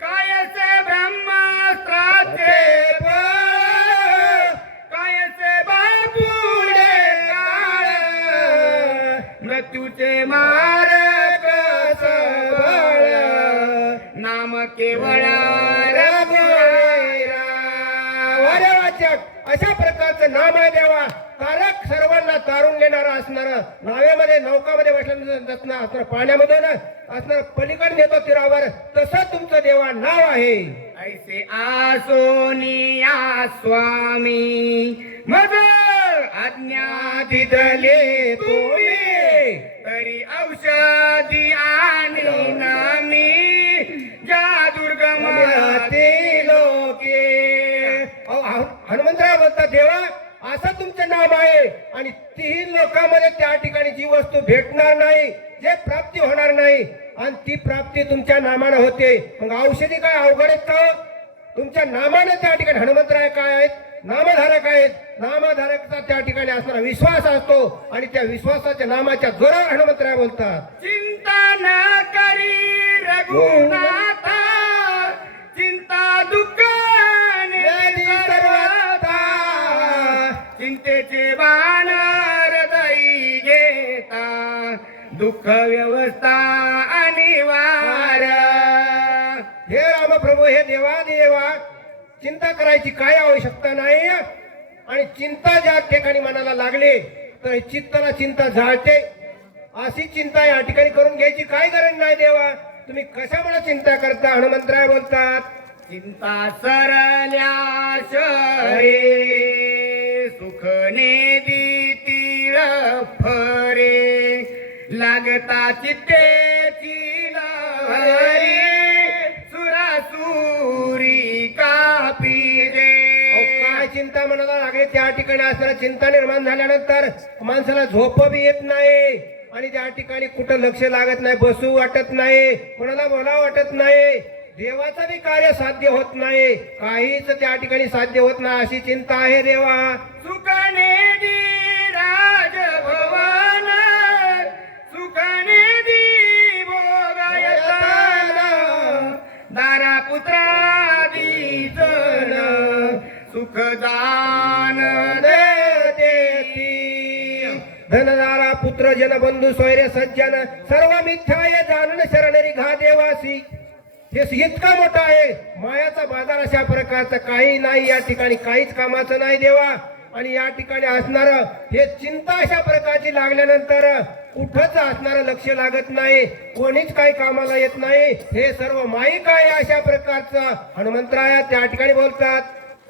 कायसे ब्रह्मास्त्राचे बळ, कायसे बापुडे काळ, मृत्यूचे मारक सबळ, नाम केवळ रघुवीरा. वारे वाचक अशा प्रकारचं नाम आहे देवा. तारक सर्वांना तारून देणारा असणार, नावेमध्ये नौकामध्ये बसल्यानंतर असणार, पाण्यामधून असणार, पलीकडे नेतो तीरावर, तसं तुमचं देवा नाव आहे. ऐसे आसोनिया स्वामी मज आज्ञा दिदले तुम्ही, तरी औषधी आणि नामी ज्या दुर्गम ते लोके. हनुमंतराव बोलतात देवा असं तुमचं नाम आहे. आणि 3 लोकांमध्ये त्या ठिकाणी जी वस्तू भेटणार नाही, जे प्राप्ती होणार नाही, आणि ती प्राप्ती तुमच्या नामानं होते. मग औषधी काय अवघड आहेत का? तुमच्या नामानं त्या ठिकाणी हनुमंतराय काय आहेत, नामधारक आहेत. नामधारकचा त्या ठिकाणी असणारा विश्वास असतो, आणि त्या विश्वासाच्या नामाच्या जोरावर हनुमंतराय बोलतात. चिंता न करी रघुनाथा, चिंता दुःख चिंतेचे बाण हृदयी घेता, दुःख व्यवस्था अनिवार. हे रामप्रभू, हे देवा, चिंता करायची काय आवश्यकता नाही. आणि चिंता ज्या ठिकाणी मनाला लागली तर चित्ताला चिंता जाळते. अशी चिंता या ठिकाणी करून घ्यायची काय गरज नाही देवा. तुम्ही कशामुळे चिंता करता. हनुमंतराय बोलतात चिंता सरल्या शरे, सुखने दी फरे, लागता चित्तेची लहरी, सुरासुरी कापी दे. काय चिंता मनाला लागली त्या ठिकाणी असणारा चिंता निर्माण झाल्यानंतर माणसाला झोप बी येत नाही, आणि त्या ठिकाणी कुठं लक्ष लागत नाही, बसू वाटत नाही, कोणाला बोलावं वाटत नाही. देवाचं बी कार्य साध्य होत नाही, काहीच त्या ठिकाणी साध्य होत नाही अशी चिंता आहे देवा. सुखाने दी राजभवन सुखाने दी भोगायताना दारा पुत्रादी जण सुखदान देती. धनदारा पुत्र जन बंधू स्वैर्य सज्जन सर्व मिथ्याय जाणून शरणरी घा देवासी. हे इतका मोठा आहे, मायाचा बाजार अशा प्रकारचा काही नाही या ठिकाणी, काहीच कामाचं नाही देवा. आणि या ठिकाणी असणार हे चिंता अशा प्रकारची लागल्यानंतर कुठंच असणार लक्ष लागत नाही, कोणीच काही कामाला येत नाही. हे सर्व माईक आहे अशा प्रकारचं हनुमंतराया त्या ठिकाणी बोलतात.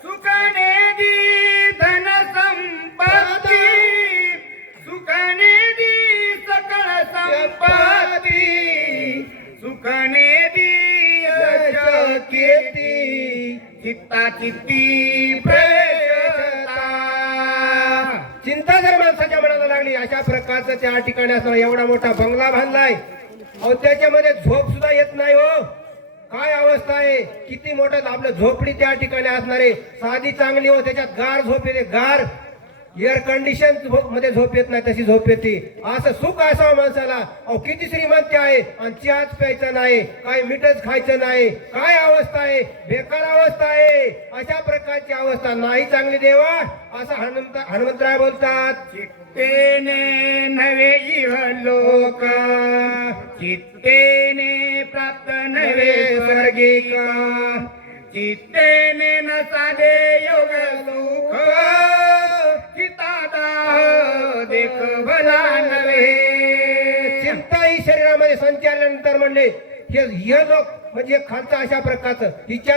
सुखाने दी धन संपत्ती सुखाने दी सकळ संपत्ती सुखाने दी यश कीर्ती चित्ता चित्ती प्रेषता. चिंता जर माणसाच्या मनाला लागली अशा प्रकारचं त्या ठिकाणी असणार एवढा मोठा बंगला बांधलाय, अहो त्याच्यामध्ये झोप सुद्धा येत नाही हो. काय अवस्था आहे, किती मोठं आपलं झोपडी त्या ठिकाणी असणार आहे, साधी चांगली हो त्याच्यात गार झोप येते, गार एअर कंडिशन मध्ये झोप येत नाही तशी झोप येते. असं सुख असावं माणसाला. अहो किती श्रीमंत आहे आणि चहाच प्यायचं नाही, काही मीठच खायचं नाही, काय अवस्था आहे, बेकार अवस्था आहे. अशा प्रकारची अवस्था नाही चांगली देवा असं हनुमंतराय बोलतात. चित्तेने नवे इह लोक चित्तेने प्राप्त नवे स्वर्गिक चित्तेने न साधे योग सुख चितादा देख भला नवे. चिंता ही शरीरामध्ये संचारल्यानंतर म्हणले हे लोक म्हणजे खालचा अशा प्रकारचं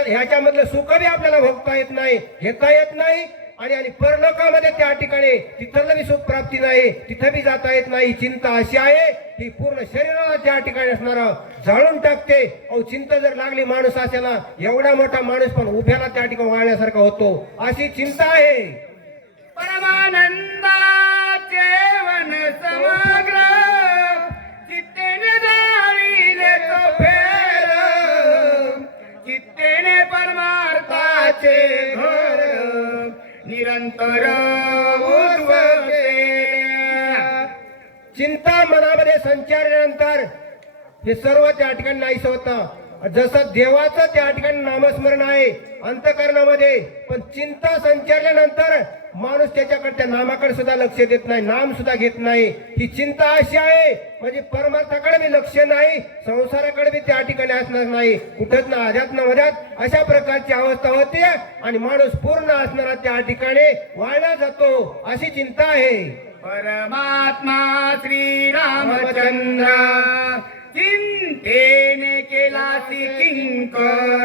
ह्याच्यामधलं सुख बी आपल्याला भोगता येत नाही, घेता येत नाही. आणि परलोकामध्ये त्या ठिकाणी तिथलं बी सुख प्राप्ती नाही, तिथं बी जाता येत नाही. चिंता अशी आहे की पूर्ण शरीराला त्या ठिकाणी असणार जाळून टाकते. अहो चिंता जर लागली माणूस असायला एवढा मोठा माणूस पण उभ्याला त्या ठिकाणी वाळण्यासारखा होतो, अशी चिंता आहे. परमानंदाचे वन समग्र चित्तेने जाळीले तो फेर चित्तेने परमार्थाचे घर निरंतर उद्भवते. चिंता मनामध्ये संचारल्यानंतर हे सर्व त्या ठिकाणी नाहीस होतं. जसं देवाचं त्या ठिकाणी नामस्मरण आहे अंतःकरणामध्ये, पण चिंता संचारल्यानंतर माणूस त्याच्याकडे त्या नामाकडे सुद्धा लक्ष देत नाही, नाम सुद्धा घेत नाही. ही चिंता अशी आहे म्हणजे परमार्थाकडे बी लक्ष नाही, संसाराकडे बी त्या ठिकाणी असणार नाही, कुठंच ना अध्यात ना मध्यात अशा प्रकारची अवस्था होते आणि माणूस पूर्ण असणारा त्या ठिकाणी वाळला जातो, अशी चिंता आहे. परमात्मा श्री रामचंद्र चिंतेने केलासी किंकर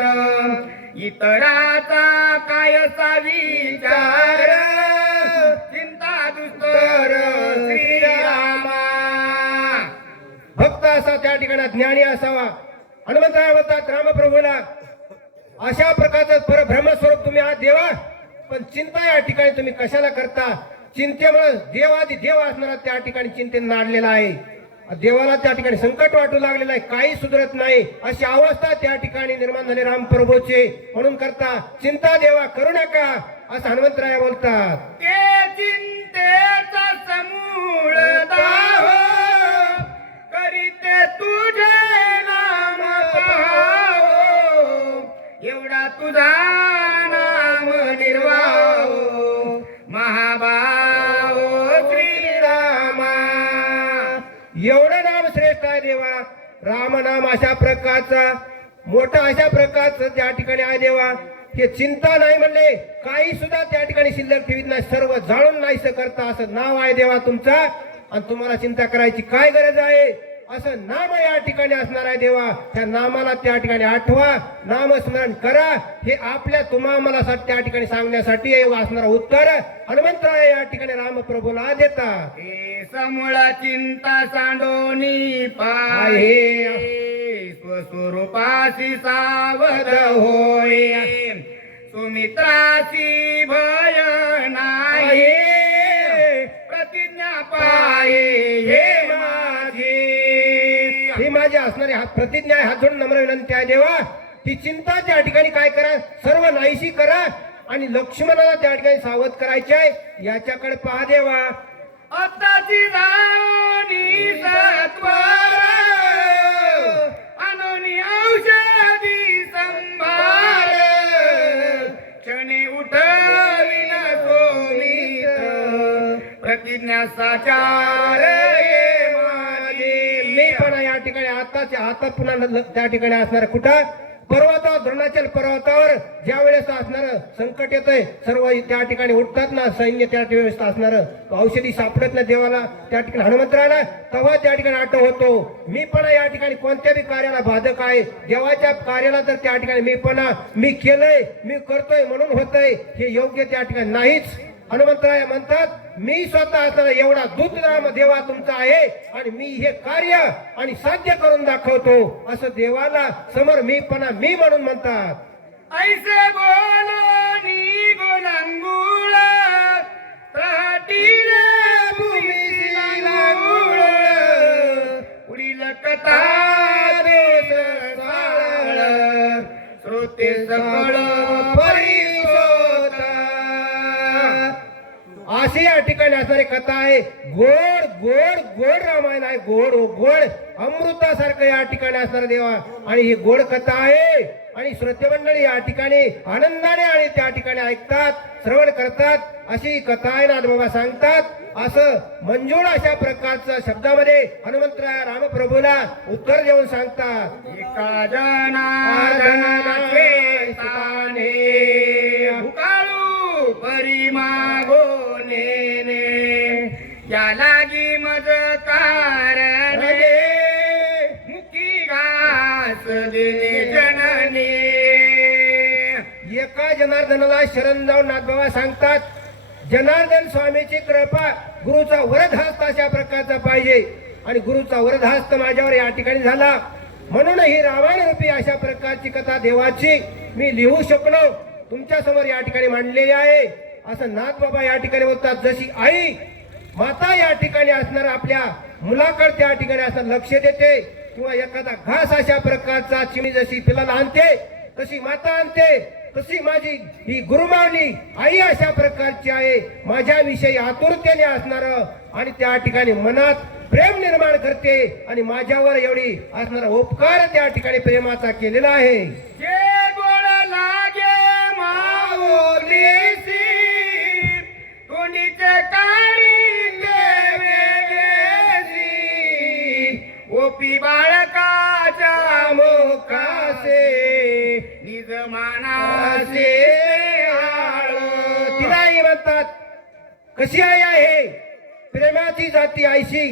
इतराचा कायसा विचार चिंता दुस्तर श्रीरामा. भक्त असा त्या ठिकाणी ज्ञानी असावा. हनुमंतराय म्हणतात रामप्रभूला अशा प्रकारचं परब्रह्मस्वरूप तुम्ही आज देवा, पण चिंता या ठिकाणी तुम्ही कशाला करता. चिंतेमुळे देवादी देव असणारा त्या ठिकाणी चिंतेने नाडलेला आहे. देवाला त्या ठिकाणी संकट वाटू लागलेलं आहे, काही सुधरत नाही, अशी अवस्था त्या ठिकाणी निर्माण झाली रामप्रभूचे. म्हणून करता चिंता देवा करू नका असं हनुमंतराय बोलतात. ते चिंतेचा समूळ दाह करीते तुझे नाम पाहो एवढा तुझा नाम निर्वाह महाभाव श्रीरामा. एवढं नाम श्रेष्ठ आहे देवा. राम नाम अशा प्रकारचा मोठा अशा प्रकारचं त्या ठिकाणी आहे देवा. हे चिंता नाही म्हणले, काही सुद्धा त्या ठिकाणी शिल्लक ठेवीत नाही, सर्व जाळून नाहीस करता असं नाव आहे देवा तुमचा. आणि तुम्हाला चिंता करायची काय गरज आहे, असं नाम या ठिकाणी असणार आहे देवा. त्या नामाला त्या ठिकाणी आठवा, नामस्मरण करा. हे आपल्या तुम्हा मला त्या ठिकाणी सांगण्यासाठी असणार उत्तर हनुमंतराय या ठिकाणी रामप्रभूला देतात. समूळ चिंता सांडोनी पाहे स्वस्वरूपाशी सावध होय सुमित्राची भय नाही प्रतिज्ञा पाये हे माझी. ही माझी असणारी प्रतिज्ञा आहे, हात जोडून नम्र विनंती आहे देवा. ती चिंता त्या ठिकाणी काय करा, सर्व नाहीशी करा आणि लक्ष्मणाला त्या ठिकाणी सावध करायचे आहे. याच्याकडे पहा देवा. आताची जाणी सत्वर आणून औषधी संभार क्षणे उठविन सोमित प्रतिज्ञा साचार ये माझे. मी पण या ठिकाणी आताच्या हातात पुन्हा त्या ठिकाणी असणार कुठं पर्वतावर, द्रोणाचल पर्वतावर ज्या वेळेस असणार संकट येतंय, सर्व त्या ठिकाणी उठतात ना सैन्य, त्या वेळेस असणार औषधी सापडत ना देवाला त्या ठिकाणी हनुमंतराला, तेव्हा त्या ठिकाणी आठव होतो. मी पण या ठिकाणी कोणत्याही कार्याला बाधक आहे. देवाच्या कार्याला तर त्या ठिकाणी मी केलंय, मी करतोय म्हणून होतंय हे योग्य त्या ठिकाणी नाहीच. हनुमंतराय म्हणतात, मी स्वतः असताना एवढा दूतराम देवा तुमचा आहे आणि मी हे कार्य आणि साध्य करून दाखवतो असं देवाला समोर मी म्हणून म्हणतात. ऐसे बोलोनी गोलांगुळ त्राटील भूमीला लांगुळ उडील कथा देश साळ श्रोते सकळ परिसोता. अशी या ठिकाणी असणारी कथा आहे. गोड गोड गोड रामायण आहे. गोड गोड अमृतासारखं या ठिकाणी असणार देवा आणि ही गोड कथा आहे आणि श्रोते मंडळी या ठिकाणी आनंदाने आणि त्या ठिकाणी ऐकतात, श्रवण करतात. अशी कथा आहे ना बाबा सांगतात. असं मंजूळ अशा प्रकारचं शब्दामध्ये हनुमंतराय रामप्रभूला उत्तर देऊन सांगतात. एका जनार्दनाचे ताने भुकाळू परी मागोने या लागी मज कारण मुखी घास दिले जनने. एका जनार्दनाला शरण जाऊन नाथबाबा सांगतात, जनार्दन स्वामीची कृपा गुरुचा वरदहस्त अशा प्रकारचा पाहिजे आणि गुरुचा वरदहस्त माझ्यावर या ठिकाणी झाला म्हणून ही रामायण रूपी अशा प्रकारची कथा देवाची मी लिहू शकलो, तुमच्या समोर या ठिकाणी मांडलेली आहे. असं नाथबाबा या ठिकाणी बोलतात. जशी आई माता या ठिकाणी असणार आपल्या मुलाकडे त्या ठिकाणी असणार लक्ष देते किंवा एखादा घास अशा प्रकारचा चिमणी जशी पिलाला आणते तशी माता आणते, तशी माझी ही गुरुमावली आई अशा प्रकारची आहे. माझ्याविषयी आतुरतेने असणार आणि त्या ठिकाणी मनात प्रेम निर्माण करते आणि माझ्यावर एवढी असणारा उपकार त्या ठिकाणी प्रेमाचा केलेला आहे. जे गोड लागे माऊलीसी कोणीचे काळी वेगळेसी ओपी बाळकाच्या मोकासे निज मानासे तिलाही म्हणतात. कशी आई आहे, प्रेमाची जाती आईशी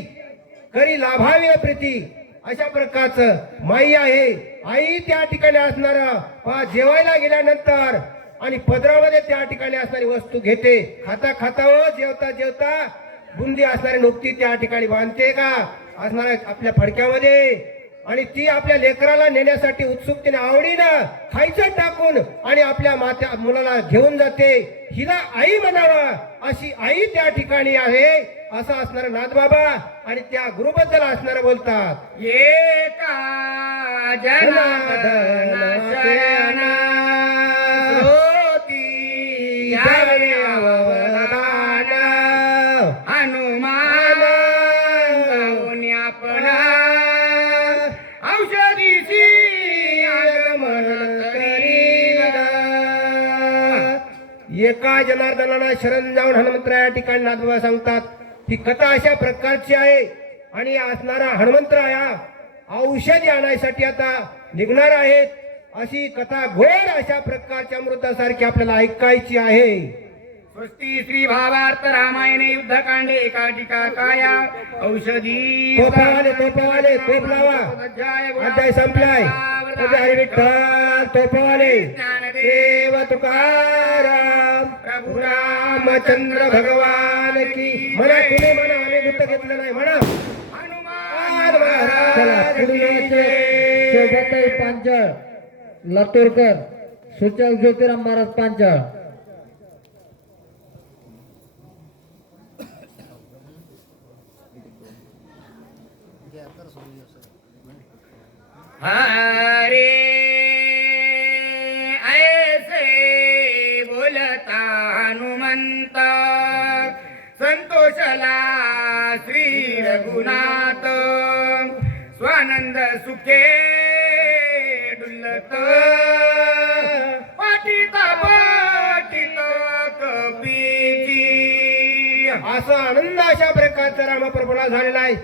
करी लाभावी प्रीती अशा प्रकारचं माई आहे. आई त्या ठिकाणी असणार जेवायला गेल्यानंतर आणि पदरामध्ये त्या ठिकाणी असणारी वस्तू घेते, खाता खाता व जेवता जेवता बुंदी असणारी नुकती त्या ठिकाणी बांधते का असणार आपल्या फडक्यामध्ये आणि ती आपल्या लेकराला नेण्यासाठी उत्सुकतेने आवडीनं खायचं टाकून आणि आपल्या मुलाला घेऊन जाते. हिला आई म्हणावा अशी आई त्या ठिकाणी आहे असं असणार नाथबाबा आणि त्या गुरुबद्दल असणार बोलतात. एका जनार्दन शरण होती यावे अवदान हनुमान जाऊन आपणा औषधीची आगमन करीला. एका जनार्दनाला शरण जाऊन हनुमंतराय या ठिकाणी नाथबाबा सांगतात. ही कथा अशा प्रकारची आहे आणि असणारा हनुमंतराया औषधी आणायसाठी आता निघणार आहेत. अशी कथा घोर अशा प्रकारच्या अमृतासारखी आपल्याला ऐकायची आहे. स्वस्ती श्री भावार्थ रामायणे युद्धकांडे एकाधिका काया औषधी तोफावाले तोप लावा. अध्याय संपलाय. हरी विठ्ठल. तोफावाले देव तुकाराम प्रभू रामचंद्र भगवान की. म्हणा तुम्ही म्हणा, आम्ही गुप्त घेतलं नाही म्हणा. चला पुढील शोभाताई पांचाळ लातूरकर, सुचल ज्योतिराम महाराज पांचाळ. हरे सगुणात स्वानंद सुखे डुलत पाठीत पाठीत कपीची असा आनंद अशा प्रकारचा रामप्रभूला झालेला आहे.